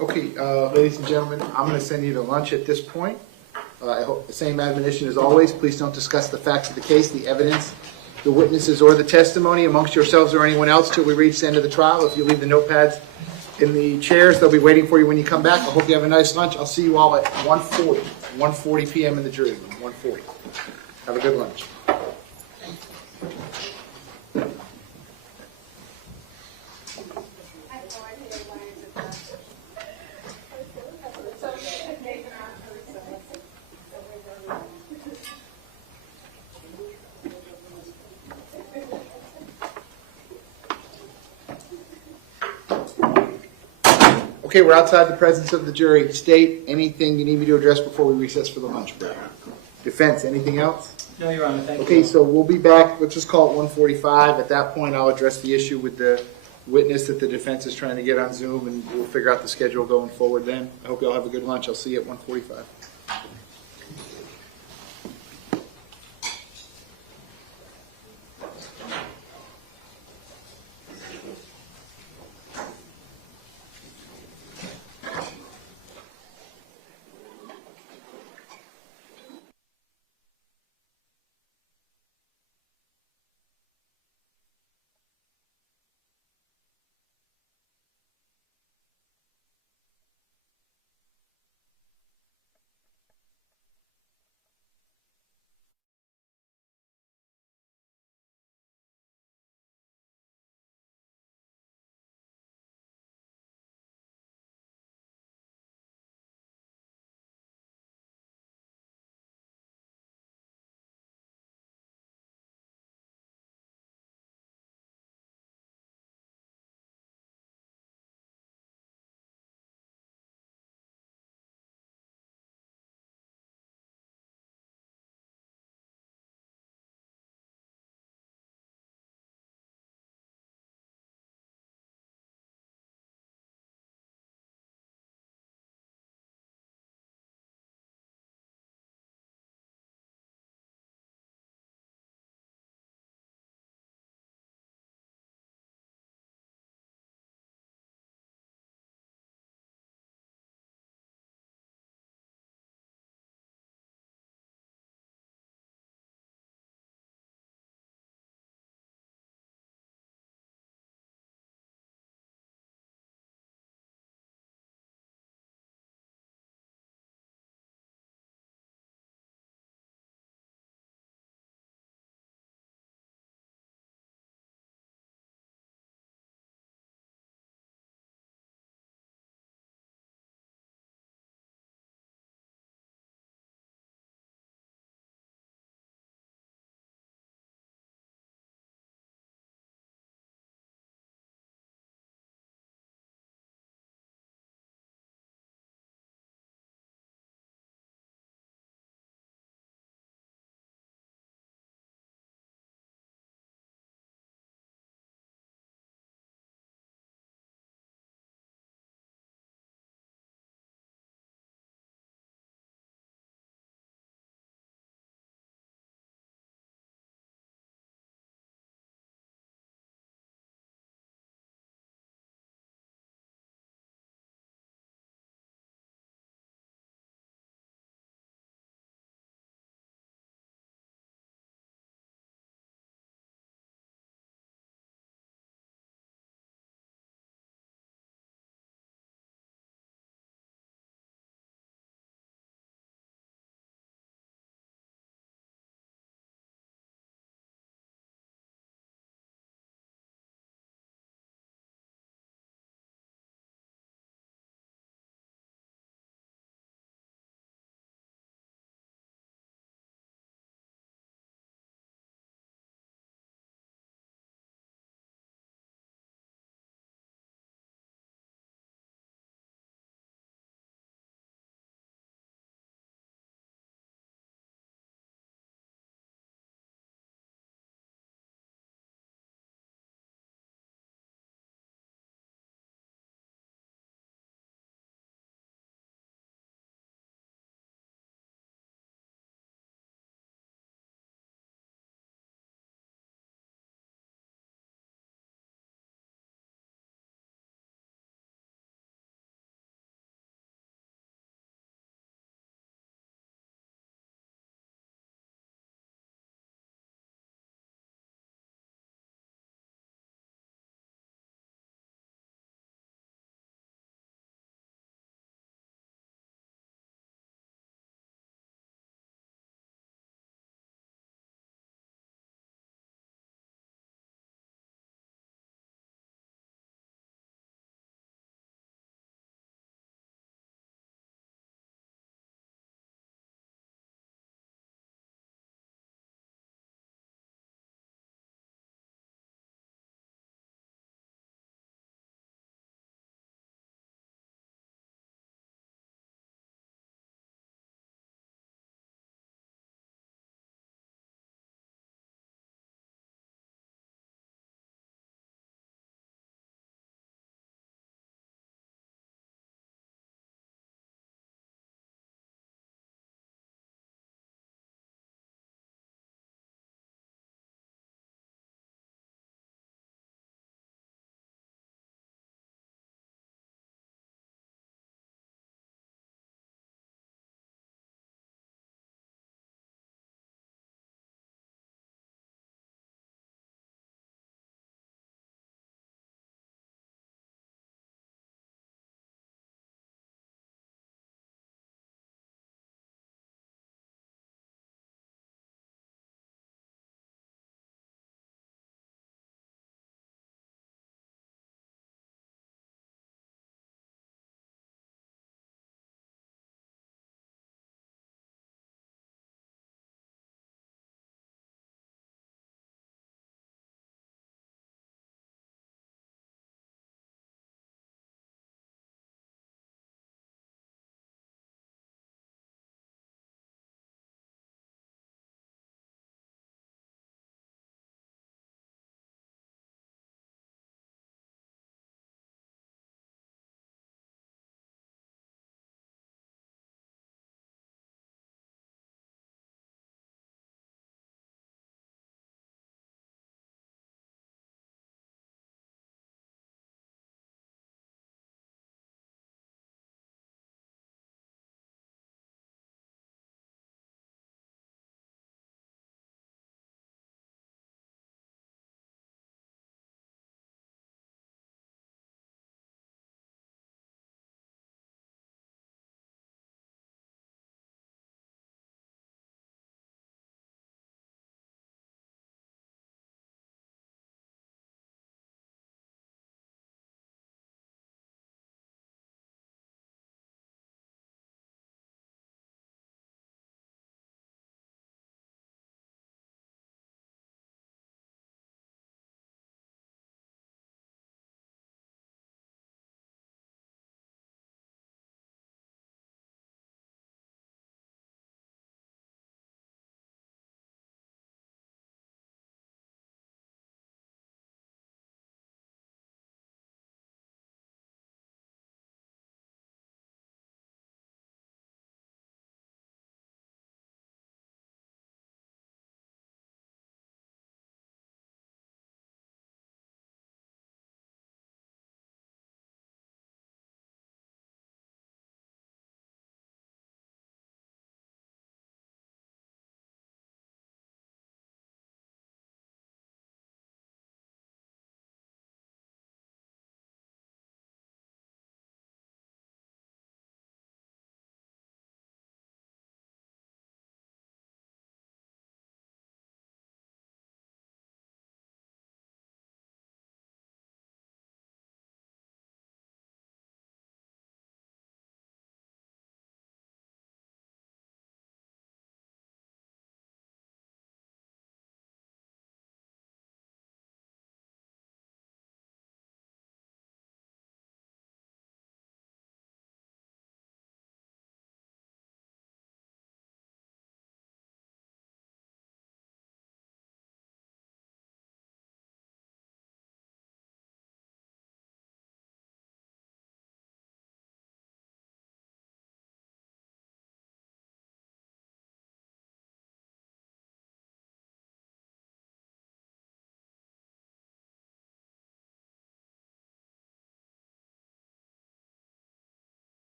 Okay, ladies and gentlemen, I'm going to send you to lunch at this point. I hope the same admonition as always. Please don't discuss the facts of the case, the evidence, the witnesses, or the testimony amongst yourselves or anyone else till we reach the end of the trial. If you leave the notepads in the chairs, they'll be waiting for you when you come back. I hope you have a nice lunch. I'll see you all at 1:40 p.m. in the jury room. 1:40. Have a good lunch. I have no idea why it's a Okay, we're outside the presence of the jury. State, anything you need me to address before we recess for the lunch break? Defense, anything else? No, Your Honor, thank you. Okay, so we'll be back, let's just call it 1:45. At that point, I'll address the issue with the witness that the defense is trying to get on Zoom, and we'll figure out the schedule going forward then. I hope you all have a good lunch. I'll see you at 1:45.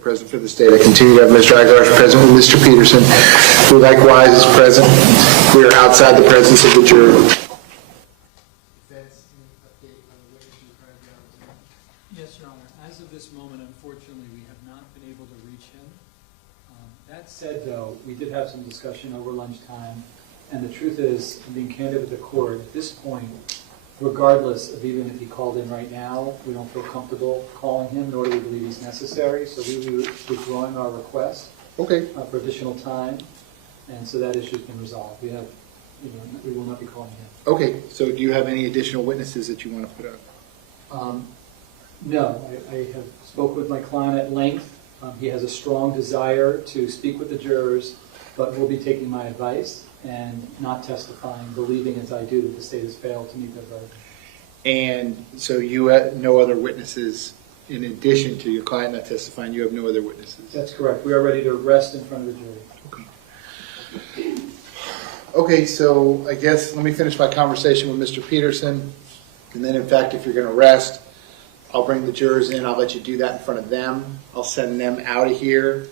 Present for the state. I continue to have Mr. Aguilar present with Mr. Peterson, who likewise is present. We are outside the presence of the jury. Yes, Your Honor. As of this moment, unfortunately, we have not been able to reach him. That said, though, we did have some discussion over lunchtime, and the truth is, I'm being candid with the court, at this point, regardless of even if he called in right now, we don't feel comfortable calling him, nor do we believe he's necessary, so we will be withdrawing our request Okay. for additional time, and so that issue's been resolved. We have, we will not be calling him. Okay, so do you have any additional witnesses that you want to put up? No, I have spoke with my client at length. He has a strong desire to speak with the jurors, but will be taking my advice and not testifying, believing as I do that the state has failed to meet their burden. And so you have no other witnesses in addition to your client not testifying, you have no other witnesses? That's correct. We are ready to rest in front of the jury. Okay, so I guess let me finish my conversation with Mr. Peterson. And then, in fact, if you're going to rest, I'll bring the jurors in. I'll let you do that in front of them. I'll send them out of here.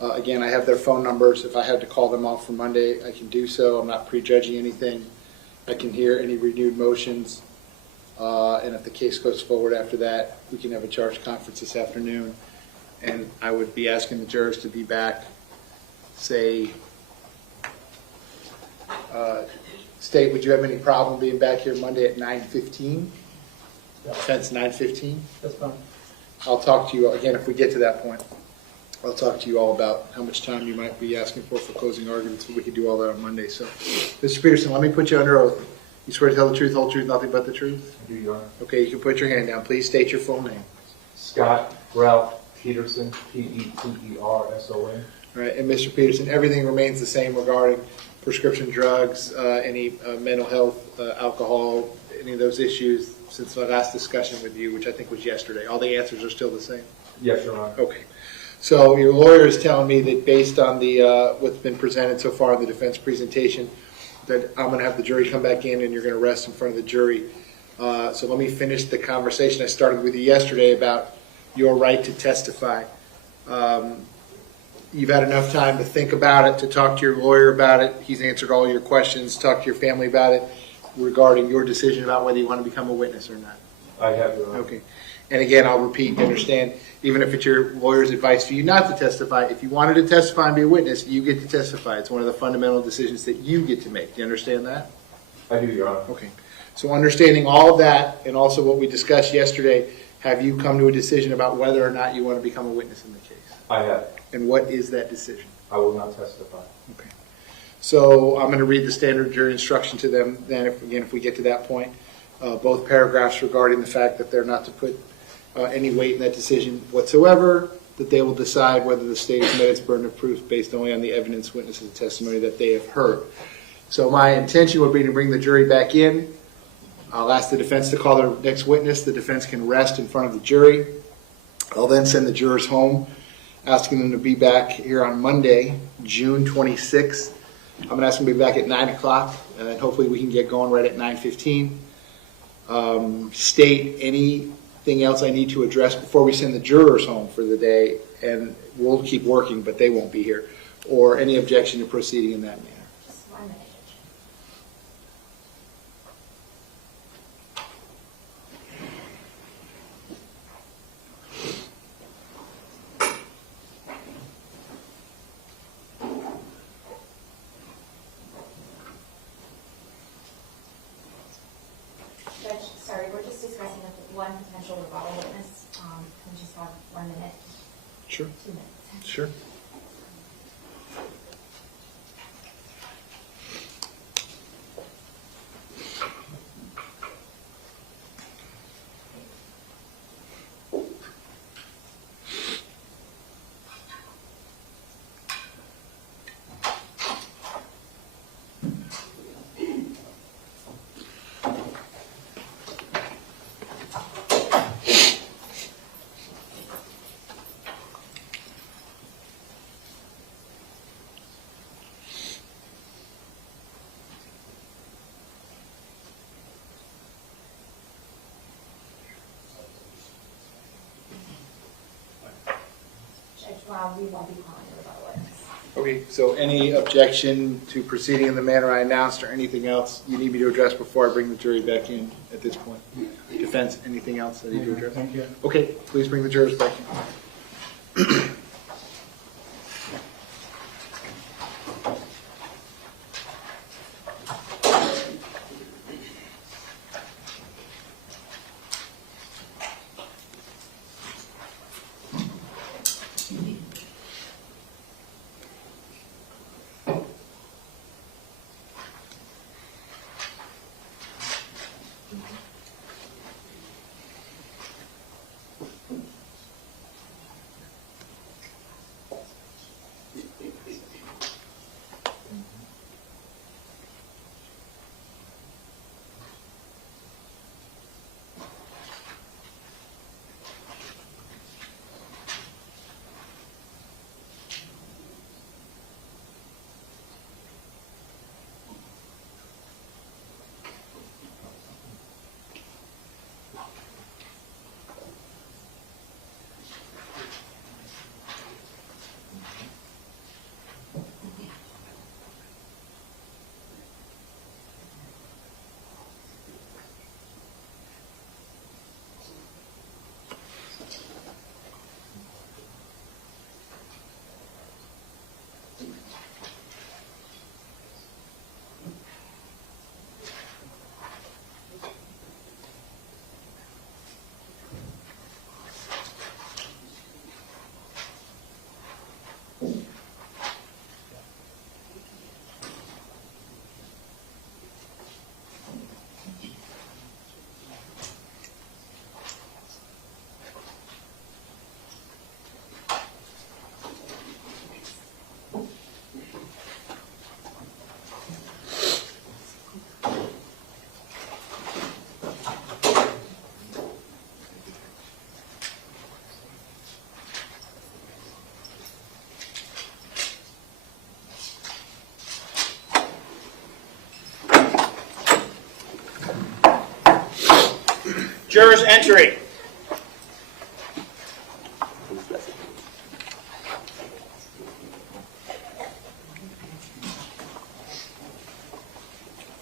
Again, I have their phone numbers. If I had to call them off for Monday, I can do so. I'm not prejudging anything. I can hear any renewed motions. And if the case goes forward after that, we can have a charge conference this afternoon. And I would be asking the jurors to be back, say, State, would you have any problem being back here Monday at 9:15? Defense 9:15? That's fine. I'll talk to you, again, if we get to that point, I'll talk to you all about how much time you might be asking for closing arguments, but we can do all that on Monday. So, Mr. Peterson, let me put you under oath. You swear to tell the truth, whole truth, nothing but the truth? I do, Your Honor. Okay, you can put your hand down. Please state your full name. Scott Ralph Peterson, Peterson. All right, and Mr. Peterson, everything remains the same regarding prescription drugs, any mental health, alcohol, any of those issues since my last discussion with you, which I think was yesterday. All the answers are still the same? Yes, Your Honor. Okay. So your lawyer is telling me that based on the what's been presented so far in the defense presentation, that I'm going to have the jury come back in and you're going to rest in front of the jury. So let me finish the conversation I started with you yesterday about your right to testify. You've had enough time to think about it, to talk to your lawyer about it. He's answered all your questions. Talk to your family about it regarding your decision about whether you want to become a witness or not. I have, Your Honor. Okay. And again, I'll repeat, you understand, even if it's your lawyer's advice to you not to testify, if you wanted to testify and be a witness, you get to testify. It's one of the fundamental decisions that you get to make. Do you understand that? I do, Your Honor. Okay. So understanding all of that and also what we discussed yesterday, have you come to a decision about whether or not you want to become a witness in the case? I have. And what is that decision? I will not testify. Okay. So I'm going to read the standard jury instruction to them then, if we get to that point. Both paragraphs regarding the fact that they're not to put any weight in that decision whatsoever, that they will decide whether the state has met its burden of proof based only on the evidence, witnesses, and testimony that they have heard. So my intention would be to bring the jury back in. I'll ask the defense to call their next witness. The defense can rest in front of the jury. I'll then send the jurors home, asking them to be back here on Monday, June 26th. I'm going to ask them to be back at 9 o'clock, and hopefully we can get going right at 9:15. State anything else I need to address before we send the jurors home for the day, and we'll keep working, but they won't be here, or any objection to proceeding in that manner. Just 1 minute. Judge, sorry, we're just discussing one potential rebuttal witness. We just have 1 minute, Sure. 2 minutes. Sure. we won't be calling it about witness. Okay, so any objection to proceeding in the manner I announced or anything else you need me to address before I bring the jury back in at this point? Defense, anything else I need to address? Thank you. Okay, please bring the jurors back in. Jurors entering.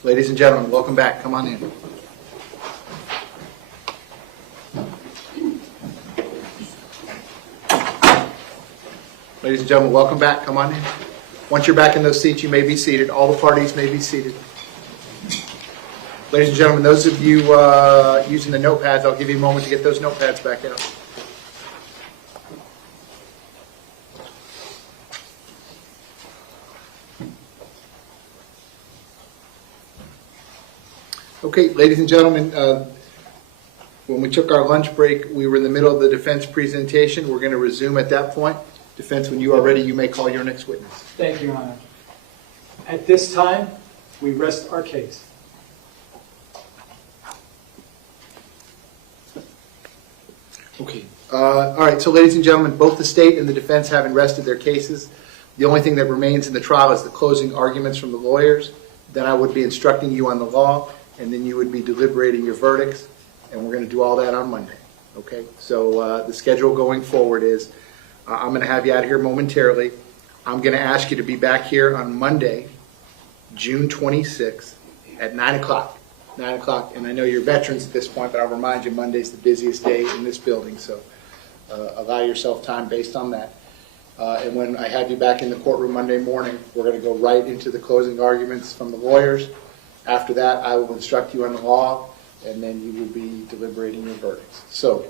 Ladies and gentlemen, welcome back. Come on in. Ladies and gentlemen, welcome back. Come on in. Once you're back in those seats, you may be seated. All the parties may be seated. Ladies and gentlemen, those of you using the notepads, I'll give you a moment to get those notepads back out. Okay, ladies and gentlemen, when we took our lunch break, we were in the middle of the defense presentation. We're going to resume at that point. Defense, when you are ready, you may call your next witness. Thank you, Your Honor. At this time, we rest our case. Okay. All right, so ladies and gentlemen, both the state and the defense have rested their cases. The only thing that remains in the trial is the closing arguments from the lawyers. Then I would be instructing you on the law, and then you would be deliberating your verdicts, and we're going to do all that on Monday. Okay? So the schedule going forward is I'm going to have you out of here momentarily. I'm going to ask you to be back here on Monday, June 26th at 9 o'clock. 9 o'clock, and I know you're veterans at this point, but I'll remind you Monday's the busiest day in this building, so allow yourself time based on that. And when I have you back in the courtroom Monday morning, we're going to go right into the closing arguments from the lawyers. After that, I will instruct you on the law, and then you will be deliberating your verdicts. So,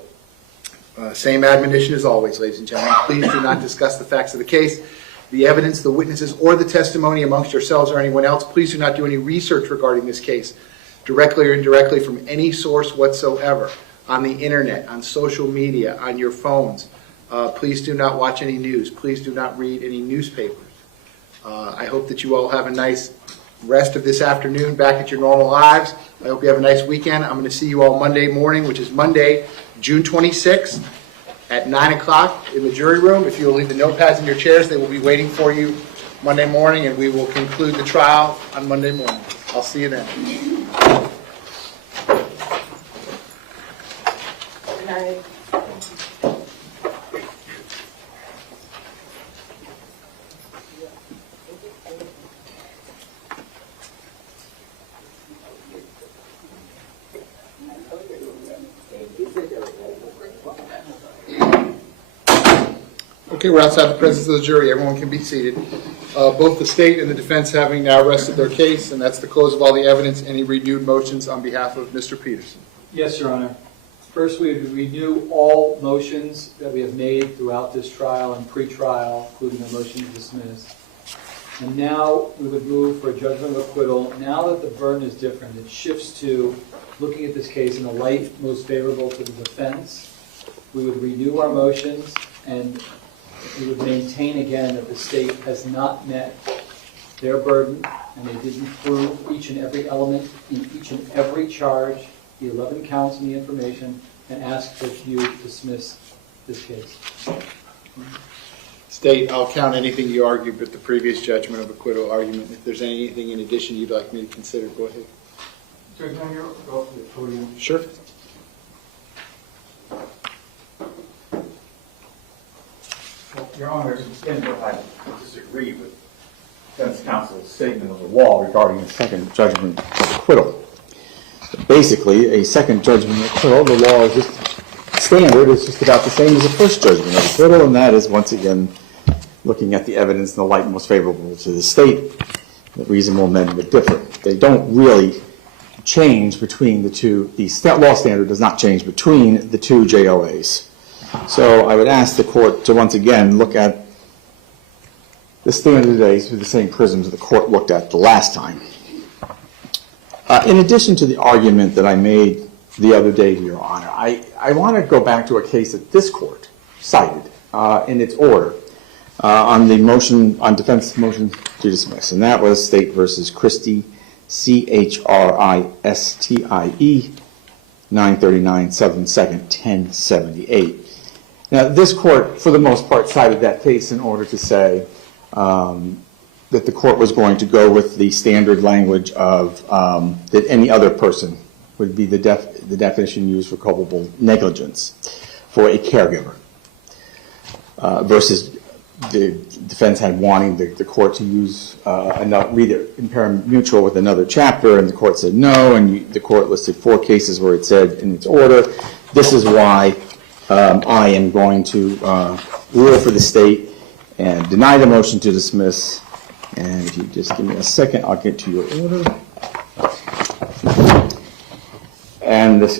same admonition as always, ladies and gentlemen. Please do not discuss the facts of the case, the evidence, the witnesses, or the testimony amongst yourselves or anyone else. Please do not do any research regarding this case, directly or indirectly from any source whatsoever, on the internet, on social media, on your phones. Please do not watch any news. Please do not read any newspapers. I hope that you all have a nice rest of this afternoon back at your normal lives. I hope you have a nice weekend. I'm going to see you all Monday morning, which is Monday, June 26th at 9 o'clock in the jury room. If you will leave the notepads in your chairs, they will be waiting for you Monday morning, and we will conclude the trial on Monday morning. I'll see you then. Good night. Okay, we're outside the presence of the jury. Everyone can be seated. Both the state and the defense having now rested their case, and that's the close of all the evidence. Any renewed motions on behalf of Mr. Peterson? Yes, Your Honor. First, we would renew all motions that we have made throughout this trial and pre-trial, including the motion to dismiss. And now we would move for a judgment of acquittal. Now that the burden is different, it shifts to looking at this case in the light most favorable to the defense. We would renew our motions, and we would maintain again that the state has not met their burden, and they didn't prove each and every element in each and every charge, the 11 counts in the information, and ask that you dismiss this case. State, I'll count anything you argued but the previous judgment of acquittal argument. If there's anything in addition you'd like me to consider, go ahead. Sir, can I go up to the podium? Sure. Well, Your Honor, to begin with, I disagree with defense counsel's statement of the law regarding a second judgment of acquittal. Basically, a second judgment of acquittal, the law is just standard, is just about the same as the first judgment of acquittal, and that is, once again, looking at the evidence in the light most favorable to the state, that reasonable men would differ. They don't really change between the two. The law standard does not change between the two JOAs. So I would ask the court to once again look at the standard today through the same prisms the court looked at the last time. In addition to the argument that I made the other day, Your Honor, I want to go back to a case that this court cited in its order on the motion, on defense motion to dismiss, and that was State versus Christie, CHRISTIE, 939 7th 2nd 1078. Now, this court, for the most part, cited that case in order to say that the court was going to go with the standard language of that any other person would be the definition used for culpable negligence for a caregiver versus the defense had wanting the court to use read it in pari-mutuel with another chapter, and the court said no, and the court listed 4 cases where it said in its order, this is why I am going to rule for the state and deny the motion to dismiss. And if you just give me a second, I'll get to your order. And this,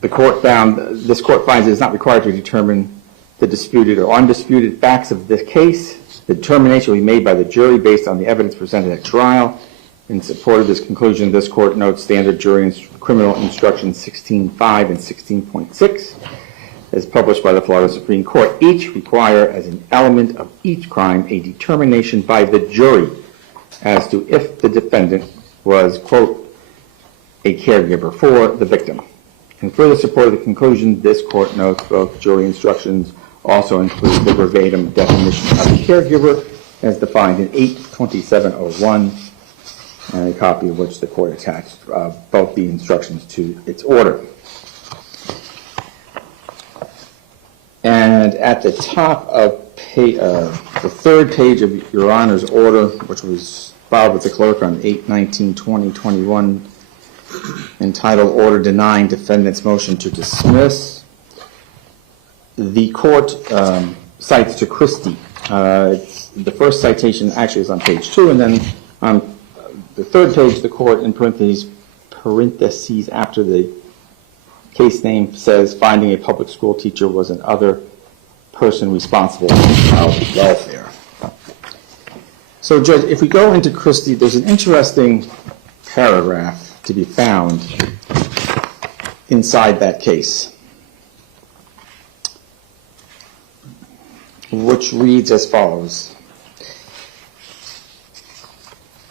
this court finds it is not required to determine the disputed or undisputed facts of this case. The determination will be made by the jury based on the evidence presented at trial. In support of this conclusion, this court notes standard jury criminal instruction 16.5 and 16.6 as published by the Florida Supreme Court. Each require as an element of each crime a determination by the jury as to if the defendant was, quote, a caregiver for the victim. In further support of the conclusion, this court notes both jury instructions also include the verbatim definition of caregiver as defined in 82701, and a copy of which the court attached both the instructions to its order. And at the top of the third page of Your Honor's order, which was filed with the clerk on 8/19/2021, entitled Order Denying Defendant's Motion to Dismiss, the court cites to Christie. The first citation actually is on page 2, and then on the third page, the court in parentheses after the case name says finding a public school teacher was another person responsible for child welfare. So, Judge, if we go into Christie, there's an interesting paragraph to be found inside that case, which reads as follows.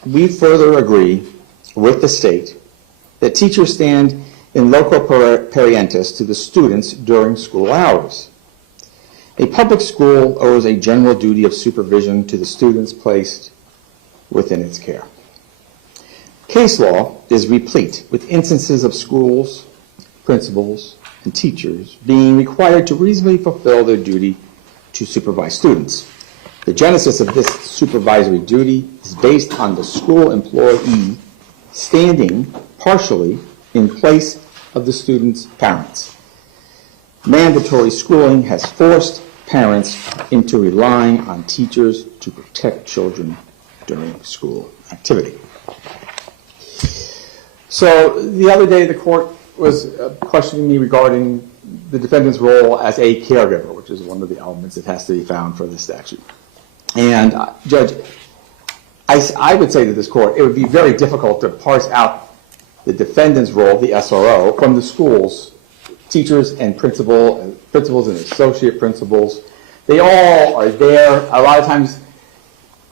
We further agree with the state that teachers stand in loco parentis to the students during school hours. A public school owes a general duty of supervision to the students placed within its care. Case law is replete with instances of schools, principals, and teachers being required to reasonably fulfill their duty to supervise students. The genesis of this supervisory duty is based on the school employee standing partially in place of the student's parents. Mandatory schooling has forced parents into relying on teachers to protect children during school activity. So the other day, the court was questioning me regarding the defendant's role as a caregiver, which is one of the elements that has to be found for the statute. And Judge, I would say to this court, it would be very difficult to parse out the defendant's role, the SRO, from the school's teachers and principals and associate principals. They all are there. A lot of times,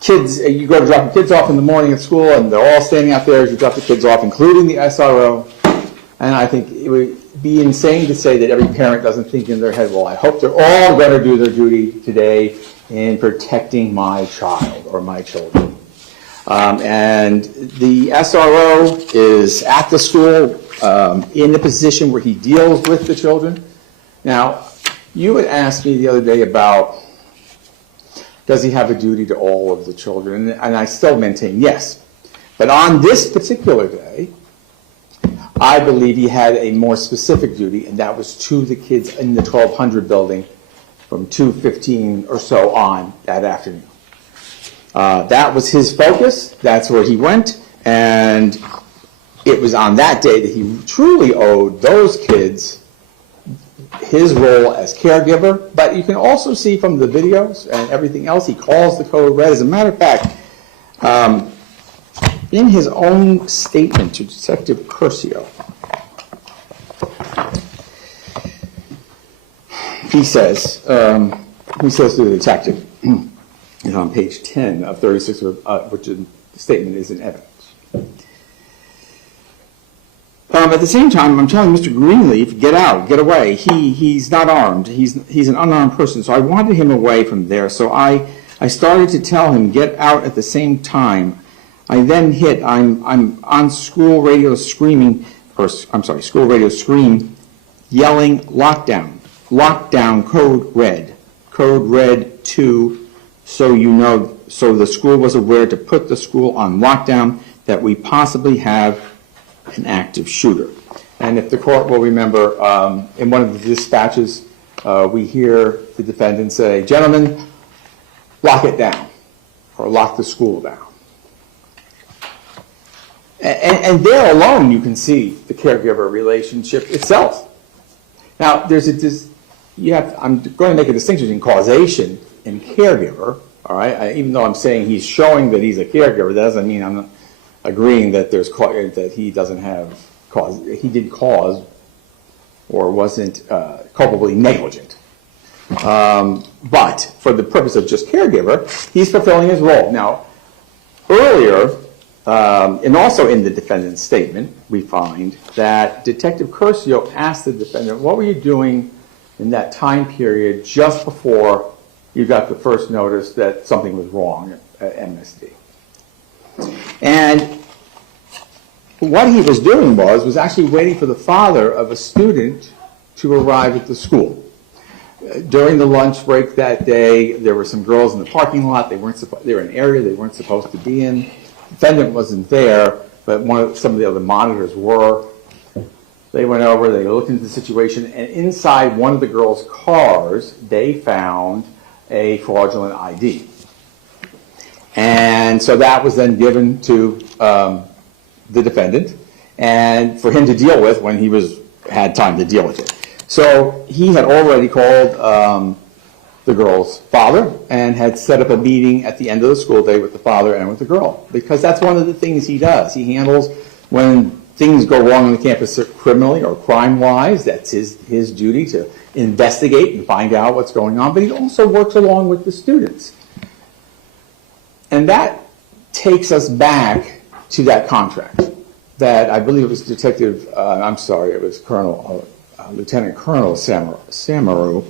kids, you go to drop the kids off in the morning at school, and they're all standing out there as you drop the kids off, including the SRO. And I think it would be insane to say that every parent doesn't think in their head, well, I hope they're all going to do their duty today in protecting my child or my children. And the SRO is at the school in a position where he deals with the children. Now, you had asked me the other day about, does he have a duty to all of the children? And I still maintain yes. But on this particular day, I believe he had a more specific duty, and that was to the kids in the 1200 building from 2:15 or so on that afternoon. That was his focus. That's where he went. And it was on that day that he truly owed those kids his role as caregiver. But you can also see from the videos and everything else, he calls the code red. As a matter of fact, in his own statement to Detective Curcio, he says to the detective, it's on page 10 of 36, which the statement is in evidence. At the same time, I'm telling Mr. Greenleaf, get out, get away. He's not armed. He's an unarmed person, so I wanted him away from there. So I started to tell him, get out at the same time. I then hit, I'm on school radio screaming, school radio scream, yelling, lockdown, lockdown, code red 2, so you know, so the school was aware to put the school on lockdown, that we possibly have an active shooter. And if the court will remember, in one of the dispatches, we hear the defendant say, gentlemen, lock it down, or lock the school down. And there alone, you can see the caregiver relationship itself. Now, I'm going to make a distinction in causation and caregiver. All right, even though I'm saying he's showing that he's a caregiver, that doesn't mean I'm not agreeing that that he doesn't have cause. He did cause, or wasn't culpably negligent. But for the purpose of just caregiver, he's fulfilling his role. Now, earlier. And also in the defendant's statement, we find that Detective Curcio asked the defendant, what were you doing in that time period just before you got the first notice that something was wrong at MSD? And what he was doing was actually waiting for the father of a student to arrive at the school. During the lunch break that day, there were some girls in the parking lot. They were in an area they weren't supposed to be in. The defendant wasn't there, but some of the other monitors were. They went over, they looked into the situation, and inside one of the girls' cars, they found a fraudulent ID. And so that was then given to the defendant, and for him to deal with when he had time to deal with it. So he had already called the girl's father and had set up a meeting at the end of the school day with the father and with the girl, because that's one of the things he does. He handles when things go wrong on the campus criminally or crime-wise. That's his duty to investigate and find out what's going on, but he also works along with the students. And that takes us back to that contract that I believe it was Lieutenant Colonel Samaru,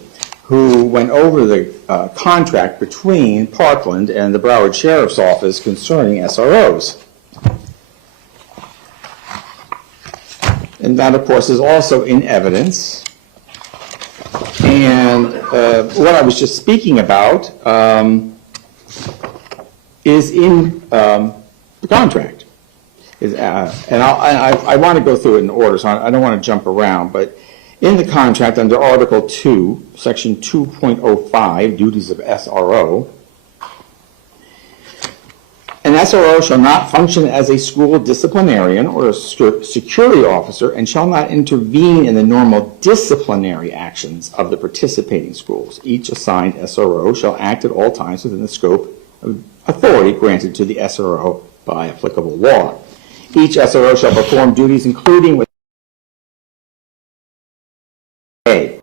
who went over the contract between Parkland and the Broward Sheriff's Office concerning SROs. And that, of course, is also in evidence. And what I was just speaking about is in the contract. And I want to go through it in order, so I don't want to jump around, but In the contract under Article 2, Section 2.05, Duties of SRO, an SRO shall not function as a school disciplinarian or a security officer and shall not intervene in the normal disciplinary actions of the participating schools. Each assigned SRO shall act at all times within the scope of authority granted to the SRO by applicable law. Each SRO shall perform duties including with A,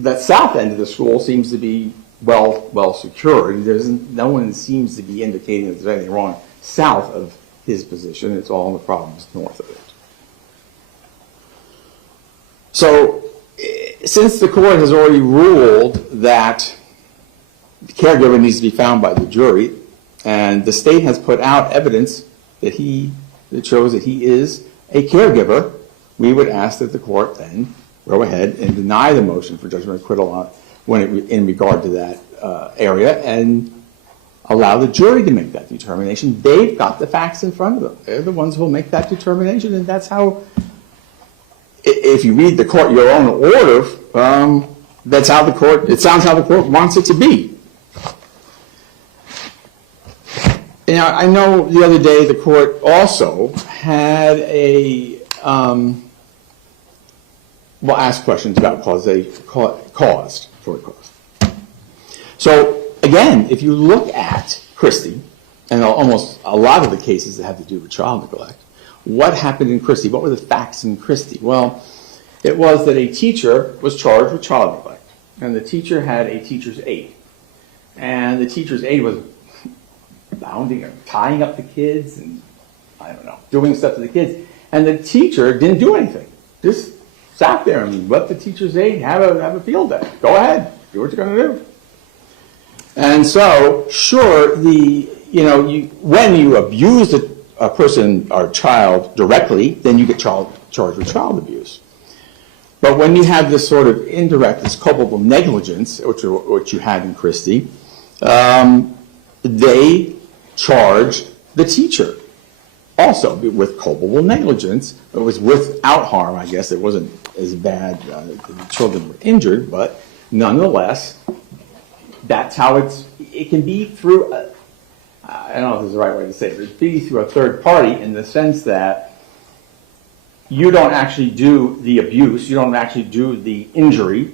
that south end of the school seems to be well secured. No one seems to be indicating that there's anything wrong south of his position. It's all the problems north of it. So, since the court has already ruled that the caregiver needs to be found by the jury, and the state has put out evidence that shows that he is a caregiver, we would ask that the court then go ahead and deny the motion for judgment of acquittal in regard to that area and allow the jury to make that determination. They've got the facts in front of them. They're the ones who will make that determination, and that's how, if you read your own order, that's how the court, it sounds how the court wants it to be. You know, I know the other day the court also had asked questions about cause. So, again, if you look at Christie, and almost a lot of the cases that have to do with child neglect, what happened in Christie? What were the facts in Christie? Well, it was that a teacher was charged with child neglect, and the teacher had a teacher's aide. And the teacher's aide was bounding or tying up the kids and, I don't know, doing stuff to the kids. And the teacher didn't do anything. Just sat there and let the teacher's aide have a field day. Go ahead. Do what you're going to do. And so, sure, when you abuse a person or child directly, then you get charged with child abuse. But when you have this sort of indirect, this culpable negligence, which you had in Christie, they charged the teacher also with culpable negligence. It was without harm, I guess. It wasn't as bad. The children were injured, but nonetheless, that's how it can be through, I don't know if this is the right way to say it, but it can be through a third party in the sense that you don't actually do the abuse, you don't actually do the injury,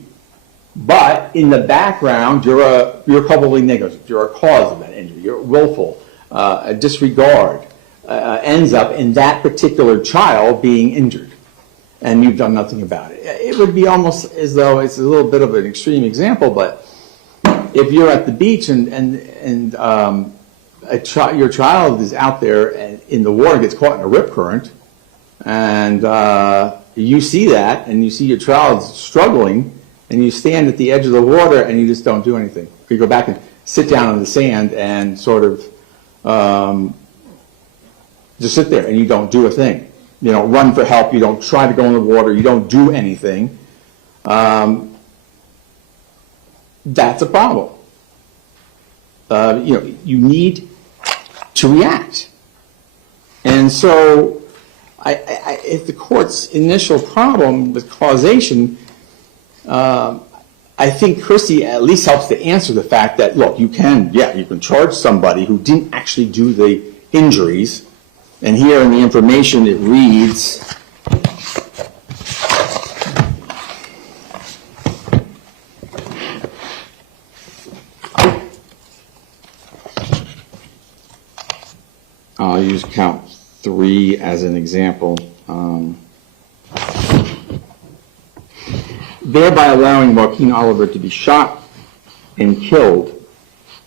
but in the background, you're culpably negligent. You're a cause of that injury. You're willful. A disregard ends up in that particular child being injured, and you've done nothing about it. It would be almost as though it's a little bit of an extreme example, but if you're at the beach and your child is out there and in the water, gets caught in a rip current, and you see that, and you see your child struggling, and you stand at the edge of the water and you just don't do anything. You go back and sit down on the sand and sort of just sit there and you don't do a thing. You don't run for help. You don't try to go in the water. You don't do anything. That's a problem. You need to react. And so if the court's initial problem with causation, I think Christie at least helps to answer the fact that, look, you can charge somebody who didn't actually do the injuries. And here in the information it reads, I'll use count 3 as an example. Thereby allowing Joaquin Oliver to be shot and killed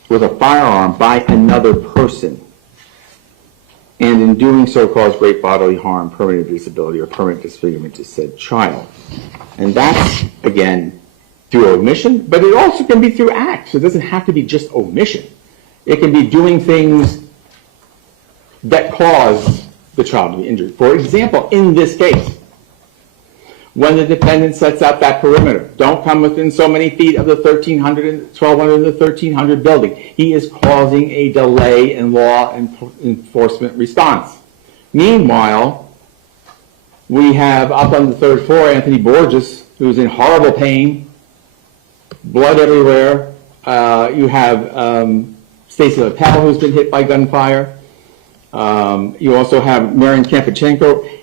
with a firearm by another person, and in doing so cause great bodily harm, permanent disability, or permanent disfigurement to said child. And that's, again, through omission, but it also can be through acts. It doesn't have to be just omission. It can be doing things that cause the child to be injured. For example, in this case, when the defendant sets out that perimeter, don't come within so many feet of the 1200 and the 1300 building, he is causing a delay in law enforcement response. Meanwhile, we have up on the 3rd floor Anthony Borges, who's in horrible pain, blood everywhere. You have Stacy Lapel, who's been hit by gunfire. You also have Marian Kampachenko.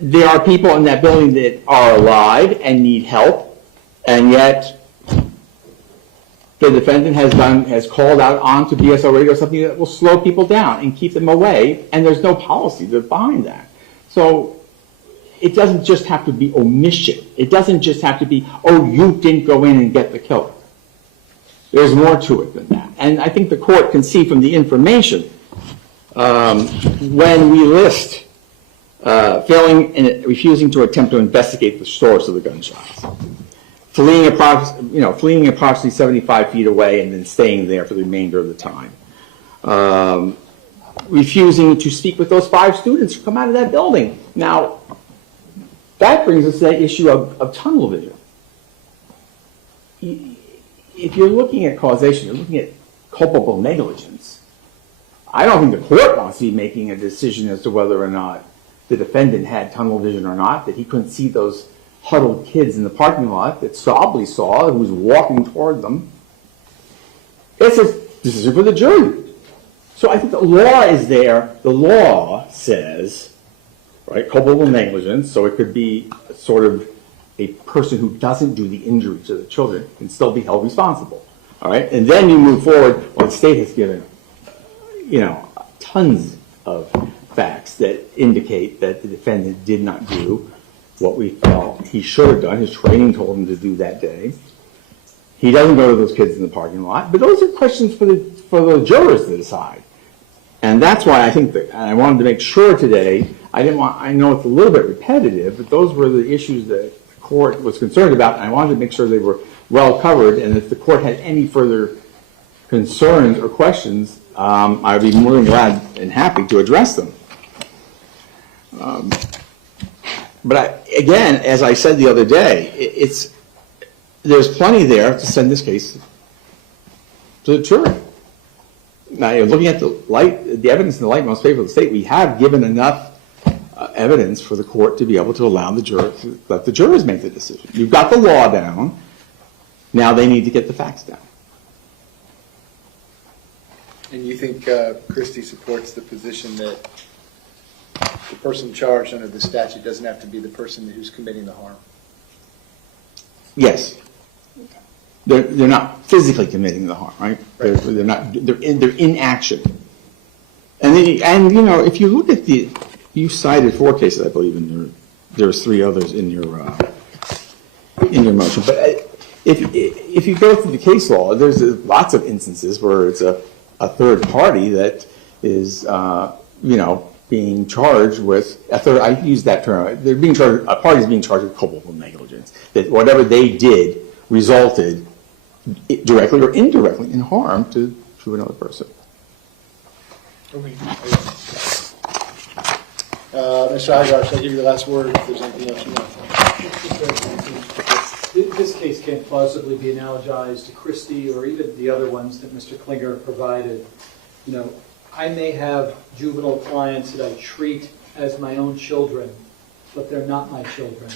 There are people in that building that are alive and need help, and yet the defendant has called out onto BSO radio something that will slow people down and keep them away, and there's no policy behind that. So it doesn't just have to be omission. It doesn't just have to be, oh, you didn't go in and get the killer. There's more to it than that. And I think the court can see from the information, when we list failing and refusing to attempt to investigate the source of the gunshots, fleeing approximately 75 feet away and then staying there for the remainder of the time, refusing to speak with those 5 students who come out of that building. Now, that brings us to that issue of tunnel vision. If you're looking at causation, you're looking at culpable negligence. I don't think the court wants to be making a decision as to whether or not the defendant had tunnel vision or not, that he couldn't see those huddled kids in the parking lot that Sobley saw, who was walking toward them. It's a decision for the jury. So I think the law is there. The law says, right, culpable negligence, so it could be sort of a person who doesn't do the injury to the children can still be held responsible. All right, and then you move forward. Well, the state has given, tons of facts that indicate that the defendant did not do what we felt he should have done. His training told him to do that day. He doesn't go to those kids in the parking lot. But those are questions for the jurors to decide. And that's why I think that I wanted to make sure today. I know it's a little bit repetitive, but those were the issues that the court was concerned about, and I wanted to make sure they were well covered. And if the court had any further concerns or questions, I'd be more than glad and happy to address them. But again, as I said the other day, there's plenty there to send this case to the jury. Now, you're looking at the evidence in the light most favorable to the state. We have given enough evidence for the court to be able to allow let the jurors make the decision. You've got the law down. Now they need to get the facts down. And you think Christie supports the position that the person charged under the statute doesn't have to be the person who's committing the harm? Yes. They're not physically committing the harm, right? They're not. They're in action. And if you look at you cited 4 cases, I believe, and there's 3 others in your motion. But if you go through the case law, there's lots of instances where it's a third party that is being charged with I use that term. They're being charged. A party is being charged with culpable negligence. That whatever they did resulted directly or indirectly in harm to another person. Okay. Mr. Agar, shall I give you the last word if there's anything else you want? This case can't plausibly be analogized to Christie or even the other ones that Mr. Klinger provided. I may have juvenile clients that I treat as my own children, but they're not my children.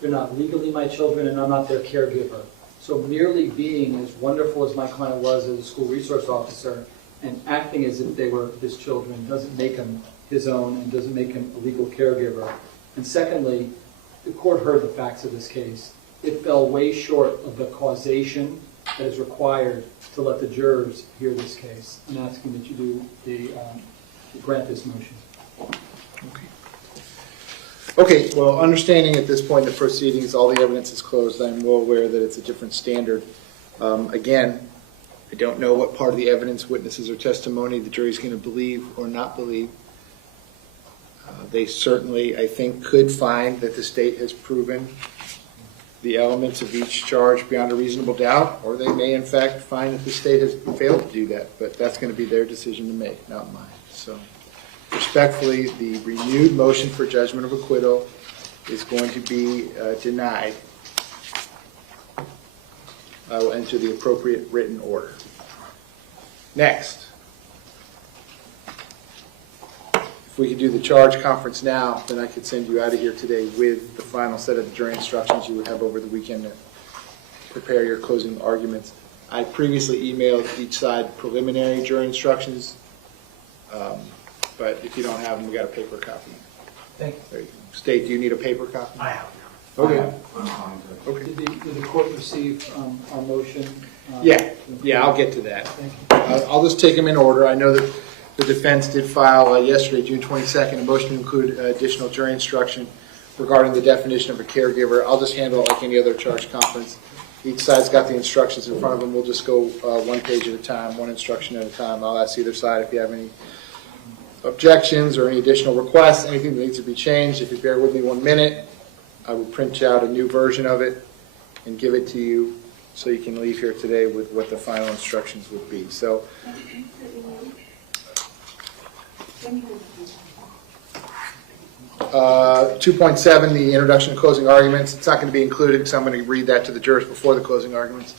They're not legally my children, and I'm not their caregiver. So merely being as wonderful as my client was as a school resource officer and acting as if they were his children doesn't make him his own and doesn't make him a legal caregiver. And secondly, the court heard the facts of this case. It fell way short of the causation that is required to let the jurors hear this case. I'm asking that you grant this motion. Okay, well, understanding at this point the proceedings, all the evidence is closed, I'm well aware that it's a different standard. Again, I don't know what part of the evidence, witnesses, or testimony the jury's going to believe or not believe. They certainly, I think, could find that the state has proven the elements of each charge beyond a reasonable doubt, or they may, in fact, find that the state has failed to do that. But that's going to be their decision to make, not mine. So, respectfully, the renewed motion for judgment of acquittal is going to be denied. I will enter the appropriate written order. Next. If we could do the charge conference now, then I could send you out of here today with the final set of jury instructions you would have over the weekend to prepare your closing arguments. I previously emailed each side preliminary jury instructions, but if you don't have them, we got a paper copy. Thank you. There you go. State, do you need a paper copy? I have. Okay. Okay. Did the court receive our motion? Yeah, I'll get to that. Thank you. I'll just take them in order. I know that the defense did file yesterday, June 22nd, a motion to include additional jury instruction regarding the definition of a caregiver. I'll just handle it like any other charge conference. Each side's got the instructions in front of them. We'll just go one page at a time, one instruction at a time. I'll ask either side if you have any objections or any additional requests, anything that needs to be changed. If you bear with me 1 minute, I will print out a new version of it and give it to you so you can leave here today with what the final instructions would be. So, 2.7, the introduction and closing arguments. It's not going to be included because I'm going to read that to the jurors before the closing arguments.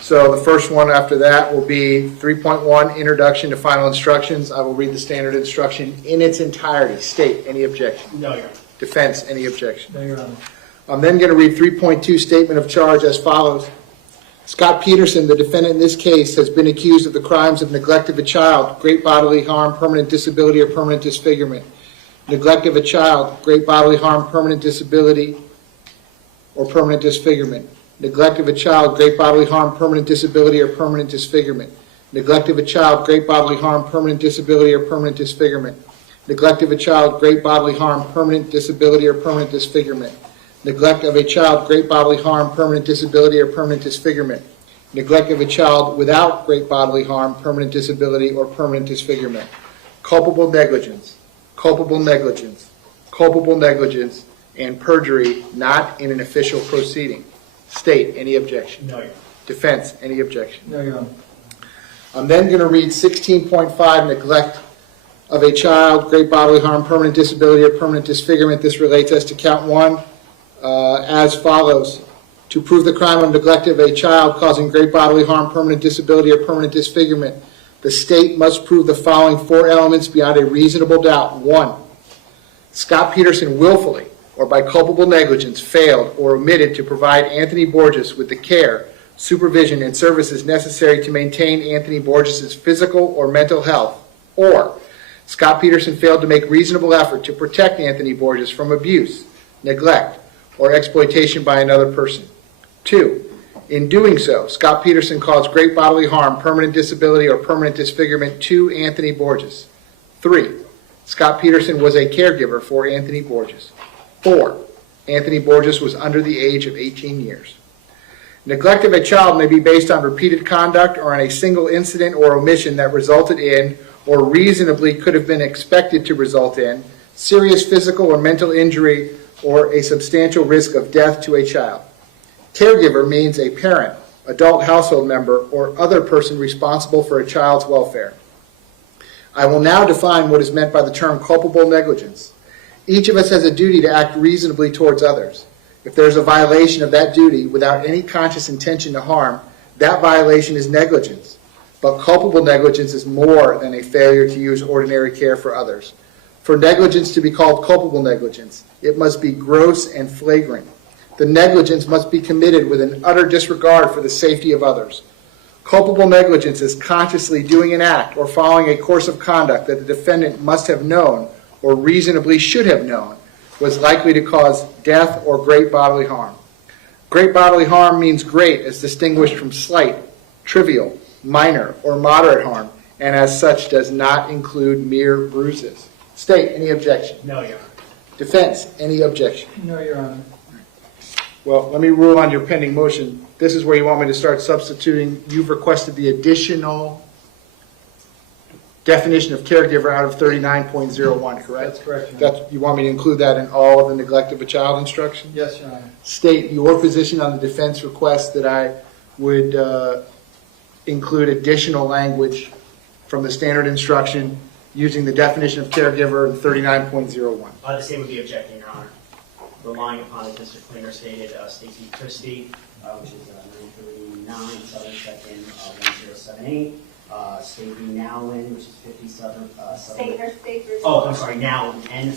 So the first one after that will be 3.1, introduction to final instructions. I will read the standard instruction in its entirety. State any objection. No, Your Honor. Defense, any objection. No, Your Honor. I'm then going to read 3.2, statement of charge as follows. Scot Peterson, the defendant in this case, has been accused of the crimes of neglect of a child, great bodily harm, permanent disability, or permanent disfigurement. Neglect of a child, great bodily harm, permanent disability, or permanent disfigurement. Neglect of a child, great bodily harm, permanent disability, or permanent disfigurement. Neglect of a child, great bodily harm, permanent disability, or permanent disfigurement. Neglect of a child, great bodily harm, permanent disability, or permanent disfigurement. Neglect of a child, great bodily harm, permanent disability, or permanent disfigurement. Neglect of a child without great bodily harm, permanent disability, or permanent disfigurement. Culpable negligence, culpable negligence, culpable negligence, and perjury not in an official proceeding. State any objection. No, Your Honor. Defense, any objection. No, Your Honor. I'm then going to read 16.5, neglect of a child, great bodily harm, permanent disability, or permanent disfigurement. This relates us to count 1 as follows. To prove the crime of neglect of a child causing great bodily harm, permanent disability, or permanent disfigurement, the state must prove the following 4 elements beyond a reasonable doubt. 1, Scot Peterson willfully or by culpable negligence failed or omitted to provide Anthony Borges with the care, supervision, and services necessary to maintain Anthony Borges' physical or mental health, or Scot Peterson failed to make reasonable effort to protect Anthony Borges from abuse, neglect, or exploitation by another person. 2, in doing so, Scot Peterson caused great bodily harm, permanent disability, or permanent disfigurement to Anthony Borges. 3, Scot Peterson was a caregiver for Anthony Borges. 4, Anthony Borges was under the age of 18 years. Neglect of a child may be based on repeated conduct or on a single incident or omission that resulted in, or reasonably could have been expected to result in, serious physical or mental injury or a substantial risk of death to a child. Caregiver means a parent, adult household member, or other person responsible for a child's welfare. I will now define what is meant by the term culpable negligence. Each of us has a duty to act reasonably towards others. If there is a violation of that duty without any conscious intention to harm, that violation is negligence. But culpable negligence is more than a failure to use ordinary care for others. For negligence to be called culpable negligence, it must be gross and flagrant. The negligence must be committed with an utter disregard for the safety of others. Culpable negligence is consciously doing an act or following a course of conduct that the defendant must have known or reasonably should have known was likely to cause death or great bodily harm. Great bodily harm means great as distinguished from slight, trivial, minor, or moderate harm, and as such does not include mere bruises. State any objection. No, Your Honor. Defense, any objection. No, Your Honor. Well, let me rule on your pending motion. This is where you want me to start substituting. You've requested the additional definition of caregiver out of 39.01, correct? That's correct, Your Honor. You want me to include that in all of the neglect of a child instruction? Yes, Your Honor. State your position on the defense request that I would include additional language from the standard instruction using the definition of caregiver in 39.01. The state would be objecting, Your Honor. Relying upon the district cleaner stated Stacy Christie, which is 939 Southern 2nd 1078. State v. Nowlin, which is 57. Oh, I'm sorry, Nowlin, Nowlin,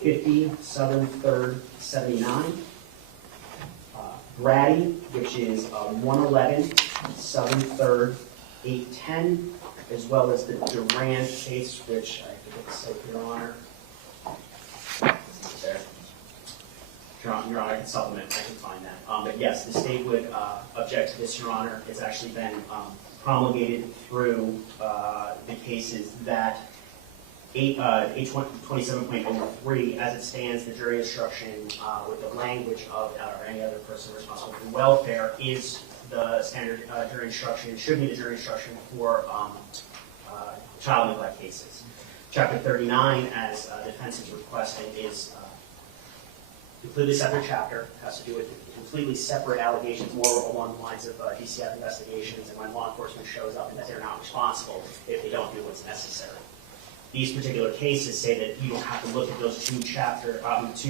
50 Southern 3rd 79. Brady, which is 111 Southern 3rd 810, as well as the Durand case, which I forget to say, Your Honor. There. Your Honor, I can supplement, I can find that. But yes, the state would object to this, Your Honor. It's actually been promulgated through the cases that 27.03, as it stands, the jury instruction with the language of or any other person responsible for welfare is the standard jury instruction, should be the jury instruction for child neglect cases. Chapter 39, as defense is requesting, is completely separate chapter, has to do with completely separate allegations, more along the lines of DCF investigations and when law enforcement shows up and that they're not responsible if they don't do what's necessary. These particular cases say that you don't have to look at those two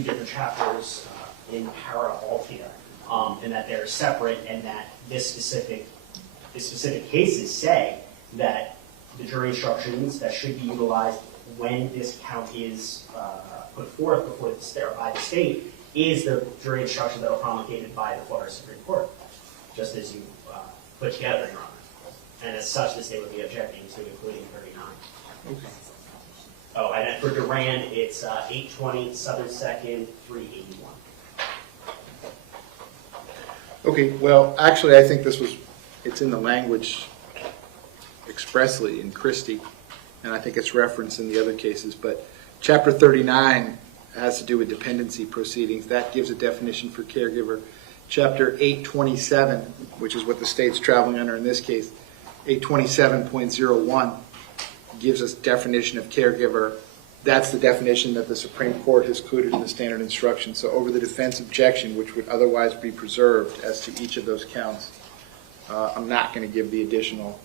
different chapters in parallel here, and that they're separate, and that this specific cases say that the jury instructions that should be utilized when this count is put forth by the state is the jury instruction that was promulgated by the Florida Supreme Court, just as you put together, Your Honor. And as such, the state would be objecting to including 39. Okay. Oh, and for Durand, it's 820 Southern 2nd, 381. Okay, well, actually, I think it's in the language expressly in Christie, and I think it's referenced in the other cases, but Chapter 39 has to do with dependency proceedings. That gives a definition for caregiver. Chapter 827, which is what the state's traveling under in this case, 827.01 gives us definition of caregiver. That's the definition that the Supreme Court has included in the standard instruction. So over the defense objection, which would otherwise be preserved as to each of those counts, I'm not going to give the additional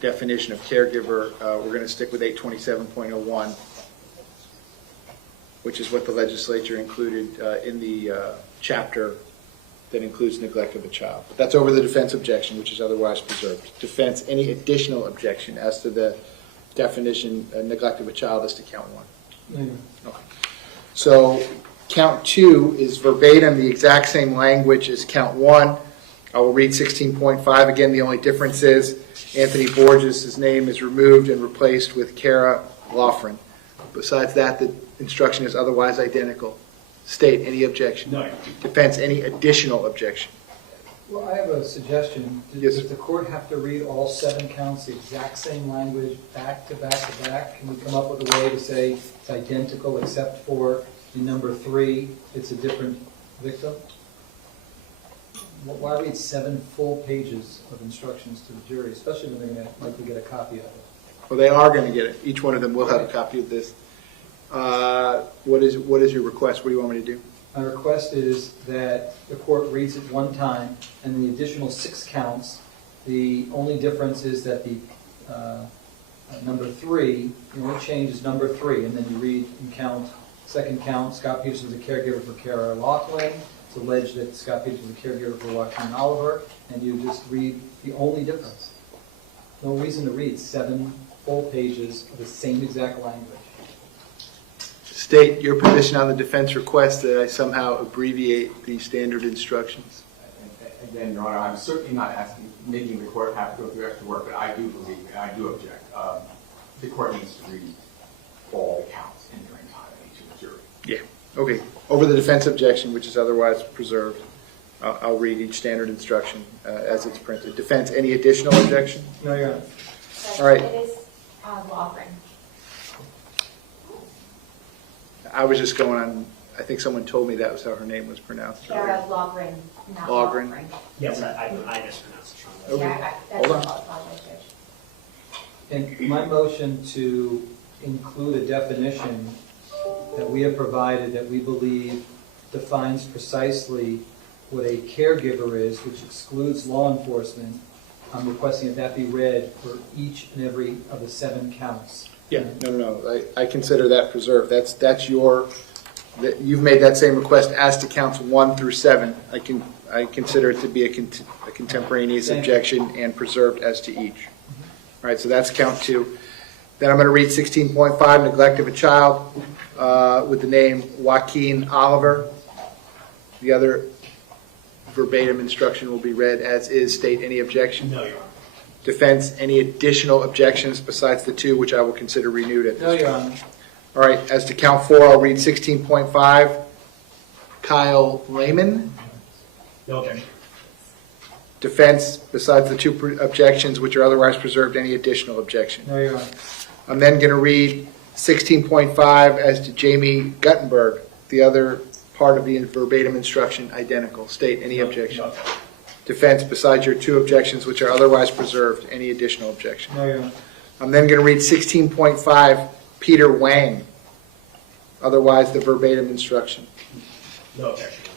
definition of caregiver. We're going to stick with 827.01, which is what the legislature included in the chapter that includes neglect of a child. But that's over the defense objection, which is otherwise preserved. Defense, any additional objection as to the definition neglect of a child as to count 1? Okay. So count 2 is verbatim the exact same language as count 1. I will read 16.5 again. The only difference is Anthony Borges' name is removed and replaced with Kara Loughran. Besides that, the instruction is otherwise identical. State, any objection? No. Defense, any additional objection? Well, I have a suggestion. Yes. Does the court have to read all 7 counts, the exact same language, back to back to back? Can we come up with a way to say it's identical except for in number 3, it's a different victim? Why read 7 full pages of instructions to the jury, especially when they're going to likely get a copy of it? Well, they are going to get it. Each one of them will have a copy of this. What is your request? What do you want me to do? My request is that the court reads it one time, and the additional 6 counts, the only difference is that the number 3, the only change is number 3, and then you read and count, second count, Scot Peterson is a caregiver for Kara Loughran. It's alleged that Scot Peterson is a caregiver for Joaquin Oliver, and you just read the only difference. No reason to read 7 full pages of the same exact language. State your position on the defense request that I somehow abbreviate the standard instructions. Again, Your Honor, I'm certainly not making the court have to go through extra work, but I do believe, and I do object, the court needs to read all the counts in their entirety to the jury. Yeah. Okay. Over the defense objection, which is otherwise preserved, I'll read each standard instruction as it's printed. Defense, any additional objection? No, Your Honor. All right. It is Loughran. I was just going on, I think someone told me that was how her name was pronounced. Kara Loughran, not Loughran. Loughran. Yes, I mispronounced it. Okay. Yeah, Hold on. that's all Judge. And my motion to include a definition that we have provided that we believe defines precisely what a caregiver is, which excludes law enforcement, I'm requesting that be read for each and every of the 7 counts. Yeah, no. I consider that preserved. That's your, you've made that same request as to counts 1 through 7. I consider it to be a contemporaneous objection and preserved as to each. All right, so that's count 2. Then I'm going to read 16.5, neglect of a child, with the name Joaquin Oliver. The other verbatim instruction will be read as is. State any objection? No, Your Honor. Defense, any additional objections besides the 2, which I will consider renewed at this No, Your Honor. All right, as to count 4, I'll read 16.5. Kyle Lehman. No objection. Defense, besides the 2 objections which are otherwise preserved, any additional objection? No, Your Honor. I'm then going to read 16.5 as to Jamie Guttenberg, the other part of the verbatim instruction identical. State, any objection? Defense, besides your two objections which are otherwise preserved, any additional objection? No, Your Honor. I'm then going to read 16.5, Peter Wang, otherwise the verbatim instruction. No objection.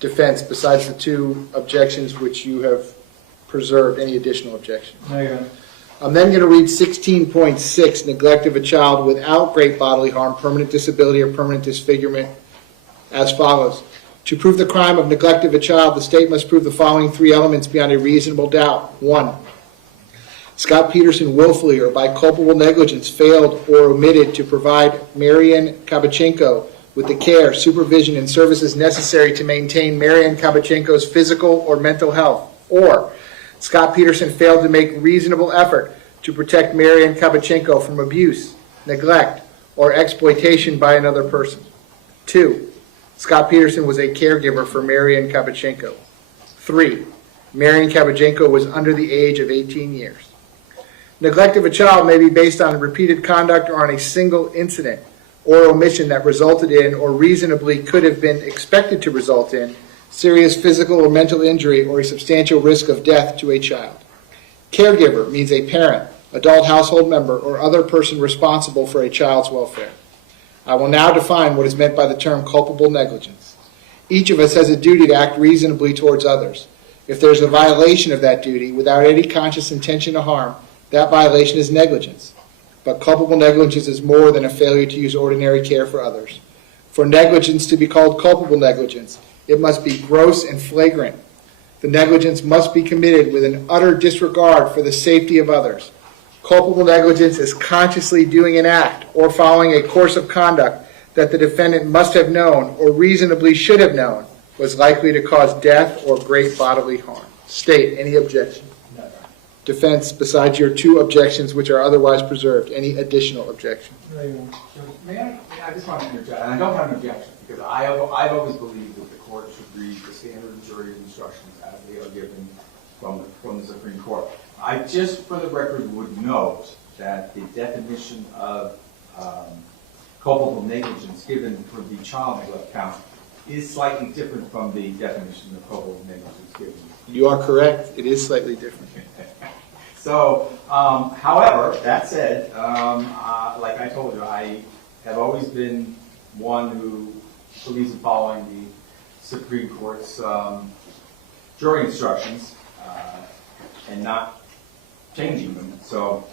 Defense, besides the two objections which you have preserved, any additional objection? No, Your Honor. I'm then going to read 16.6, neglect of a child without great bodily harm, permanent disability, or permanent disfigurement, as follows. To prove the crime of neglect of a child, the state must prove the following three elements beyond a reasonable doubt. 1. Scot Peterson willfully or by culpable negligence failed or omitted to provide Marian Kabachenko with the care, supervision, and services necessary to maintain Marian Kabachenko's physical or mental health. Or Scot Peterson failed to make reasonable effort to protect Marian Kabachenko from abuse, neglect, or exploitation by another person. 2. Scot Peterson was a caregiver for Marian Kabachenko. 3. Marian Kabachenko was under the age of 18 years. Neglect of a child may be based on repeated conduct or on a single incident or omission that resulted in or reasonably could have been expected to result in serious physical or mental injury or a substantial risk of death to a child. Caregiver means a parent, adult household member, or other person responsible for a child's welfare. I will now define what is meant by the term culpable negligence. Each of us has a duty to act reasonably towards others. If there is a violation of that duty without any conscious intention to harm, that violation is negligence. But culpable negligence is more than a failure to use ordinary care for others. For negligence to be called culpable negligence, it must be gross and flagrant. The negligence must be committed with an utter disregard for the safety of others. Culpable negligence is consciously doing an act or following a course of conduct that the defendant must have known or reasonably should have known was likely to cause death or great bodily harm. State, any objection? No. Defense, besides your two objections which are otherwise preserved, any additional objection? No, Your Honor. I just want to interject, and I don't have an objection, because I've always believed that the court should read the standard jury instructions as they are given from the Supreme Court. I just, for the record, would note that the definition of culpable negligence given for the child neglect count is slightly different from the definition of culpable negligence given. You are correct. It is slightly different. So, however, that said, like I told you, I have always been one who believes in following the Supreme Court's jury instructions and not changing them. So,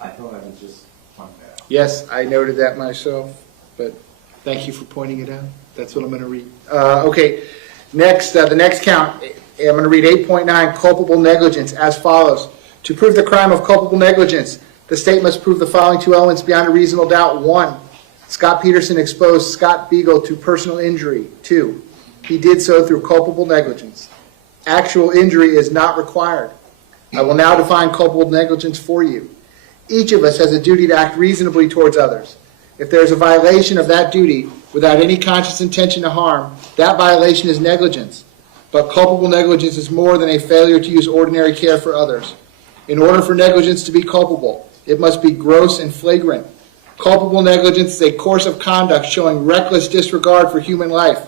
I thought I would just point that out. Yes, I noted that myself, but thank you for pointing it out. That's what I'm going to read. Okay, next, the next count, I'm going to read 8.9, culpable negligence, as follows. To prove the crime of culpable negligence, the state must prove the following two elements beyond a reasonable doubt. 1, Scot Peterson exposed Scott Beagle to personal injury. 2, he did so through culpable negligence. Actual injury is not required. I will now define culpable negligence for you. Each of us has a duty to act reasonably towards others. If there is a violation of that duty without any conscious intention to harm, that violation is negligence. But culpable negligence is more than a failure to use ordinary care for others. In order for negligence to be culpable, it must be gross and flagrant. Culpable negligence is a course of conduct showing reckless disregard for human life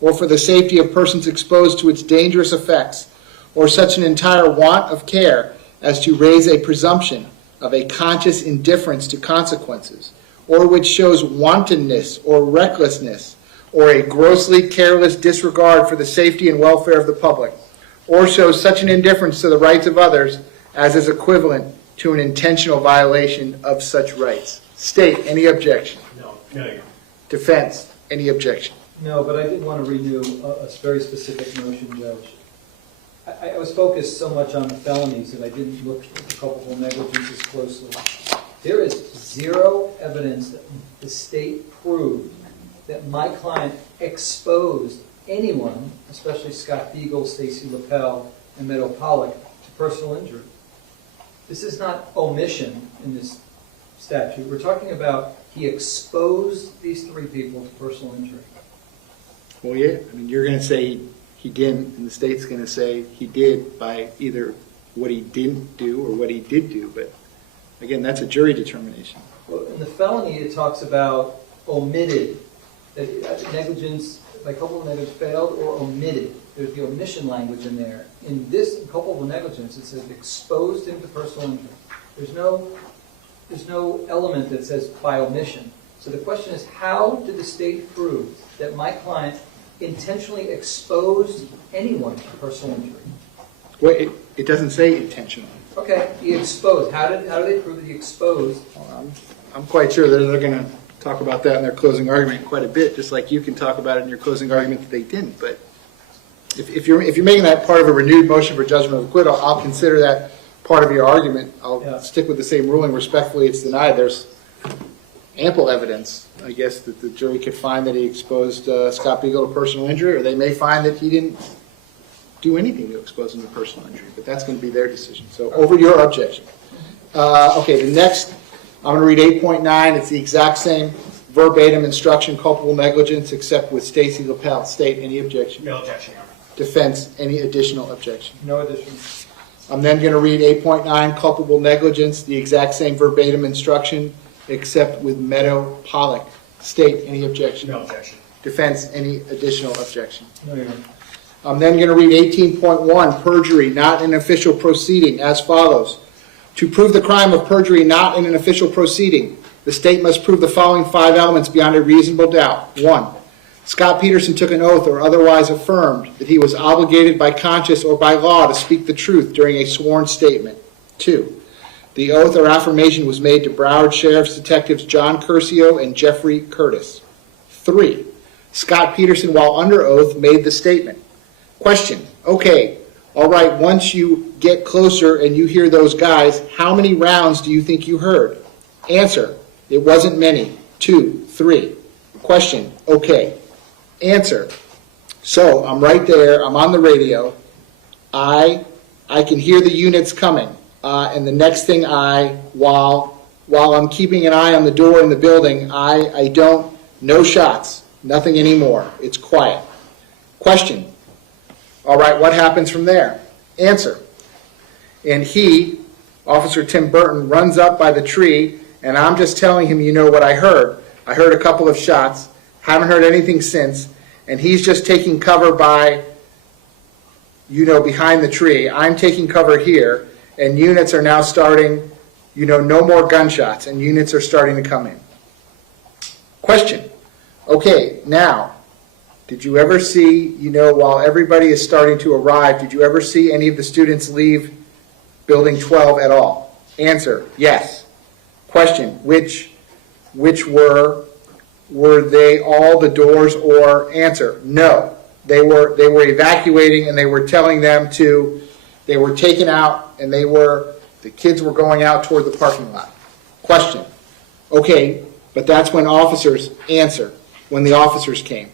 or for the safety of persons exposed to its dangerous effects, or such an entire want of care as to raise a presumption of a conscious indifference to consequences, or which shows wantonness or recklessness, or a grossly careless disregard for the safety and welfare of the public, or shows such an indifference to the rights of others as is equivalent to an intentional violation of such rights. State, any objection? No. No. Defense, any objection? No, but I did want to renew a very specific motion, Judge. I was focused so much on felonies that I didn't look at the culpable negligence as closely. There is zero evidence that the state proved that my client exposed anyone, especially Scott Beagle, Stacy Lapel, and Meadow Pollock, to personal injury. This is not omission in this statute. We're talking about he exposed these three people to personal injury. Well, yeah, I mean, you're going to say he didn't, and the state's going to say he did by either what he didn't do or what he did do, but Again, that's a jury determination. Well, in the felony, it talks about omitted, that negligence, like culpable negligence failed or omitted. There's the omission language in there. In this culpable negligence, it says exposed him to personal injury. There's no element that says by omission. So the question is, how did the state prove that my client intentionally exposed anyone to personal injury? Well, it doesn't say intentionally. Okay, he exposed. How do they prove that he exposed? I'm quite sure that they're going to talk about that in their closing argument quite a bit, just like you can talk about it in your closing argument that they didn't. But if you're making that part of a renewed motion for judgment of acquittal, I'll consider that part of your argument. I'll stick with the same ruling. Respectfully, it's denied. There's ample evidence, I guess, that the jury could find that he exposed Scott Beagle to personal injury, or they may find that he didn't do anything to expose him to personal injury. But that's going to be their decision. So over your objection. Okay, the next, I'm going to read 8.9. It's the exact same verbatim instruction, culpable negligence, except with Stacy Lapel. State, any objection? No objection, Your Honor. Defense, any additional objection? No addition. I'm then going to read 8.9, culpable negligence, the exact same verbatim instruction, except with Meadow Pollock. State, any objection? No objection. Defense, any additional objection? No, Your Honor. I'm then going to read 18.1, perjury, not an official proceeding, as follows. To prove the crime of perjury not in an official proceeding, the state must prove the following 5 elements beyond a reasonable doubt. 1. Scot Peterson took an oath or otherwise affirmed that he was obligated by conscience or by law to speak the truth during a sworn statement. 2. The oath or affirmation was made to Broward Sheriff's Detectives John Curcio and Jeffrey Curtis. 3. Scot Peterson, while under oath, made the statement. Question. Okay, all right, once you get closer and you hear those guys, how many rounds do you think you heard? Answer. It wasn't many. 2, 3. Question. Okay. Answer. So I'm right there. I'm on the radio. I can hear the units coming. And the next thing while I'm keeping an eye on the door in the building, I don't, no shots, nothing anymore. It's quiet. Question. All right, what happens from there? Answer. And he, Officer Tim Burton, runs up by the tree, and I'm just telling him, you know what I heard. I heard a couple of shots, haven't heard anything since, and he's just taking cover by, behind the tree. I'm taking cover here, and units are now starting, no more gunshots, and units are starting to come in. Question. Okay, now, did you ever see, while everybody is starting to arrive, did you ever see any of the students leave Building 12 at all? Answer, yes. Question, which were they all the doors, or answer, no. They were evacuating, and they were telling them they were taken out, and the kids were going out toward the parking lot. Question, okay, but that's when officers, answer, when the officers came.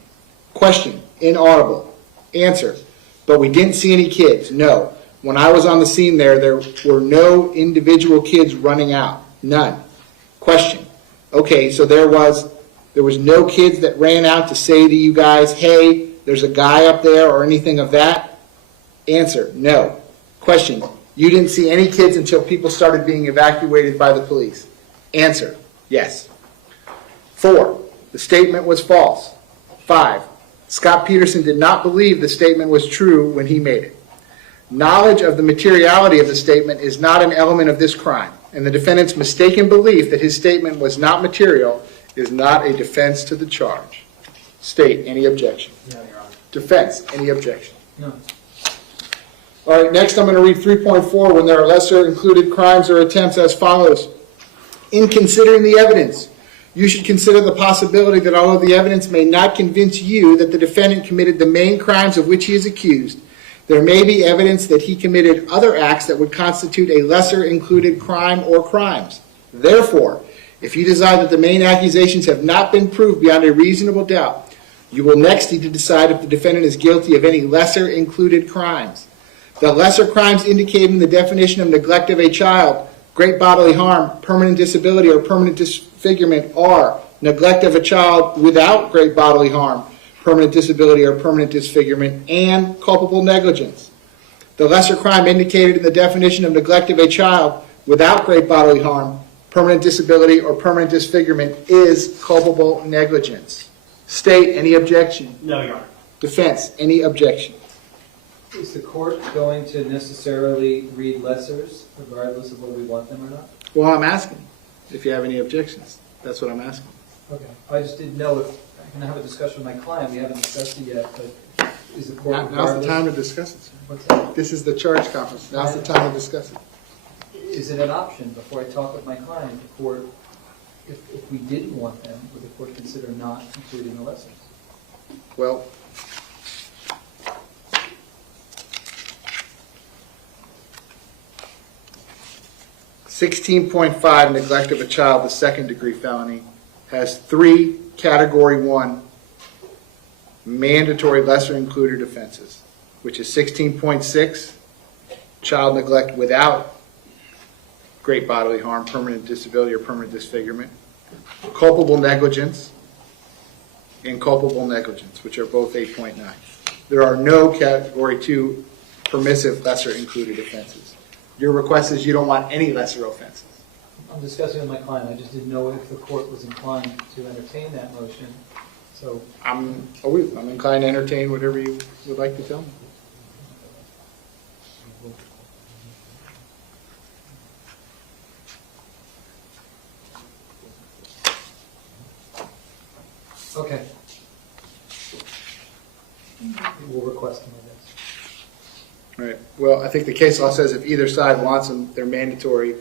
Question, inaudible. Answer, but we didn't see any kids. No. When I was on the scene there were no individual kids running out. None. Question, okay, so there was no kids that ran out to say to you guys, hey, there's a guy up there or anything of that? Answer, no. Question, you didn't see any kids until people started being evacuated by the police? Answer, yes. 4, the statement was false. 5, Scot Peterson did not believe the statement was true when he made it. Knowledge of the materiality of the statement is not an element of this crime, and the defendant's mistaken belief that his statement was not material is not a defense to the charge. State, any objection? No, Your Honor. Defense, any objection? No. All right, next I'm going to read 3.4 when there are lesser included crimes or attempts as follows. In considering the evidence, you should consider the possibility that although the evidence may not convince you that the defendant committed the main crimes of which he is accused, there may be evidence that he committed other acts that would constitute a lesser included crime or crimes. Therefore, if you decide that the main accusations have not been proved beyond a reasonable doubt, you will next need to decide if the defendant is guilty of any lesser included crimes. The lesser crimes indicated in the definition of neglect of a child, great bodily harm, permanent disability, or permanent disfigurement are neglect of a child without great bodily harm, permanent disability, or permanent disfigurement, and culpable negligence. The lesser crime indicated in the definition of neglect of a child, without great bodily harm, permanent disability, or permanent disfigurement is culpable negligence. State, any objection? No, Your Honor. Defense, any objection? Is the court going to necessarily read lessers regardless of whether we want them or not? Well, I'm asking if you have any objections. That's what I'm asking. Okay. I just didn't know if I can have a discussion with my client. We haven't discussed it yet, but is the court Now's the regardless? time to discuss it, sir. What's that? This is the charge conference. Now's the time to discuss it. Is it an option before I talk with my client, the court, if we didn't want them, would the court consider not including the lessers? Well, (16.5) neglect of a child, the second-degree felony, has 3 Category 1 mandatory lesser-included offenses, which is 16.6, child neglect without great bodily harm, permanent disability, or permanent disfigurement, culpable negligence, and culpable negligence, which are both 8.9. There are no Category 2 permissive lesser-included offenses. Your request is you don't want any lesser offenses. I'm discussing with my client. I just didn't know if the court was inclined to entertain that motion. So I'm inclined to entertain whatever you would like to tell me. okay. We'll request them, I guess. All right. Well, I think the case law says if either side wants them, they're mandatory.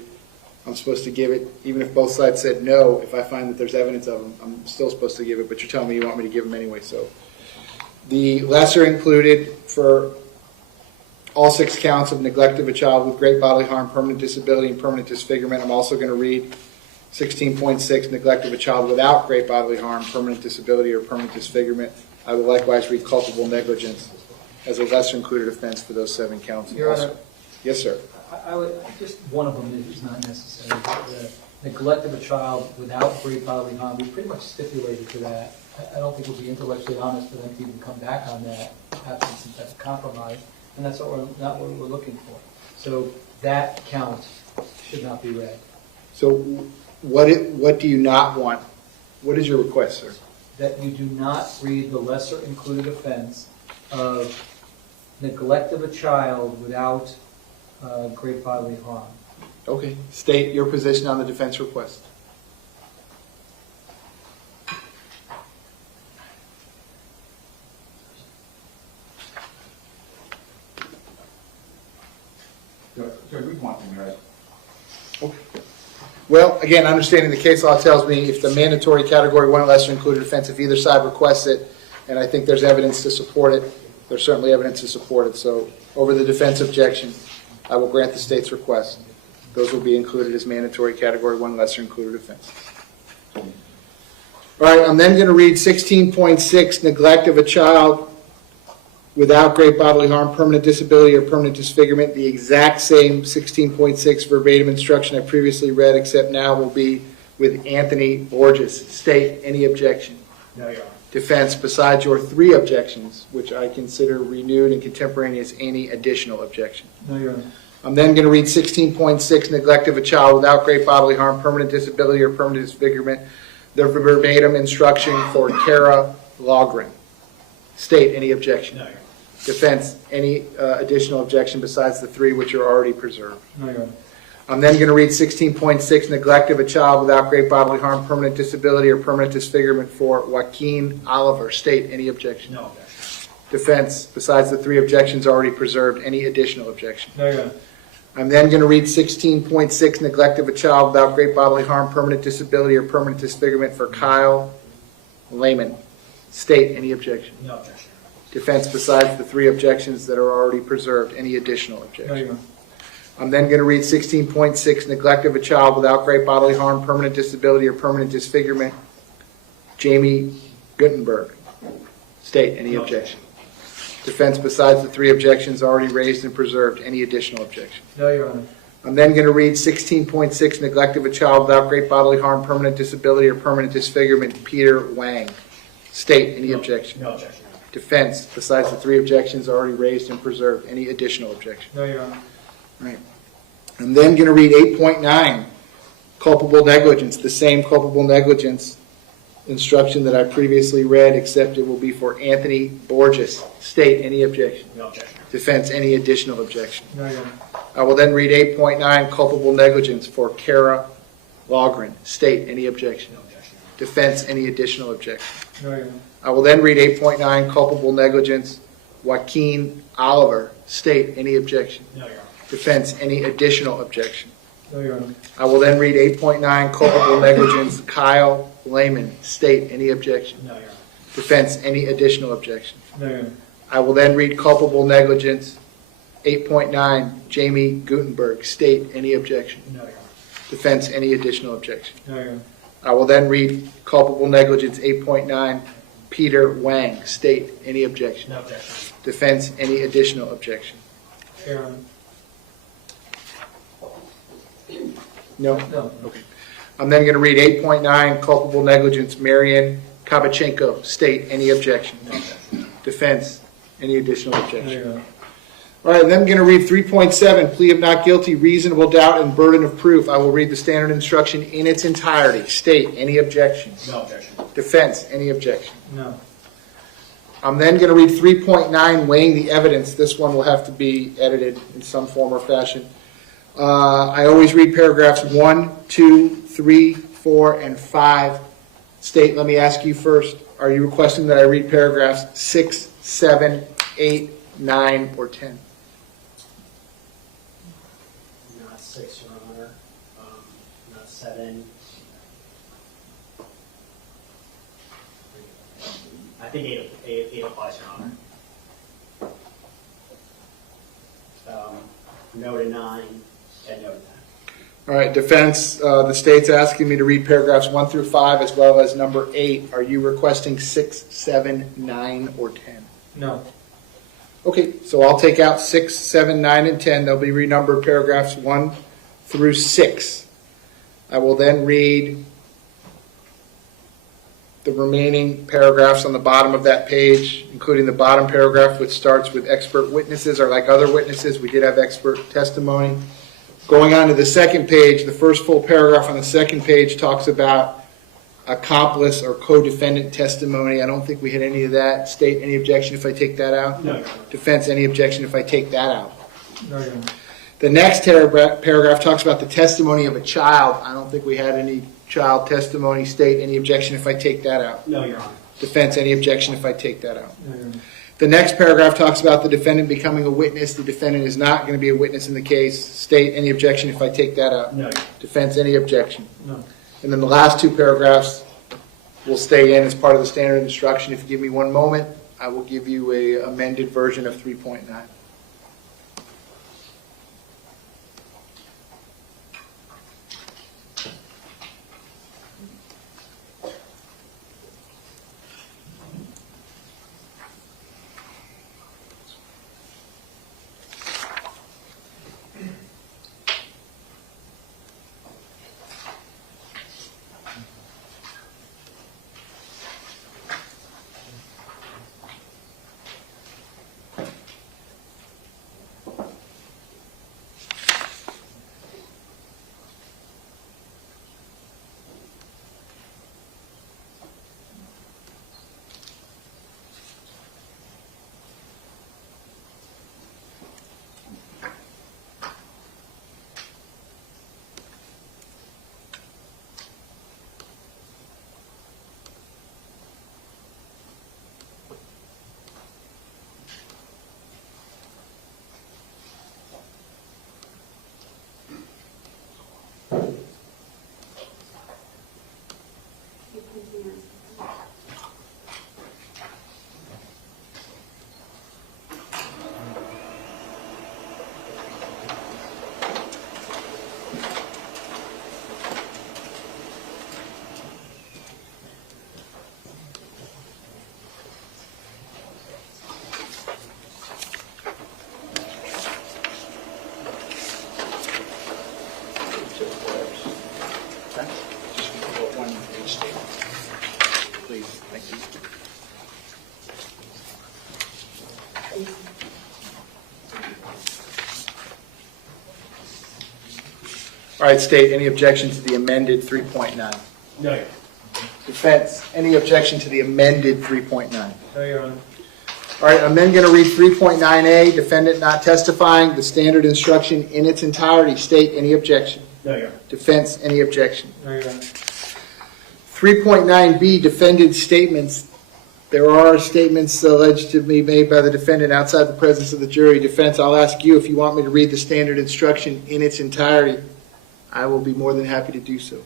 I'm supposed to give it, even if both sides said no. If I find that there's evidence of them, I'm still supposed to give it. But you're telling me you want me to give them anyway. So the lesser included for all 6 counts of neglect of a child with great bodily harm, permanent disability, and permanent disfigurement. I'm also going to read 16.6, neglect of a child without great bodily harm, permanent disability, or permanent disfigurement. I will likewise read culpable negligence as a lesser included offense for those 7 counts. Your Honor. Yes, sir. I would, just one of them is not necessary. The neglect of a child without great bodily harm, we pretty much stipulated to that. I don't think it would be intellectually honest for them to even come back on that, absent some type of compromise, and that's not what we're looking for. So that count should not be read. So what do you not want? What is your request, sir? That you do not read the lesser included offense of neglect of a child without great bodily harm. Okay. State your position on the defense request. We want them read. Okay. Well, again, understanding the case law tells me if the mandatory Category 1 lesser included offense, if either side requests it, and I think there's evidence to support it, there's certainly evidence to support it. So over the defense objection, I will grant the state's request. Those will be included as mandatory Category 1 lesser included offenses. All right, I'm then going to read 16.6, neglect of a child without great bodily harm, permanent disability, or permanent disfigurement. The exact same 16.6 verbatim instruction I previously read, except now will be with Anthony Borges. State, any objection? No, Your Honor. Defense, besides your 3 objections, which I consider renewed and contemporaneous, any additional objection? No, Your Honor. I'm then going to read 16.6, neglect of a child without great bodily harm, permanent disability, or permanent disfigurement. The verbatim instruction for Kara Logren. State, any objection? No, Your Honor. Defense, any additional objection besides the 3 which are already preserved? No, Your Honor. I'm then going to read 16.6, neglect of a child without great bodily harm, permanent disability, or permanent disfigurement for Joaquin Oliver. State, any objection? No objection. Defense, besides the 3 objections already preserved, any additional objection? No, Your Honor. I'm then going to read 16.6, neglect of a child without great bodily harm, permanent disability, or permanent disfigurement for Kyle Lehman. State, any objection? No objection. Defense, besides the 3 objections that are already preserved, any additional No, objection? Your Honor. I'm then going to read 16.6, neglect of a child without great bodily harm, permanent disability, or permanent disfigurement, Jamie Gutenberg. State, any No objection? Defense, besides the 3 objections already raised and preserved, any additional objection? No, Your Honor. I'm then going to read 16.6, neglect of a child without great bodily harm, permanent disability, or permanent disfigurement, Peter Wang. State, any objection? No objection. Defense, besides the 3 objections already raised and preserved, any additional objection? No, Your Honor. Right. I'm then going to read 8.9, culpable negligence, the same culpable negligence instruction that I previously read, except it will be for Anthony Borges. State any objection. No objection. Defense any additional objection. No, Your Honor. I will then read 8.9, culpable negligence for Kara Logren. State any objection. No objection. Defense any additional objection. No, Your Honor. I will then read 8.9, culpable negligence, Joaquin Oliver. State any objection. No, Your Honor. Defense any additional objection. No, Your Honor. I will then read 8.9, culpable negligence, Kyle Lehman. State any objection. No, Your Honor. Defense any additional objection. No, Your Honor. I will then read culpable negligence, 8.9, Jamie Gutenberg. State any objection. No, Your Honor. Defense any additional objection. No, Your Honor. I will then read culpable negligence, 8.9, Peter Wang. State any objection. No objection. Defense any additional objection. Your Honor. No? No. Okay. I'm then going to read 8.9, culpable negligence, Marian Kabachenko. State any objection. No objection. Defense any additional No, objection. Your Honor. All right, then I'm going to read 3.7, plea of not guilty, reasonable doubt, and burden of proof. I will read the standard instruction in its entirety. State any objection. No objection. Defense any objection. No. I'm then going to read 3.9, weighing the evidence. This one will have to be edited in some form or fashion. I always read paragraphs 1, 2, 3, 4, and 5. State, let me ask you first, are you requesting that I read paragraphs 6, 7, 8, 9, or 10? Not 6, Your Honor. Not 7. I think 8 applies, Your Honor. No to 9 and no to 10. All right, defense, the state's asking me to read paragraphs 1 through 5 as well as number 8. Are you requesting 6, 7, 9, or 10? No. Okay, so I'll take out 6, 7, 9, and 10. They'll be renumbered paragraphs 1 through 6. I will then read the remaining paragraphs on the bottom of that page, including the bottom paragraph, which starts with expert witnesses, or like other witnesses. We did have expert testimony. Going on to the second page, the first full paragraph on the second page talks about accomplice or co-defendant testimony. I don't think we had any of that. State, any objection if I take that out? No, Your Honor. Defense, any objection if I take that out? No, Your Honor. The next paragraph talks about the testimony of a child. I don't think we had any child testimony. State, any objection if I take that out? No, Your Honor. Defense, any objection if I take that out? No, Your Honor. The next paragraph talks about the defendant becoming a witness. The defendant is not going to be a witness in the case. State, any objection if I take that out? No, Your Honor. Defense, any objection? No. And then the last two paragraphs will stay in as part of the standard instruction. If you give me one moment, I will give you a amended version of 3.9. Please, thank you. All right, State, any objection to the amended 3.9? No, Your Honor. Defense, any objection to the amended 3.9? No, Your Honor. All right, I'm then going to read 3.9A, defendant not testifying, the standard instruction in its entirety. State, any objection? No, Your Honor. Defense, any objection? No, Your Honor. 3.9B, defendant statements. There are statements alleged to be made by the defendant outside the presence of the jury. Defense, I'll ask you if you want me to read the standard instruction in its entirety. I will be more than happy to do so.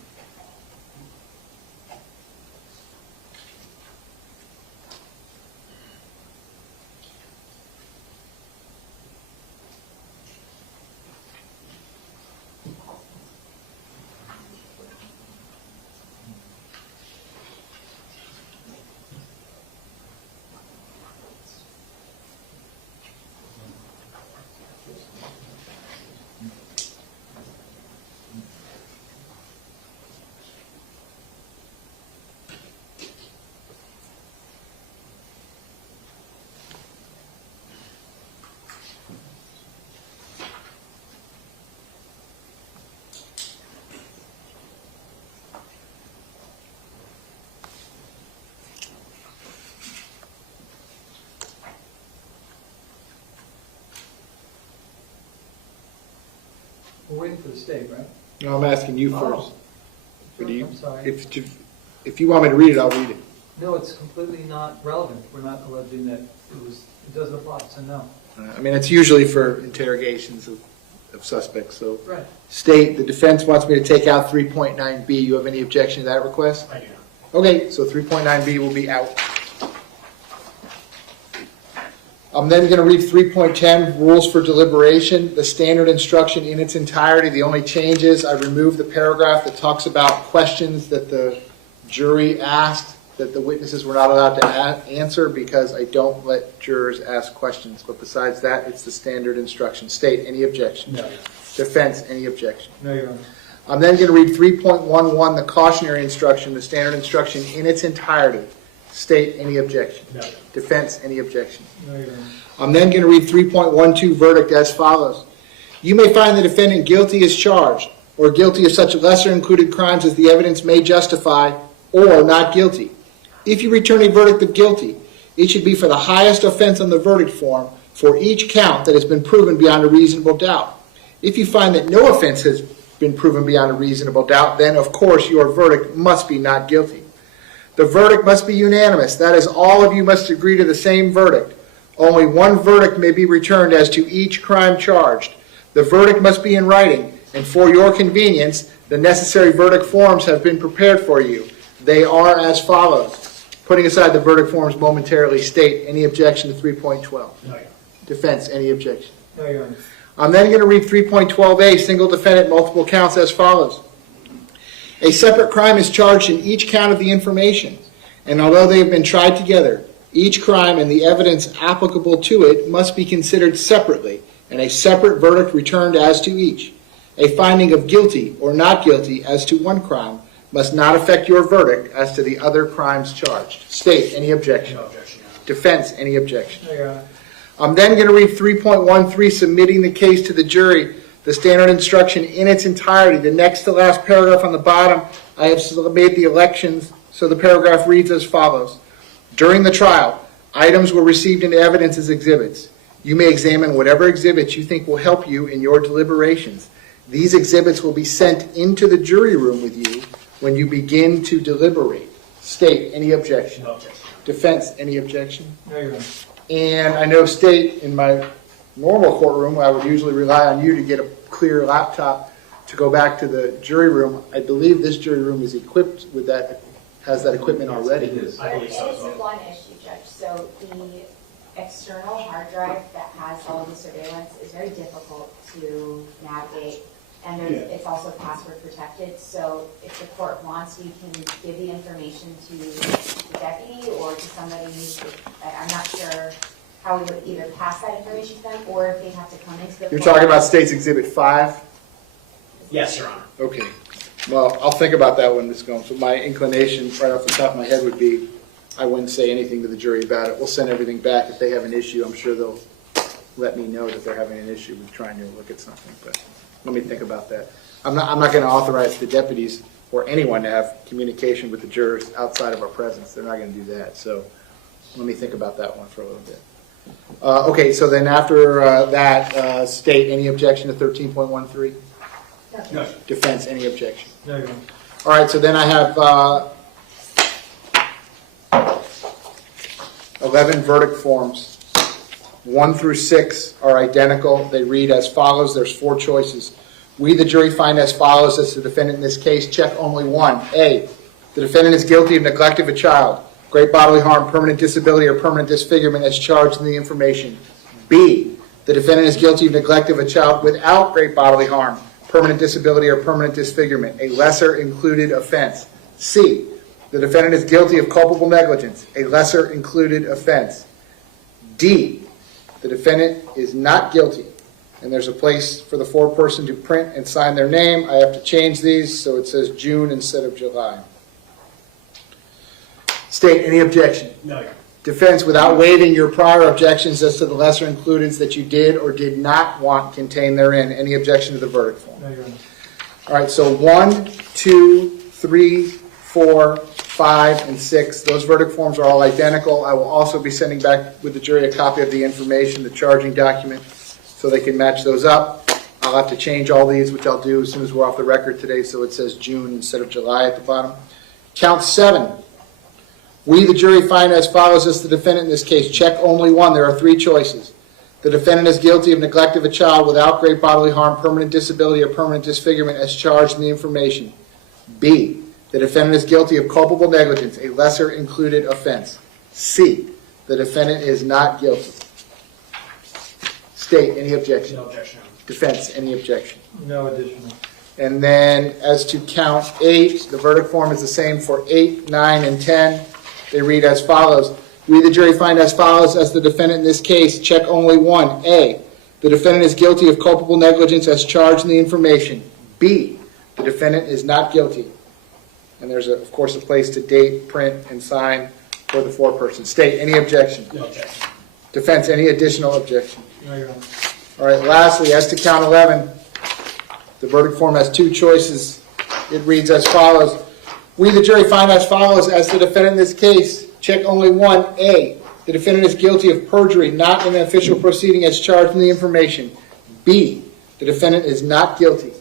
We're waiting for the state, right? No, I'm asking you Oh. first. But do you, I'm sorry. if you want me to read it, I'll read it. No, it's completely not relevant. We're not alleging that it doesn't apply, so no. I mean, it's usually for interrogations of suspects, so. Right. State, the defense wants me to take out 3.9B. You have any objection to that request? I do not. Okay, so 3.9B will be out. I'm then going to read 3.10, rules for deliberation, the standard instruction in its entirety. The only change is I removed the paragraph that talks about questions that the jury asked that the witnesses were not allowed to answer because I don't let jurors ask questions. But besides that, it's the standard instruction. State, any objection? No. Defense, any objection? No, Your Honor. I'm then going to read 3.11, the cautionary instruction, the standard instruction in its entirety. State, any objection? No. Defense, any objection? No, Your Honor. I'm then going to read 3.12, verdict as follows. You may find the defendant guilty as charged, or guilty of such lesser included crimes as the evidence may justify, or not guilty. If you return a verdict of guilty, it should be for the highest offense on the verdict form for each count that has been proven beyond a reasonable doubt. If you find that no offense has been proven beyond a reasonable doubt, then of course your verdict must be not guilty. The verdict must be unanimous. That is, all of you must agree to the same verdict. Only one verdict may be returned as to each crime charged. The verdict must be in writing, and for your convenience, the necessary verdict forms have been prepared for you. They are as follows. Putting aside the verdict forms momentarily, state, any objection to 3.12? No, Your Honor. Defense, any objection? No, Your Honor. I'm then going to read 3.12a, single defendant, multiple counts as follows. A separate crime is charged in each count of the information, and although they have been tried together, each crime and the evidence applicable to it must be considered separately, and a separate verdict returned as to each. A finding of guilty or not guilty as to one crime must not affect your verdict as to the other crimes charged. State, any objection? No objection, Your Honor. Defense, any objection? No, Your Honor. I'm then going to read 3.13, submitting the case to the jury, the standard instruction in its entirety. The next to last paragraph on the bottom, I have made the elections, so the paragraph reads as follows. During the trial, items were received into evidence as exhibits. You may examine whatever exhibits you think will help you in your deliberations. These exhibits will be sent into the jury room with you when you begin to deliberate. State, any objection? No objection. Defense, any objection? No, Your Honor. And I know, State, in my normal courtroom, I would usually rely on you to get a clear laptop to go back to the jury room. I believe this jury room is equipped with that, has that equipment already. It is. I believe so as There well. is one issue, Judge. So the external hard drive that has all of the surveillance is very difficult to navigate. And it's also password protected. So if the court wants, you can give the information to the deputy or to somebody. I'm not sure how we would either pass that information to them or if they have to come into the court. You're talking about State's Exhibit 5? Yes, Your Honor. Okay. Well, I'll think about that when this goes. So my inclination right off the top of my head would be I wouldn't say anything to the jury about it. We'll send everything back. If they have an issue, I'm sure they'll let me know that they're having an issue with trying to look at something. But let me think about that. I'm not going to authorize the deputies or anyone to have communication with the jurors outside of our presence. They're not going to do that. So let me think about that one for a little bit. Okay, so then after that, state, any objection to 13.13? No. Defense, any objection? No, Your Honor. All right, so then I have 11 verdict forms. 1 through 6 are identical. They read as follows. There's 4 choices. We, the jury, find as follows as the defendant in this case. Check only one. A, the defendant is guilty of neglect of a child, great bodily harm, permanent disability, or permanent disfigurement as charged in the information. B, the defendant is guilty of neglect of a child without great bodily harm, permanent disability, or permanent disfigurement, a lesser included offense. C, the defendant is guilty of culpable negligence, a lesser included offense. D, the defendant is not guilty, and there's a place for the foreperson to print and sign their name. I have to change these so it says June instead of July. State, any objection? No, Your Honor. Defense, without waiving your prior objections as to the lesser includeds that you did or did not want contained therein, any objection to the verdict form? No, Your Honor. All right, so 1, 2, 3, 4, 5, and 6, those verdict forms are all identical. I will also be sending back with the jury a copy of the information, the charging document, so they can match those up. I'll have to change all these, which I'll do as soon as we're off the record today, so it says June instead of July at the bottom. Count 7. We, the jury, find as follows as the defendant in this case. Check only one. There are 3 choices. The defendant is guilty of neglect of a child without great bodily harm, permanent disability, or permanent disfigurement as charged in the information. B, the defendant is guilty of culpable negligence, a lesser included offense. C, the defendant is not guilty. State, any objection? No objection. Defense, any objection? No additional. And then as to count 8, the verdict form is the same for 8, 9, and 10. They read as follows. We, the jury, find as follows as the defendant in this case. Check only one. A, the defendant is guilty of culpable negligence as charged in the information. B, the defendant is not guilty. And there's, of course, a place to date, print, and sign for the foreperson. State, any objection? No objection. Defense, any additional objection? No, Your Honor. All right, lastly, as to count 11, the verdict form has 2 choices. It reads as follows. We, the jury, find as follows as the defendant in this case. Check only one. A, the defendant is guilty of perjury, not in an official proceeding as charged in the information. B, the defendant is not guilty.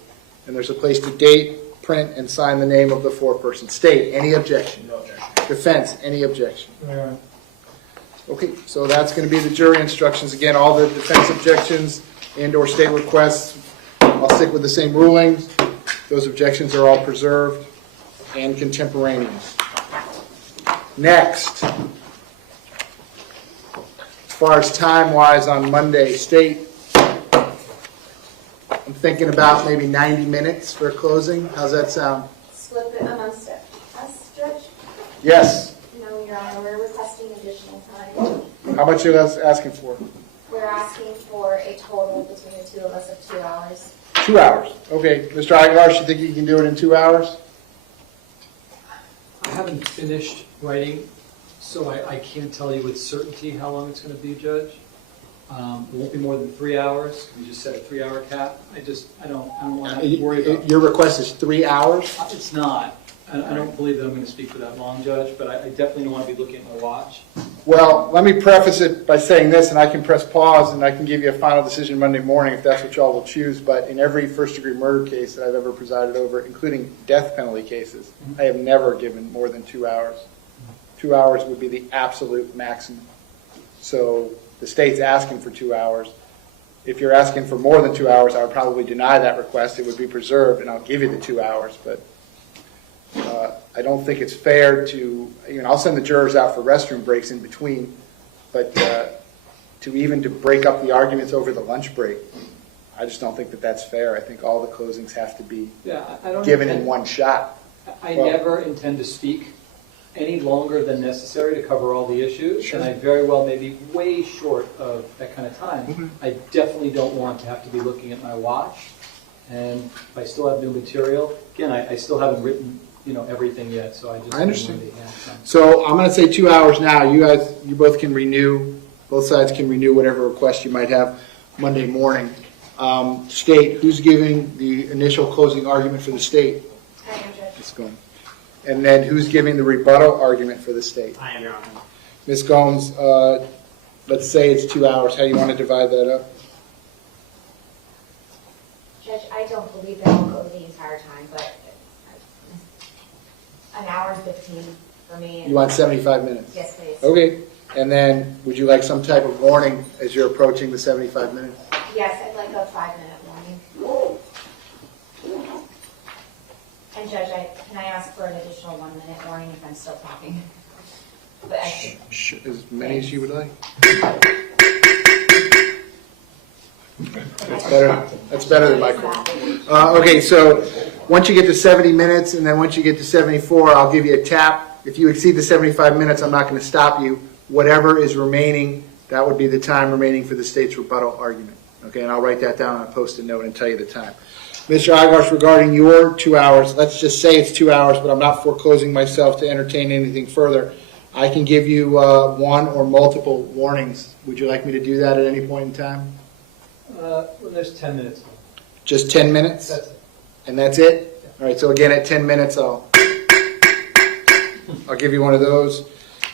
And there's a place to date, print, and sign the name of the foreperson. State, any objection? No objection. Defense, any objection? No, Your Honor. Okay, so that's going to be the jury instructions. Again, all the defense objections and or state requests, I'll stick with the same rulings. Those objections are all preserved and contemporaneous. Next, as far as time-wise on Monday, state, I'm thinking about maybe 90 minutes for closing. How's that sound? Split it amongst us, Judge? Yes. No, Your Honor, we're requesting additional time. How much are you guys asking for? We're asking for a total between the 2 of us of 2 hours. 2 hours. Okay, Mr. Aguilar, you think you can do it in 2 hours? I haven't finished writing, so I can't tell you with certainty how long it's going to be, Judge. It won't be more than 3 hours. We just set a 3-hour cap. I don't want to worry about. Your request is 3 hours? It's not. I don't believe that I'm going to speak for that long, Judge, but I definitely don't want to be looking at my watch. Well, let me preface it by saying this, and I can press pause and I can give you a final decision Monday morning if that's what y'all will choose. But in every first-degree murder case that I've ever presided over, including death penalty cases, I have never given more than 2 hours. 2 hours would be the absolute maximum. So the state's asking for 2 hours. If you're asking for more than 2 hours, I would probably deny that request. It would be preserved, and I'll give you the 2 hours. But I don't think it's fair to, I'll send the jurors out for restroom breaks in between, but to break up the arguments over the lunch break, I just don't think that that's fair. I think all the closings have to be given in one shot. I never intend to speak any longer than necessary to cover all the issues, and I very well may be way short of that kind of time. I definitely don't want to have to be looking at my watch, and if I still have new material, again, I still haven't written everything yet, so I just understand. want to have time. So I'm going to say 2 hours now. You both can renew, both sides can renew whatever request you might have Monday morning. State, who's giving the initial closing argument for the state? I am, Judge. Ms. Gomes. And then who's giving the rebuttal argument for the state? I am, Your Honor. Ms. Gomes, let's say it's 2 hours. How do you want to divide that up? Judge, I don't believe that I'll go the entire time, but an hour and 15 for me. You want 75 minutes? Yes, please. Okay. And then would you like some type of warning as you're approaching the 75 minutes? Yes, I'd like a 5-minute warning. And Judge, can I ask for an additional 1-minute warning if I'm still talking? But As many as you would like. That's better than my call. Okay, so once you get to 70 minutes and then once you get to 74, I'll give you a tap. If you exceed the 75 minutes, I'm not going to stop you. Whatever is remaining, that would be the time remaining for the state's rebuttal argument. Okay, and I'll write that down on a Post-it note and tell you the time. Mr. Igarsh, regarding your 2 hours, let's just say it's 2 hours, but I'm not foreclosing myself to entertain anything further. I can give you one or multiple warnings. Would you like me to do that at any point in time? Well, there's 10 minutes. Just 10 minutes? That's it. And that's it? All right, so again, at 10 minutes, I'll give you one of those.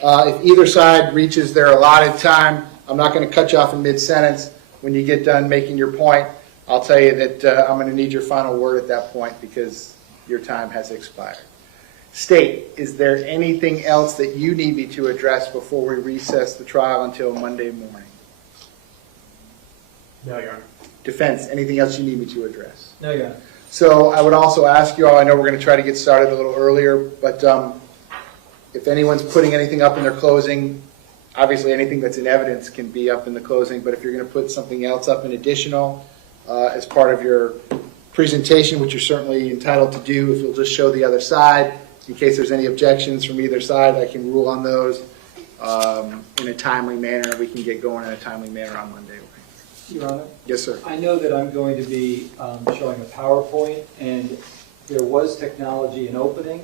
If either side reaches their allotted time, I'm not going to cut you off in mid-sentence. When you get done making your point, I'll tell you that I'm going to need your final word at that point because your time has expired. State, is there anything else that you need me to address before we recess the trial until Monday morning? No, Your Honor. Defense, anything else you need me to address? No, Your Honor. So I would also ask you all, I know we're going to try to get started a little earlier, but if anyone's putting anything up in their closing, obviously anything that's in evidence can be up in the closing, but if you're going to put something else up in additional as part of your presentation, which you're certainly entitled to do, if you'll just show the other side, in case there's any objections from either side, I can rule on those in a timely manner. We can get going in a timely manner on Monday. Your Honor? Yes, sir. I know that I'm going to be showing a PowerPoint, and there was technology in opening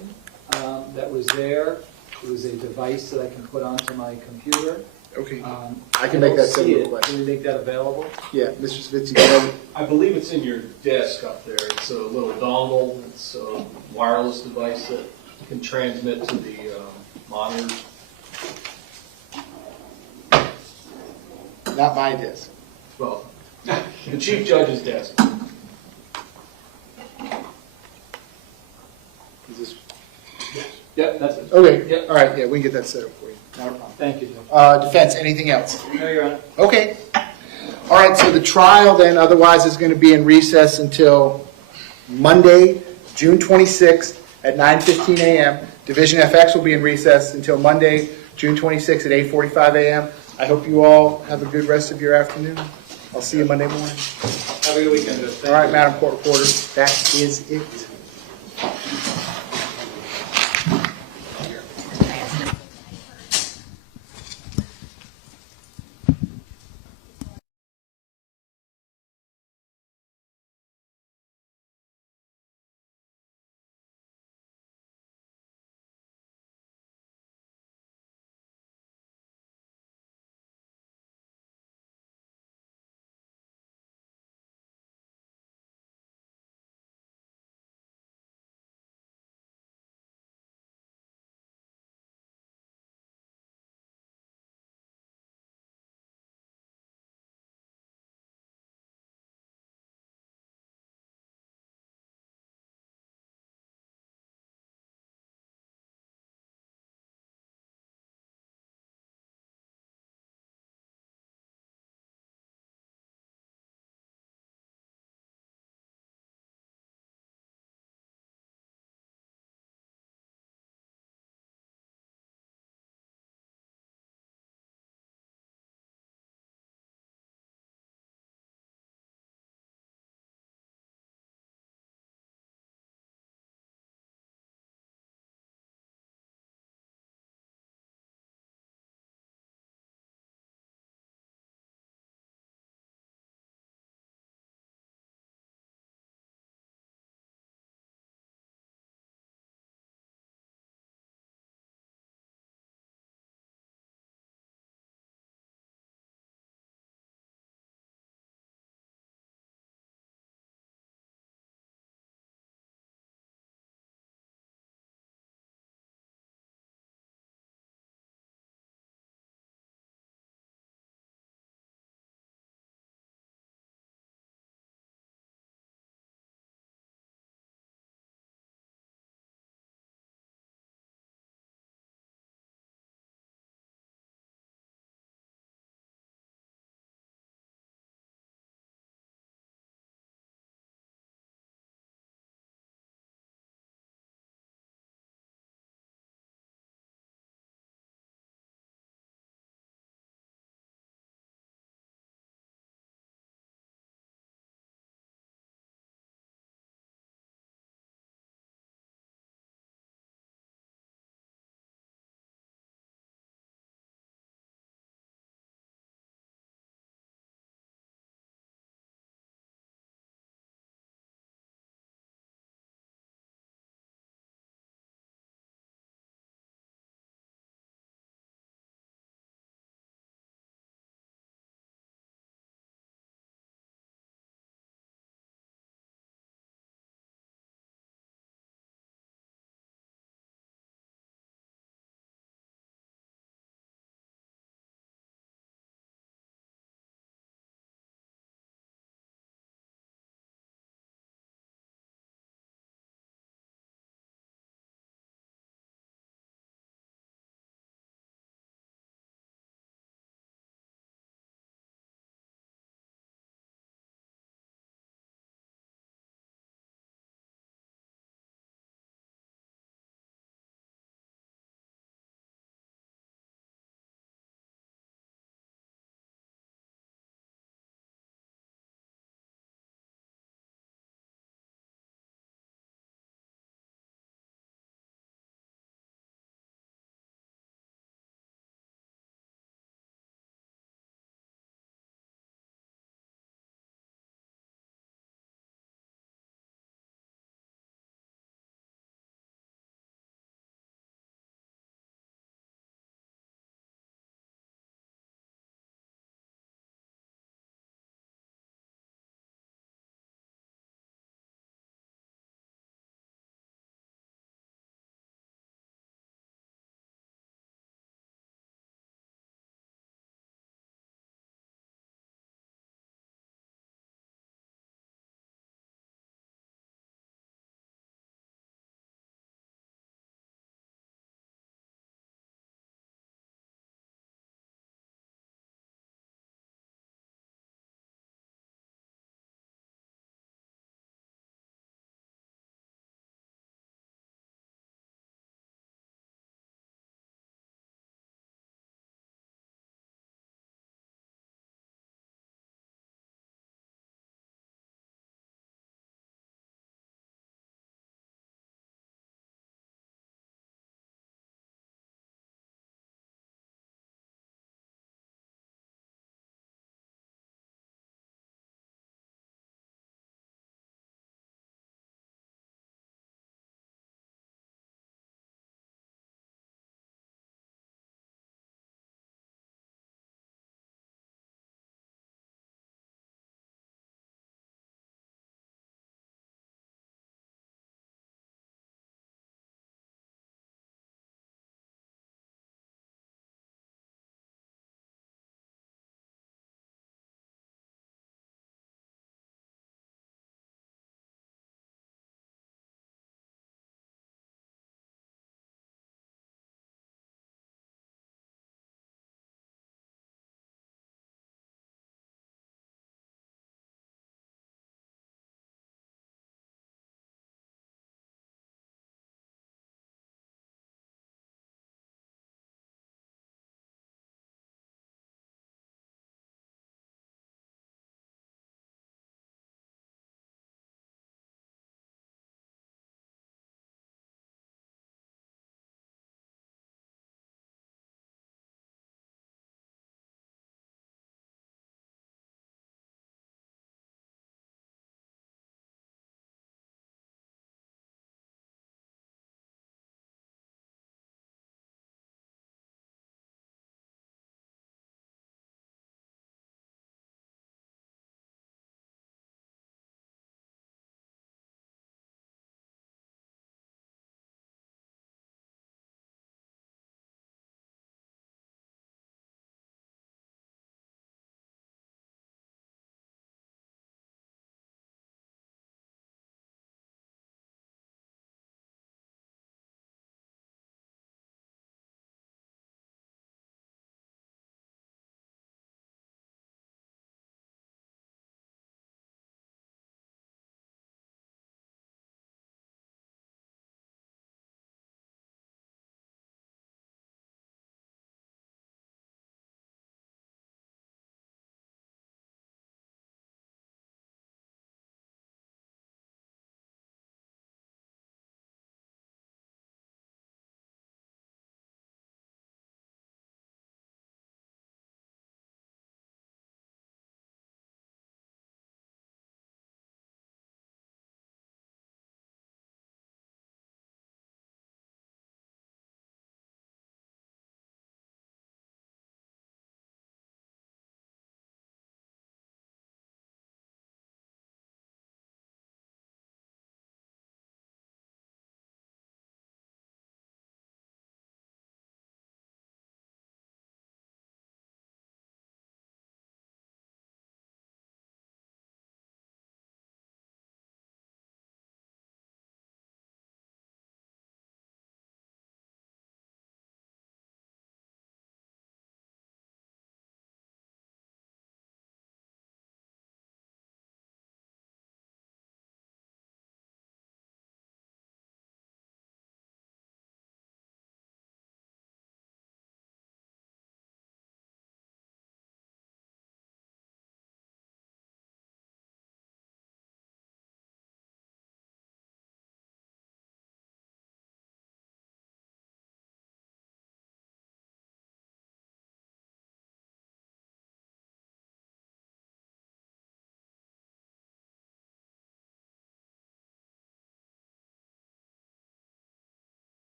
that was there. It was a device that I can put onto my computer. Okay. I can make that same request. Can we make that available? Yeah, Mr. Svitzy. I believe it's in your desk up there. It's a little dongle. It's a wireless device that can transmit to the monitors. Not my desk. Well, the chief judge's desk. Is this? Yep, that's it. Okay. Yep. All right. Yeah, we can get that set up for you. Not a problem. Thank you, Judge. Defense, anything else? No, Your Honor. Okay. All right, so the trial then otherwise is going to be in recess until Monday, June 26th at 9:15 a.m. Division FX will be in recess until Monday, June 26th at 8:45 a.m. I hope you all have a good rest of your afternoon. I'll see you Monday morning. Have a good weekend, Judge. All right, Madam Court Reporter, that is it.